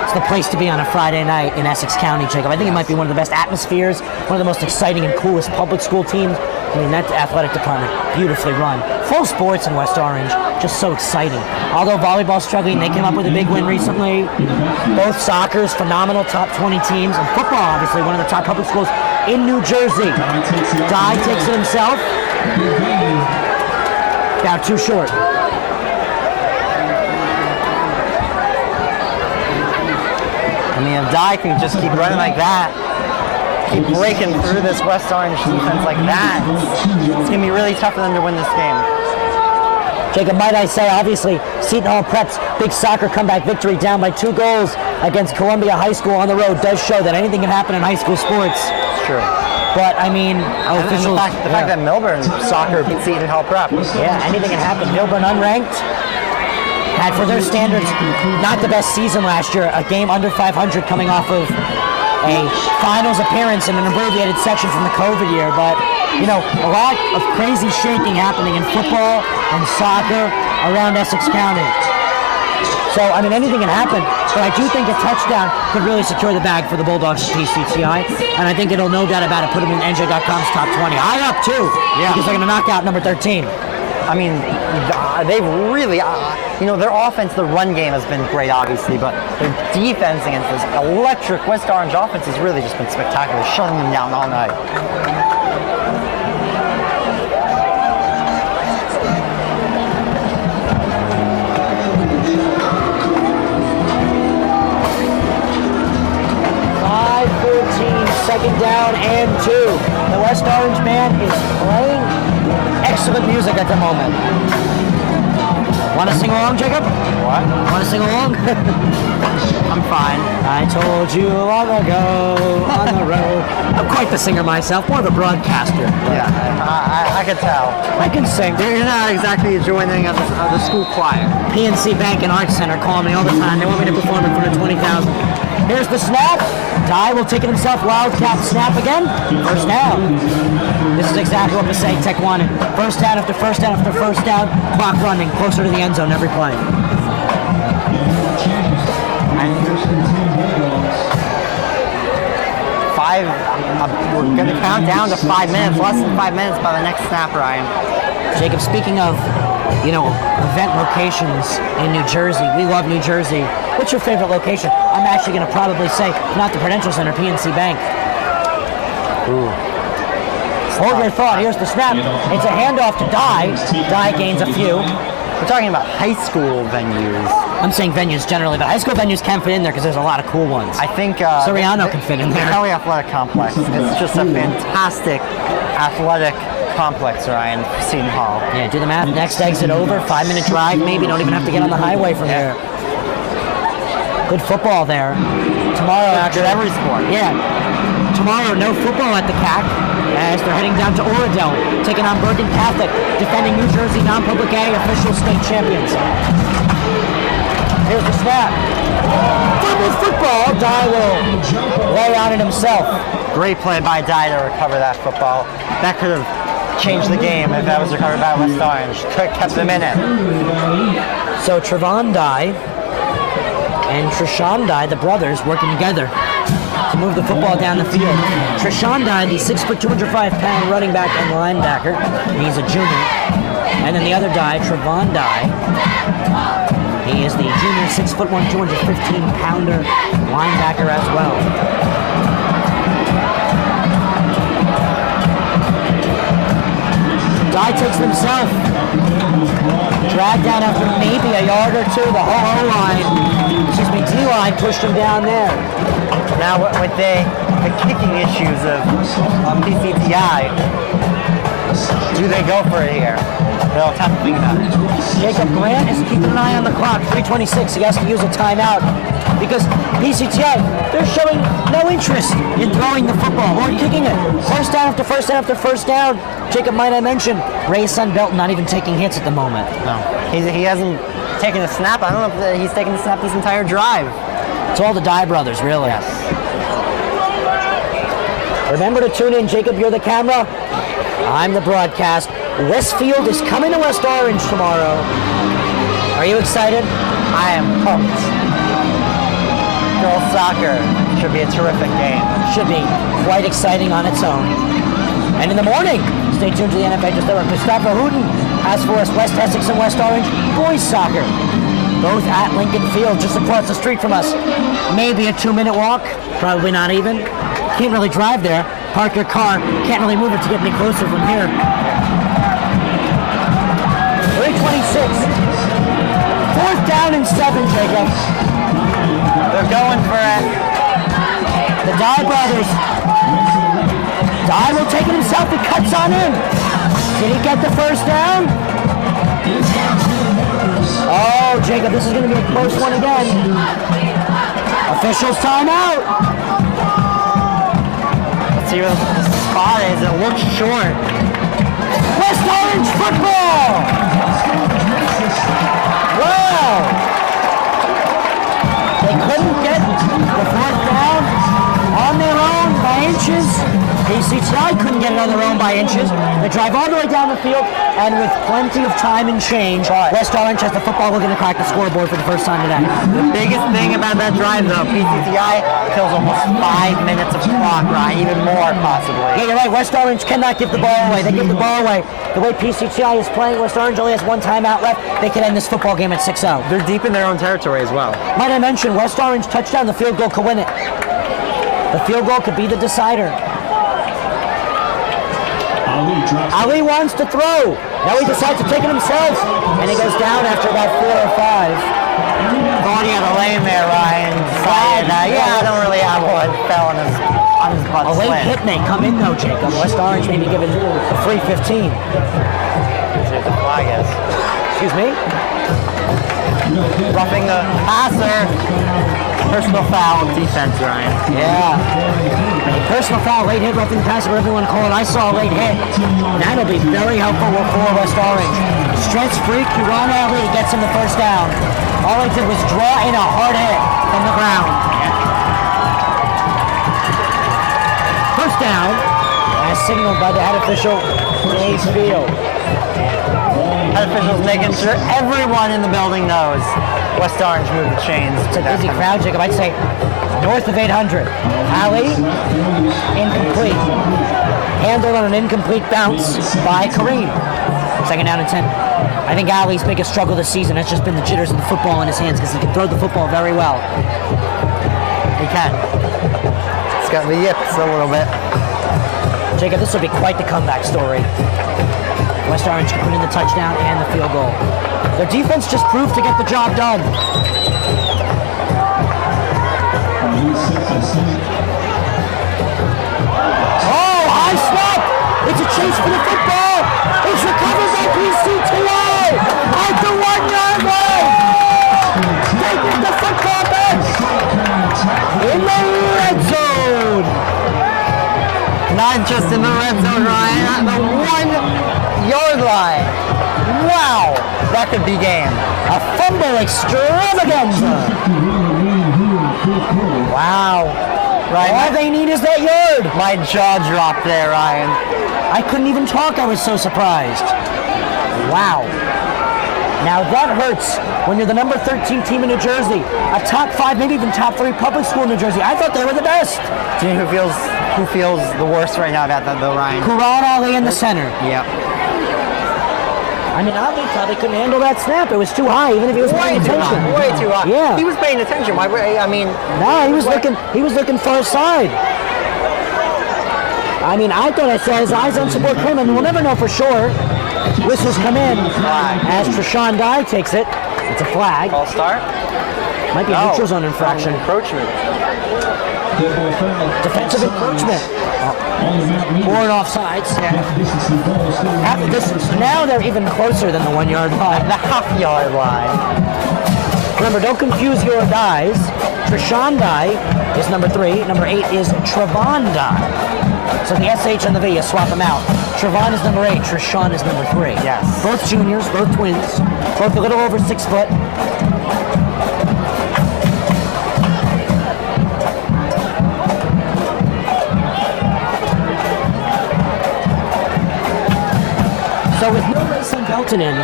It's the place to be on a Friday night in Essex County, Jacob. I think it might be one of the best atmospheres, one of the most exciting and coolest public school teams. I mean, that athletic department, beautifully run. Full sports in West Orange, just so exciting. Although volleyball's struggling, they came up with a big win recently. Both soccer's phenomenal top 20 teams, and football, obviously, one of the top public schools in New Jersey. Dye takes it himself. Now too short. I mean, if Dye can just keep running like that, keep breaking through this West Orange defense like that, it's going to be really tough for them to win this game. Jacob, might I say, obviously, Seton Hall Prep's big soccer comeback victory down by 2 goals against Columbia High School on the road does show that anything can happen in high school sports. It's true. But, I mean, officials... The fact that Milburn soccer beat Seton Hall Prep. Yeah, anything can happen. Milburn unranked. Had, for their standards, not the best season last year. A game under 500 coming off of a finals appearance in an abbreviated section from the COVID year. But, you know, a lot of crazy shaking happening in football and soccer around Essex County. So, I mean, anything can happen. But I do think a touchdown could really secure the bag for the Bulldogs at PCTI. And I think it'll, no doubt about it, put them in NJ.com's top 20. High up, too. Yeah. Because they're going to knock out number 13. I mean, they've really, you know, their offense, the run game has been great, obviously, but their defense against this electric West Orange offense has really just been spectacular, shutting them down all night. Second down and 2. The West Orange band is playing excellent music at the moment. Want to sing along, Jacob? What? Want to sing along? I'm fine. I told you long ago on the road. I'm quite the singer myself, more of a broadcaster. Yeah, I can tell. I can sing. You're not exactly joining of the school choir. PNC Bank and Arts Center call me all the time. They want me to perform in front of 20,000. Here's the snap. Dye will take it himself. Wildcat snap again. First down. This is exactly what Passaic Tech wanted. First down after first down after first down. Clock running closer to the end zone every play. we're going to count down to 5 minutes, less than 5 minutes by the next snap, Ryan. Jacob, speaking of, event locations in New Jersey, we love New Jersey. What's your favorite location? I'm actually going to probably say not the Prudential Center, PNC Bank. Ooh. Hold your thought. Here's the snap. It's a handoff to Dye. Dye gains a few. We're talking about high school venues. I'm saying venues generally, but high school venues can fit in there because there's a lot of cool ones. I think Soriano can fit in there. The Kelly Athletic Complex. It's just a fantastic athletic complex, Ryan, for Seton Hall. Yeah, do the math. Next exit over, 5-minute drive maybe. Don't even have to get on the highway from here. Good football there. Tomorrow, actually, every sport. Yeah. Tomorrow, no football at the CAC as they're heading down to Oradell, taking on Bergen Catholic, defending New Jersey non-public A official state champions. Here's the snap. Fumble football. Dye will lay on it himself. Great play by Dye to recover that football. That could have changed the game if that was recovered by West Orange. Could have kept them in it. So Trevon Dye and Trishawn Dye, the brothers, working together to move the football down the field. Trishawn Dye, the 6', 205-pound running back and linebacker. He's a junior. And then the other Dye, Trevon Dye. He is the junior 6'1", 215-pounder linebacker as well. Dye takes it himself. Dragged down after maybe a yard or two. The whole D-line pushed him down there. Now with the kicking issues of PCTI, do they go for it here? They'll have to think about it. Jacob Grant is keeping an eye on the clock. 3:26. He has to use a timeout because PCTI, they're showing no interest in throwing the football or kicking it. First down after first down after first down. Jacob, might I mention, Ray Sunbelt not even taking hits at the moment. No. He hasn't taken a snap. I don't know if he's taken a snap this entire drive. It's all the Dye brothers, really. Yes. Remember to tune in. Jacob, you're the camera. I'm the broadcast. Westfield is coming to West Orange tomorrow. Are you excited? I am pumped. Girls soccer should be a terrific game. Should be quite exciting on its own. And in the morning, stay tuned to the NFA Just There. Mustafa Hooten has for us West Essex and West Orange boys soccer. Both at Lincoln Field, just across the street from us. Maybe a 2-minute walk, probably not even. Can't really drive there. Park your car, can't really move it to get any closer from here. 3:26. 4th down and 7, Jacob. They're going for it. The Dye brothers. Dye will take it himself. He cuts on in. Did he get the first down? Oh, Jacob, this is going to be a close one again. Officials timeout. Let's see what the spot is. It looks short. West Orange football! Wow! They couldn't get the 4th down on their own by inches. PCTI couldn't get it on their own by inches. They drive all the way down the field, and with plenty of time and change, West Orange has the football looking to crack the scoreboard for the first time today. The biggest thing about that drive, though, PCTI kills almost 5 minutes of clock, Ryan, even more possibly. Yeah, you're right. West Orange cannot give the ball away. They give the ball away. The way PCTI is playing, West Orange only has 1 timeout left. They can end this football game at 6-0. They're deep in their own territory as well. Might I mention, West Orange touchdown, the field goal could win it. The field goal could be the decider. Ali wants to throw. Now he decides to take it himself. And he goes down after about 4 or 5. Thought he had a lane there, Ryan. Decided, I don't really have one. Fell on his butt. A late hit may come in, though, Jacob. West Orange may be given a free 15. See what the flag is. Excuse me? Roughing the passer. Personal foul defense, Ryan. Yeah. Personal foul, late hit, roughing the passer, whatever you want to call it. I saw a late hit. That'll be very helpful for West Orange. Stretch freak, Ron Ali gets him the first down. All he did was draw in a hard hit from the ground. First down, as signaled by the head official, Dave Field. Head officials making sure everyone in the building knows West Orange moved the chains. It's a busy crowd, Jacob. I'd say north of 800. Alley, incomplete. Handled on an incomplete bounce by Kareem. 2nd down and 10. I think Alley's biggest struggle this season has just been the jitters of the football in his hands because he can throw the football very well. He can. It's got the yips a little bit. Jacob, this will be quite the comeback story. West Orange can put in the touchdown and the field goal. Their defense just proved to get the job done. Oh, high snap! It's a chase for the football! It's recovered by PCTI at the 1-yard line! They get the football back in the red zone! Not just in the red zone, Ryan, at the 1-yard line. Wow, that could be game. A fumble extravaganza. Wow. Right. All they need is that yard. My jaw dropped there, Ryan. I couldn't even talk. I was so surprised. Wow. Now that hurts when you're the number 13 team in New Jersey, a top 5, maybe even top 3 public school in New Jersey. I thought they were the best. Do you know who feels the worst right now about that, though, Ryan? Quran Ali in the center. Yep. I mean, Ali probably couldn't handle that snap. It was too high, even if he was paying attention. Way too high. Yeah. He was paying attention. Why? I mean. No, he was looking far side. I mean, I thought I saw his eyes on support Kramer, and we'll never know for sure. Whistles come in as Treshawn Dye takes it. It's a flag. False start. Might be a neutral zone infraction. Encroachment. Defensive encroachment. More offsides. Half the distance. Now they're even closer than the 1-yard line. The half-yard line. Remember, don't confuse your Dyes. Treshawn Dye is number 3. Number 8 is Trevon Dye. So the SH and the V, you swap them out. Trevon is number 8. Treshawn is number 3. Yes. Both juniors, both twins. Both a little over 6 foot. So with no Mason Belton in,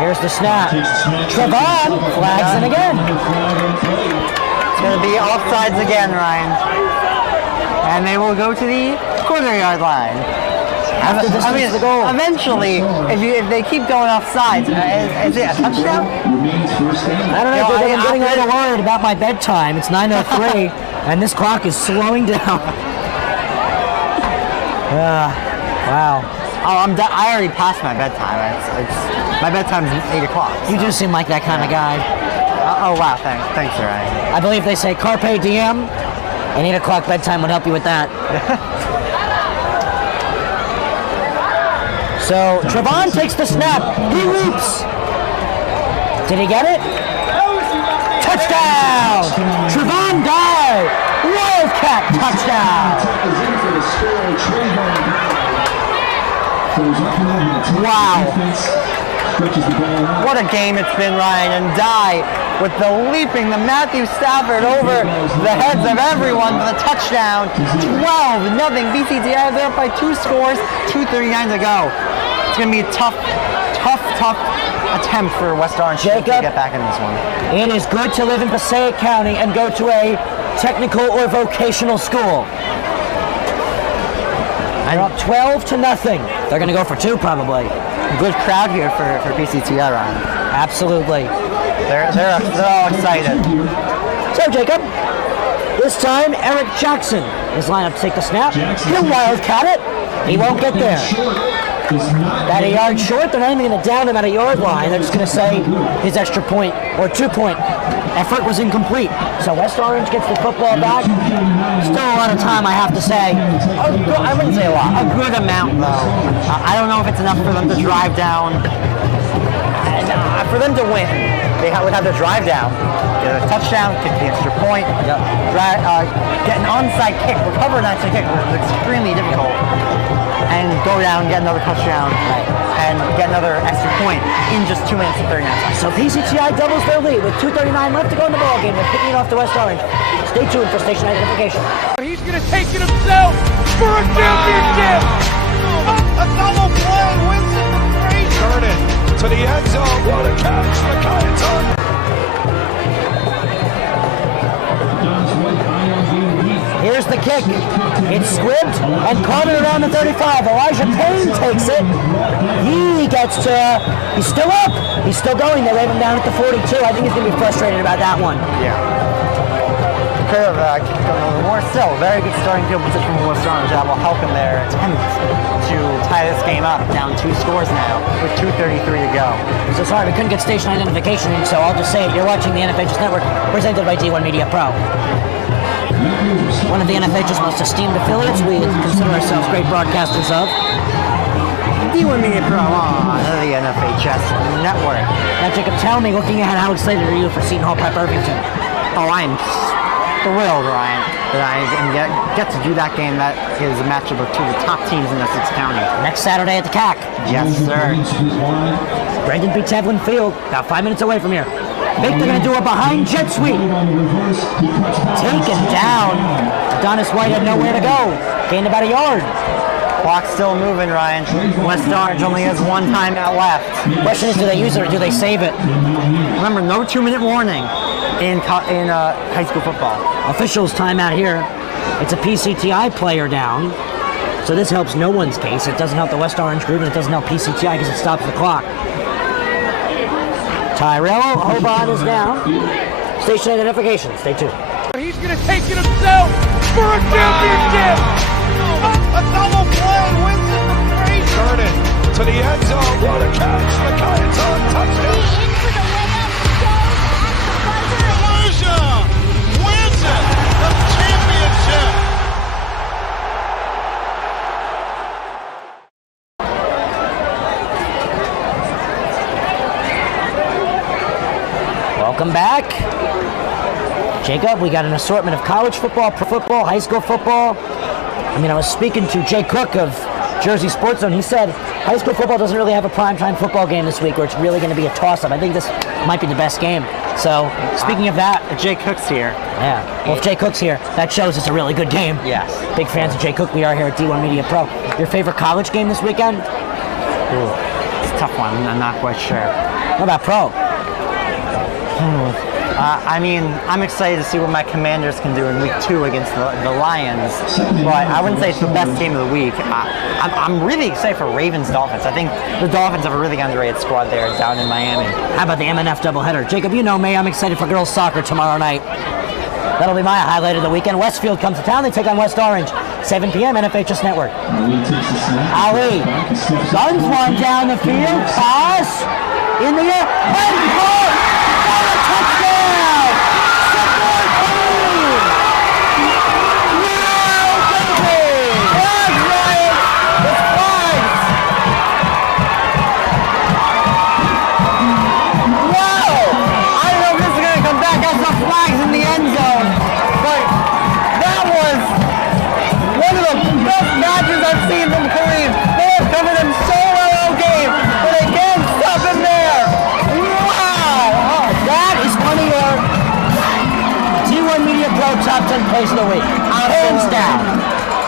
here's the snap. Trevon flags in again. It's going to be offsides again, Ryan. And they will go to the corner-yard line. I mean, eventually, if they keep going offsides, is it a touchdown? I don't know. I'm getting a little worried about my bedtime. It's 9:03, and this clock is slowing down. Wow. Oh, I already passed my bedtime. My bedtime's 8 o'clock. You do seem like that kind of guy. Oh, wow. Thanks, Ryan. I believe they say carpe diem, and 8 o'clock bedtime would help you with that. So Trevon takes the snap. He leaps. Did he get it? Touchdown! Trevon Dye! Wildcat touchdown! Wow. What a game it's been, Ryan. And Dye with the leaping, the Matthew Stafford over the heads of everyone for the touchdown. 12-0. BCTI, they're up by 2 scores, 2:39 to go. It's going to be a tough attempt for West Orange to get back in this one. It is good to live in Passaic County and go to a technical or vocational school. They're up 12-0. They're going to go for 2 probably. Good crowd here for PCTI, Ryan. Absolutely. They're all excited. So, Jacob, this time Eric Jackson is lined up to take the snap. He'll wildcat it. He won't get there. About a yard short. They're not even going to down him at a yard line. They're just going to say his extra point or 2-point effort was incomplete. So West Orange gets the football back. Still a lot of time, I have to say. I wouldn't say a lot. A good amount, though. I don't know if it's enough for them to drive down. For them to win, they would have to drive down, get a touchdown, kick the extra point, get an onside kick, recover an onside kick, which is extremely difficult, and go down, get another touchdown, and get another extra point in just 2 minutes and 39 seconds. So PCTI doubles their lead with 2:39 left to go in the ballgame. They're kicking it off to West Orange. Stay tuned for station identification. He's going to take it himself for a championship. A double play wins it for Frazier. Turn it to the end zone. What a catch. kick. It's squibbed and caught it around the 35. Elijah Payne takes it. He gets to, he's still up. He's still going. They wave him down at the 42. I think he's going to be frustrated about that one. Yeah. Could have kicked a little more still. Very good starting field position from West Orange. That will help in their attempt to tie this game up. Down 2 scores now with 2:33 to go. So sorry, we couldn't get station identification, so I'll just say it. You're watching the NFHS Network, presented by D1 Media Pro. One of the NFH's most esteemed affiliates. We consider ourselves great broadcasters of. D1 Media Pro on the NFHS Network. Now, Jacob, tell me, looking ahead, how excited are you for Seton Hall Prep Irvington? Oh, I'm thrilled, Ryan, that I can get to do that game. That is a matchup of 2 of the top teams in Essex County. Next Saturday at the CAC. Yes, sir. Brendan beats Evelyn Field, about 5 minutes away from here. I think they're going to do a behind jet sweep. Taken down. Adonis White had nowhere to go. Gained about a yard. Clock's still moving, Ryan. West Orange only has 1 timeout left. Question is, do they use it or do they save it? Remember, no 2-minute warning in high school football. Officials timeout here. It's a PCTI player down. So this helps no one's case. It doesn't help the West Orange group, and it doesn't help PCTI because it stops the clock. Tyrell Hobart is down. Station identification. Stay tuned. He's going to take it himself for a championship. A double play wins it from Frazier. Turning to the end zone. What a catch. The Cayetano touchdown. Volusia wins it. The championship. Welcome back. Jacob, we got an assortment of college football, pro football, high school football. I mean, I was speaking to Jay Cook of Jersey Sports Zone. He said high school football doesn't really have a primetime football game this week where it's really going to be a toss-up. I think this might be the best game. So, speaking of that, Jay Cook's here. Yeah. Well, if Jay Cook's here, that shows it's a really good game. Yes. Big fans of Jay Cook. We are here at D1 Media Pro. Your favorite college game this weekend? Ooh, it's a tough one. I'm not quite sure. What about pro? I mean, I'm excited to see what my Commanders can do in week 2 against the Lions, but I wouldn't say it's the best game of the week. I'm really excited for Ravens-Dolphins. I think the Dolphins have a really underrated squad there down in Miami. How about the MNF doubleheader? Jacob, you know me. I'm excited for girls soccer tomorrow night. That'll be my highlight of the weekend. Westfield comes to town. They take on West Orange. 7 p.m. NFHS Network. Ali guns one down the field. Pass in the air. And caught! Touchdown! Support team! Wow, baby! That's right! It's flags! Wow! I don't know if this is going to come back. I saw flags in the end zone. But that was one of the best matches I've seen from Kareem. They have covered him so well all game, but they can't stop him there. Wow! Oh, that is one of your D1 Media Pro top 10 plays of the week. Hands down.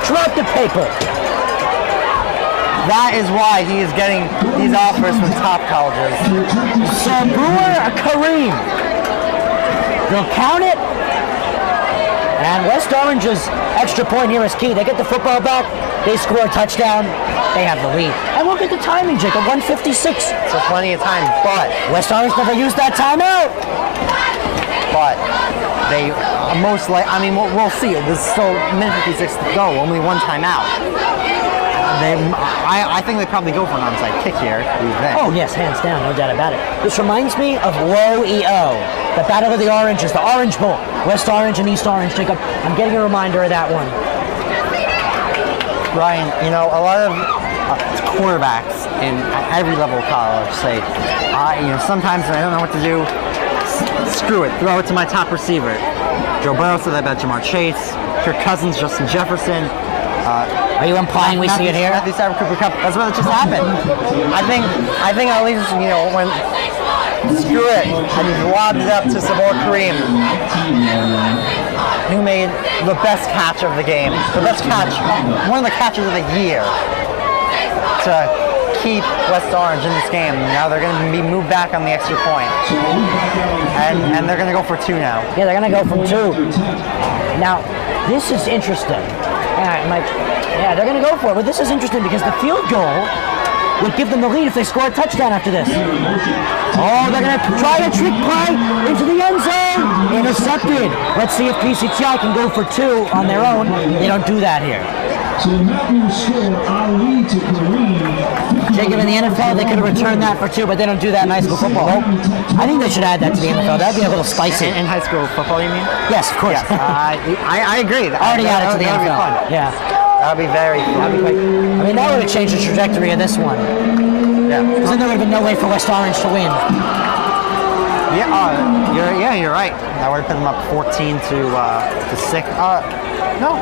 Drop the paper. That is why he is getting these offers from top colleges. Sabur Kareem. They'll count it. And West Orange's extra point here is key. They get the football back. They score a touchdown. They have the lead. And look at the timing, Jacob. 1:56. So plenty of time, but West Orange never used that timeout. But they most likely, I mean, we'll see. There's still minute 56 to go. Only one timeout. I think they probably go for an onside kick here. Oh, yes, hands down, no doubt about it. This reminds me of Low EO, the Battle of the Oranges, the Orange Bowl, West Orange and East Orange. Jacob, I'm getting a reminder of that one. Ryan, you know, a lot of quarterbacks in every level of college say, you know, sometimes I don't know what to do. Screw it, throw it to my top receiver. Joe Burrow said that about Jamar Chase, Kirk Cousins, Justin Jefferson. Are you implying we see it here? Matthew Stafford, Cooper Kupp. That's what just happened. I think at least, you know, when screw it, and he lobbed it up to Sabor Kareem, who made the best catch of the game, the best catch, one of the catches of the year, to keep West Orange in this game. Now they're going to be moved back on the extra point, and they're going to go for 2 now. Yeah, they're going to go from 2. Now, This is interesting. Yeah, they're going to go for it, but this is interesting because the field goal would give them the lead if they score a touchdown after this. Oh, they're going to try a trick play into the end zone. Intercepted. Let's see if PCTI can go for 2 on their own. They don't do that here. So Matthew scored our lead to Kareem. Jacob, in the NFL, they could have returned that for 2, but they don't do that in high school football. I think they should add that to the NFL. That'd be a little spicy. In high school football, you mean? Yes, of course. Yes, I agree. Already added to the That'd be NFL. fun. Yeah. That'd be very fun. I mean, that would have changed the trajectory of this one. Yeah. Because then there would have been no way for West Orange to win. Yeah, you're right. That would have put them up 14 to 6. No,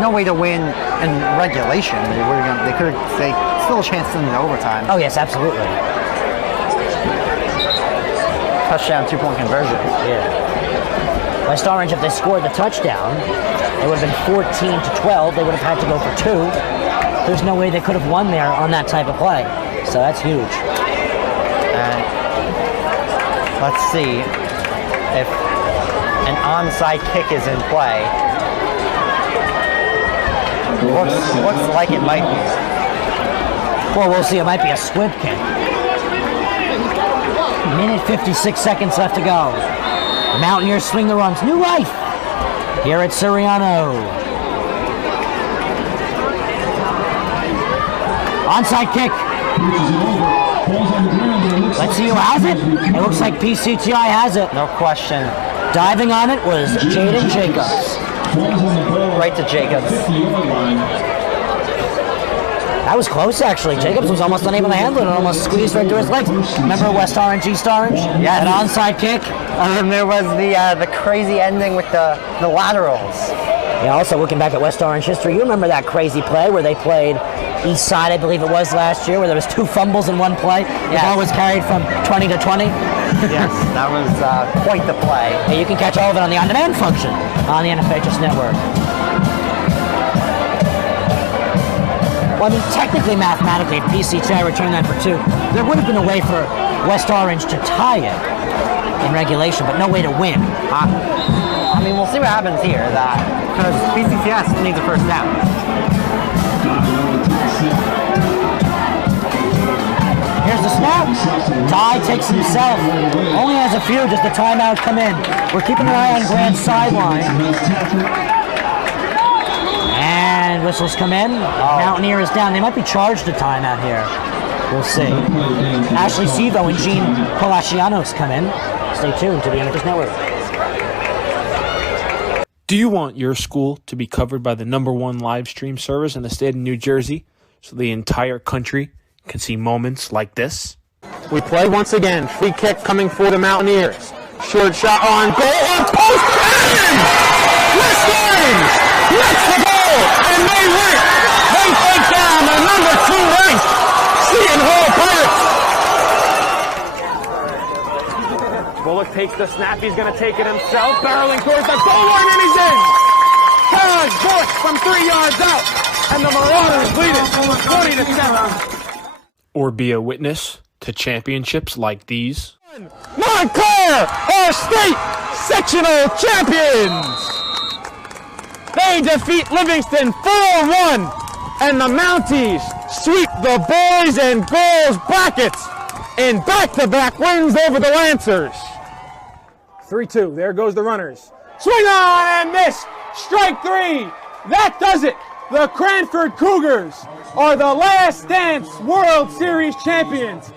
no way to win in regulation. They could have still a chance to win in overtime. Oh yes, absolutely. Touchdown, 2-point conversion. Yeah. West Orange, if they scored the touchdown, it would have been 14-12. They would have had to go for 2. There's no way they could have won there on that type of play. So that's huge. And let's see if an onside kick is in play. Looks like it might be. Well, we'll see. It might be a squib kick. Minute 56 seconds left to go. The Mountaineers swing the runs. New life here at Suriano. Onside kick. Let's see who has it. It looks like PCTI has it. No question. Diving on it was Jaden Jacobs. Right to Jacobs. That was close, actually. Jacobs was almost unable to handle it and almost squeezed right through his legs. Remember West Orange, East Orange? Yeah. An onside kick. There was the crazy ending with the laterals. Yeah, also looking back at West Orange history, you remember that crazy play where they played East Side, I believe it was last year, where there was 2 fumbles in one play. The ball was carried from 20 to 20. Yes, that was quite the play. And you can catch all of it on the on-demand function on the NFHS network. Well, I mean, technically, mathematically, if PCTI returned that for 2, there would have been a way for West Orange to tie it in regulation, but no way to win. I mean, we'll see what happens here, because PCTI still needs a first down. Here's the snap. Ty takes himself. Only has a few, just the timeout come in. We're keeping an eye on Grant's sideline. And whistles come in. Mountaineer is down. They might be charged a timeout here. We'll see. Ashley Sevo and Gene Palacianos come in. Stay tuned to the NFHS Network. Do you want your school to be covered by the #1 live stream service in the state of New Jersey so the entire country can see moments like this? We play once again. Free kick coming for the Mountaineers. Short shot on goal. On post. Cannon! West Orange gets the goal, and they win. They take down the #2 ranked Seton Hall Pirates. Bullock takes the snap. He's going to take it himself. Barreling towards the goal line, and he's in. Charles Bullock from 3 yards out, and the Marauders lead it 20-7. Or be a witness to championships like these? Montclair are state sectional champions. They defeat Livingston 4-1, and the Mounties sweep the boys and girls brackets in back-to-back wins over the Lancers. 3-2, there goes the runners. Swing on and miss, strike 3, that does it. The Cranford Cougars are the Last Dance World Series champions.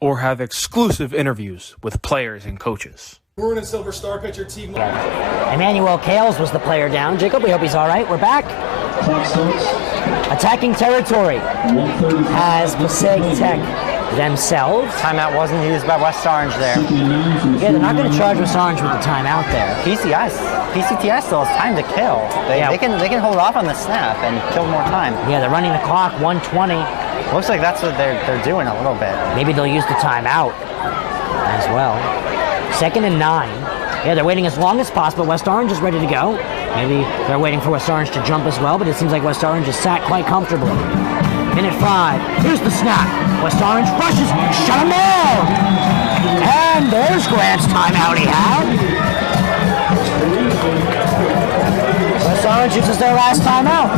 Or have exclusive interviews with players and coaches. Maroon and Silver Star pitcher Team. Emmanuel Kales was the player down. Jacob, we hope he's all right. We're back. Attacking territory has Passaic Tech themselves. Timeout wasn't used by West Orange there. Yeah, they're not going to charge West Orange with the timeout there. PCTI still has time to kill. They can hold off on the snap and kill more time. Yeah, they're running the clock, 1:20. Looks like that's what they're doing a little bit. Maybe they'll use the timeout as well. 2nd and 9. Yeah, they're waiting as long as possible. West Orange is ready to go. Maybe they're waiting for West Orange to jump as well, but it seems like West Orange is sat quite comfortably. Minute 5. Here's the snap. West Orange rushes. Shut him down. And there's Grant's timeout he had. Orange uses their last timeout.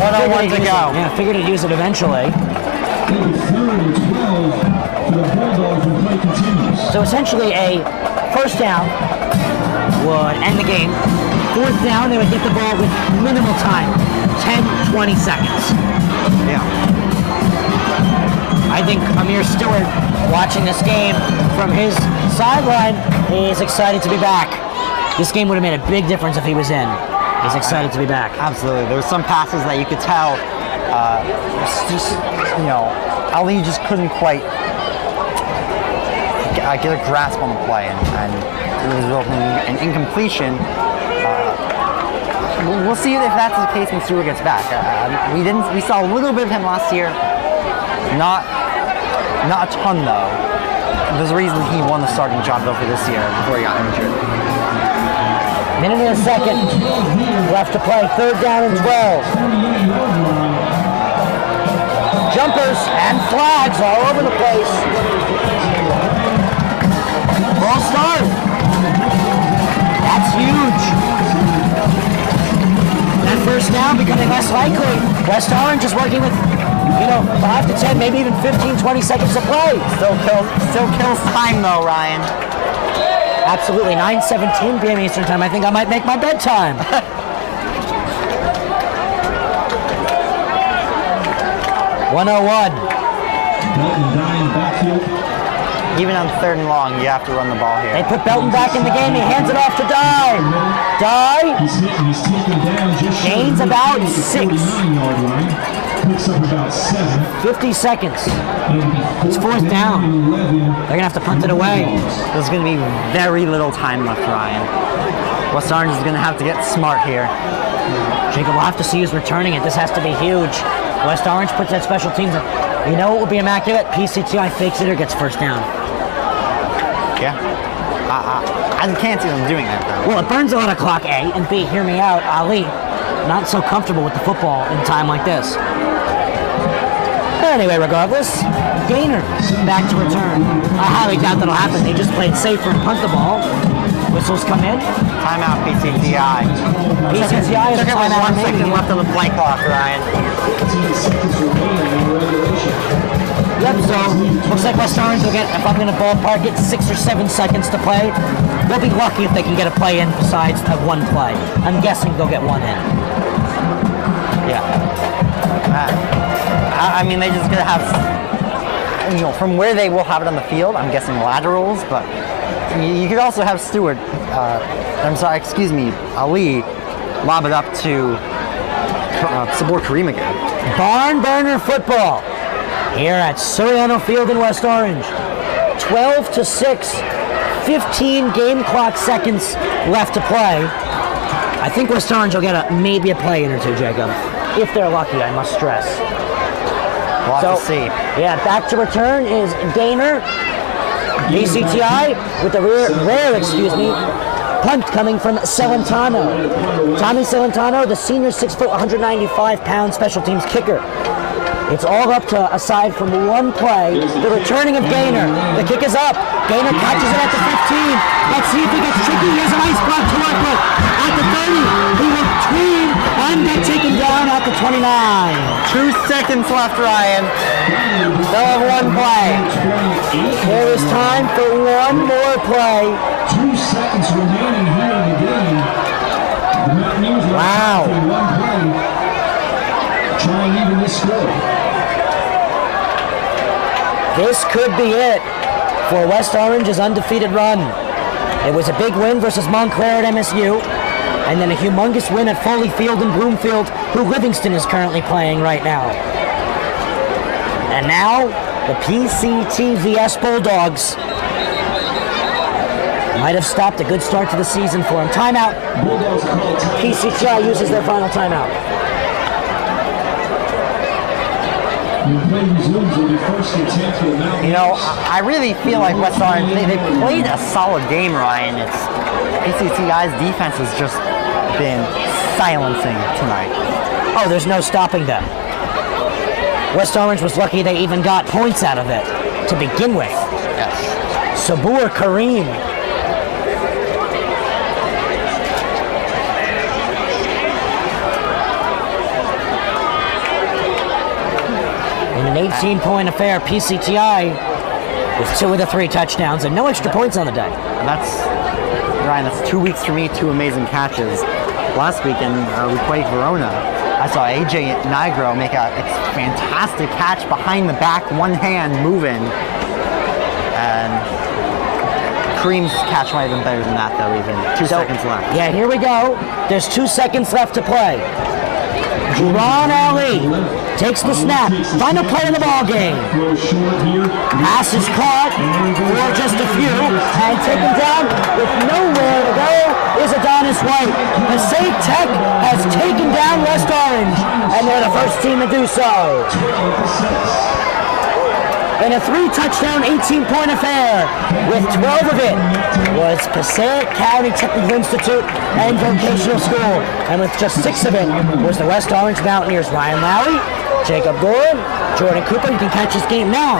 1:01 to go. Yeah, figured to use it eventually. So essentially a first down would end the game. Fourth down, they would get the ball with minimal time, 10, 20 seconds. Yeah. I think Amir Stewart, watching this game from his sideline, is excited to be back. This game would have made a big difference if he was in. He's excited to be back. Absolutely. There were some passes that you could tell, Ali just couldn't quite get a grasp on the play, and it was resulting in an incompletion. We'll see if that's the case when Stewart gets back. We saw a little bit of him last year, not a ton though. There's a reason he won the starting job though for this year before he got injured. Minute and a second left to play. Third down and 12. Jumpers and flags all over the place. Ball start. That's huge. That first down becoming less likely. West Orange is working with 5 to 10, maybe even 15, 20 seconds to play. Still kills time though, Ryan. Absolutely. 9:17 p.m. Eastern Time. I think I might make my bedtime. (101) Even on third and long, you have to run the ball here. They put Belton back in the game. He hands it off to Dye. Dye gains about 6. Picks up about 7. 50 seconds. It's fourth down. They're going to have to punt it away. There's going to be very little time left, Ryan. West Orange is going to have to get smart here. Jacob will have to see who's returning it. This has to be huge. West Orange puts that special teams in. You know what will be immaculate? PCTI fakes it or gets first down. Yeah. I can't see them doing that, though. Well, it burns a lot of clock, A, and B, hear me out, Ali, not so comfortable with the football in a time like this. Anyway, regardless, Gaynor back to return. I highly doubt that'll happen. They just played safer and punt the ball. Whistles come in. Timeout, PCTI. PCTI is a timeout. 1 second left on the play clock, Ryan. Yep, so looks like West Orange will get, if I'm going to ballpark it, 6 or 7 seconds to play. They'll be lucky if they can get a play in besides one play. I'm guessing they'll get one in. Yeah. I mean, they just going to have, from where they will have it on the field, I'm guessing laterals, but you could also have Ali lob it up to Sabor Kareem again. Barn burner football here at Soriano Field in West Orange. 12-6, 15 game clock seconds left to play. I think West Orange will get maybe a play in or two, Jacob. If they're lucky, I must stress. We'll have to see. Yeah, back to return is Gaynor. BCTI with the rare punt coming from Celentano. Tommy Celentano, the senior 6 foot, 195-pound special teams kicker. It's all up to, aside from one play, the returning of Gaynor. The kick is up. Gaynor catches it at the 15. Let's see if he gets tricky. Here's a nice block to work with. At the 30, he will tween and get taken down at the 29. 2 seconds left, Ryan. They'll have one play. There is time for one more play. 2 seconds remaining here in the game. The Mountaineers wow. One play. Try and even this score. This could be it for West Orange's undefeated run. It was a big win versus Montclair at MSU, and then a humongous win at Foley Field in Broomfield, who Livingston is currently playing right now. And now, the PCTVS Bulldogs might have stopped a good start to the season for him. Timeout. PCTI uses their final timeout. I really feel like West Orange, they played a solid game, Ryan. PCTI's defense has just been silencing tonight. Oh, there's no stopping them. West Orange was lucky they even got points out of it to begin with. Yes. Sabor Kareem. In an 18-point affair, PCTI with 2 of the 3 touchdowns and no extra points on the day. Ryan, that's 2 weeks for me, 2 amazing catches. Last weekend, we played Verona. I saw AJ Nigro make a fantastic catch behind the back, one hand moving. And Kareem's catch might have been better than that, though, even. 2 seconds left. Yeah, here we go. There's 2 seconds left to play. Juron Ali takes the snap. Final play in the ball game. Pass is caught for just a few, and taken down with nowhere to go is Adonis White. Passaic Tech has taken down West Orange, and they're the first team to do so. In a 3-touchdown, 18-point affair, with 12 of it was Passaic County Technical Institute and Vocational School, and with just 6 of it was the West Orange Mountaineers. Ryan Lowry, Jacob Doran, Jordan Cooper. You can catch this game now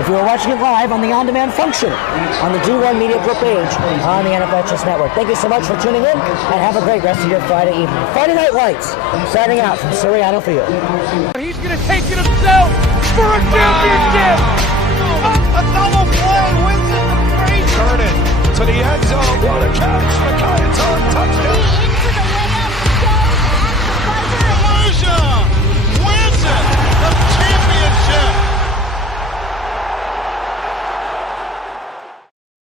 if you are watching it live on the on-demand function on the D1 Media Group page on the NFHS Network. Thank you so much for tuning in, and have a great rest of your Friday evening. Friday Night Lights, signing out from Soriano Field. He's going to take it himself for a championship. A double play wins it for Frazier. Turn it to the end zone. What a catch. McKay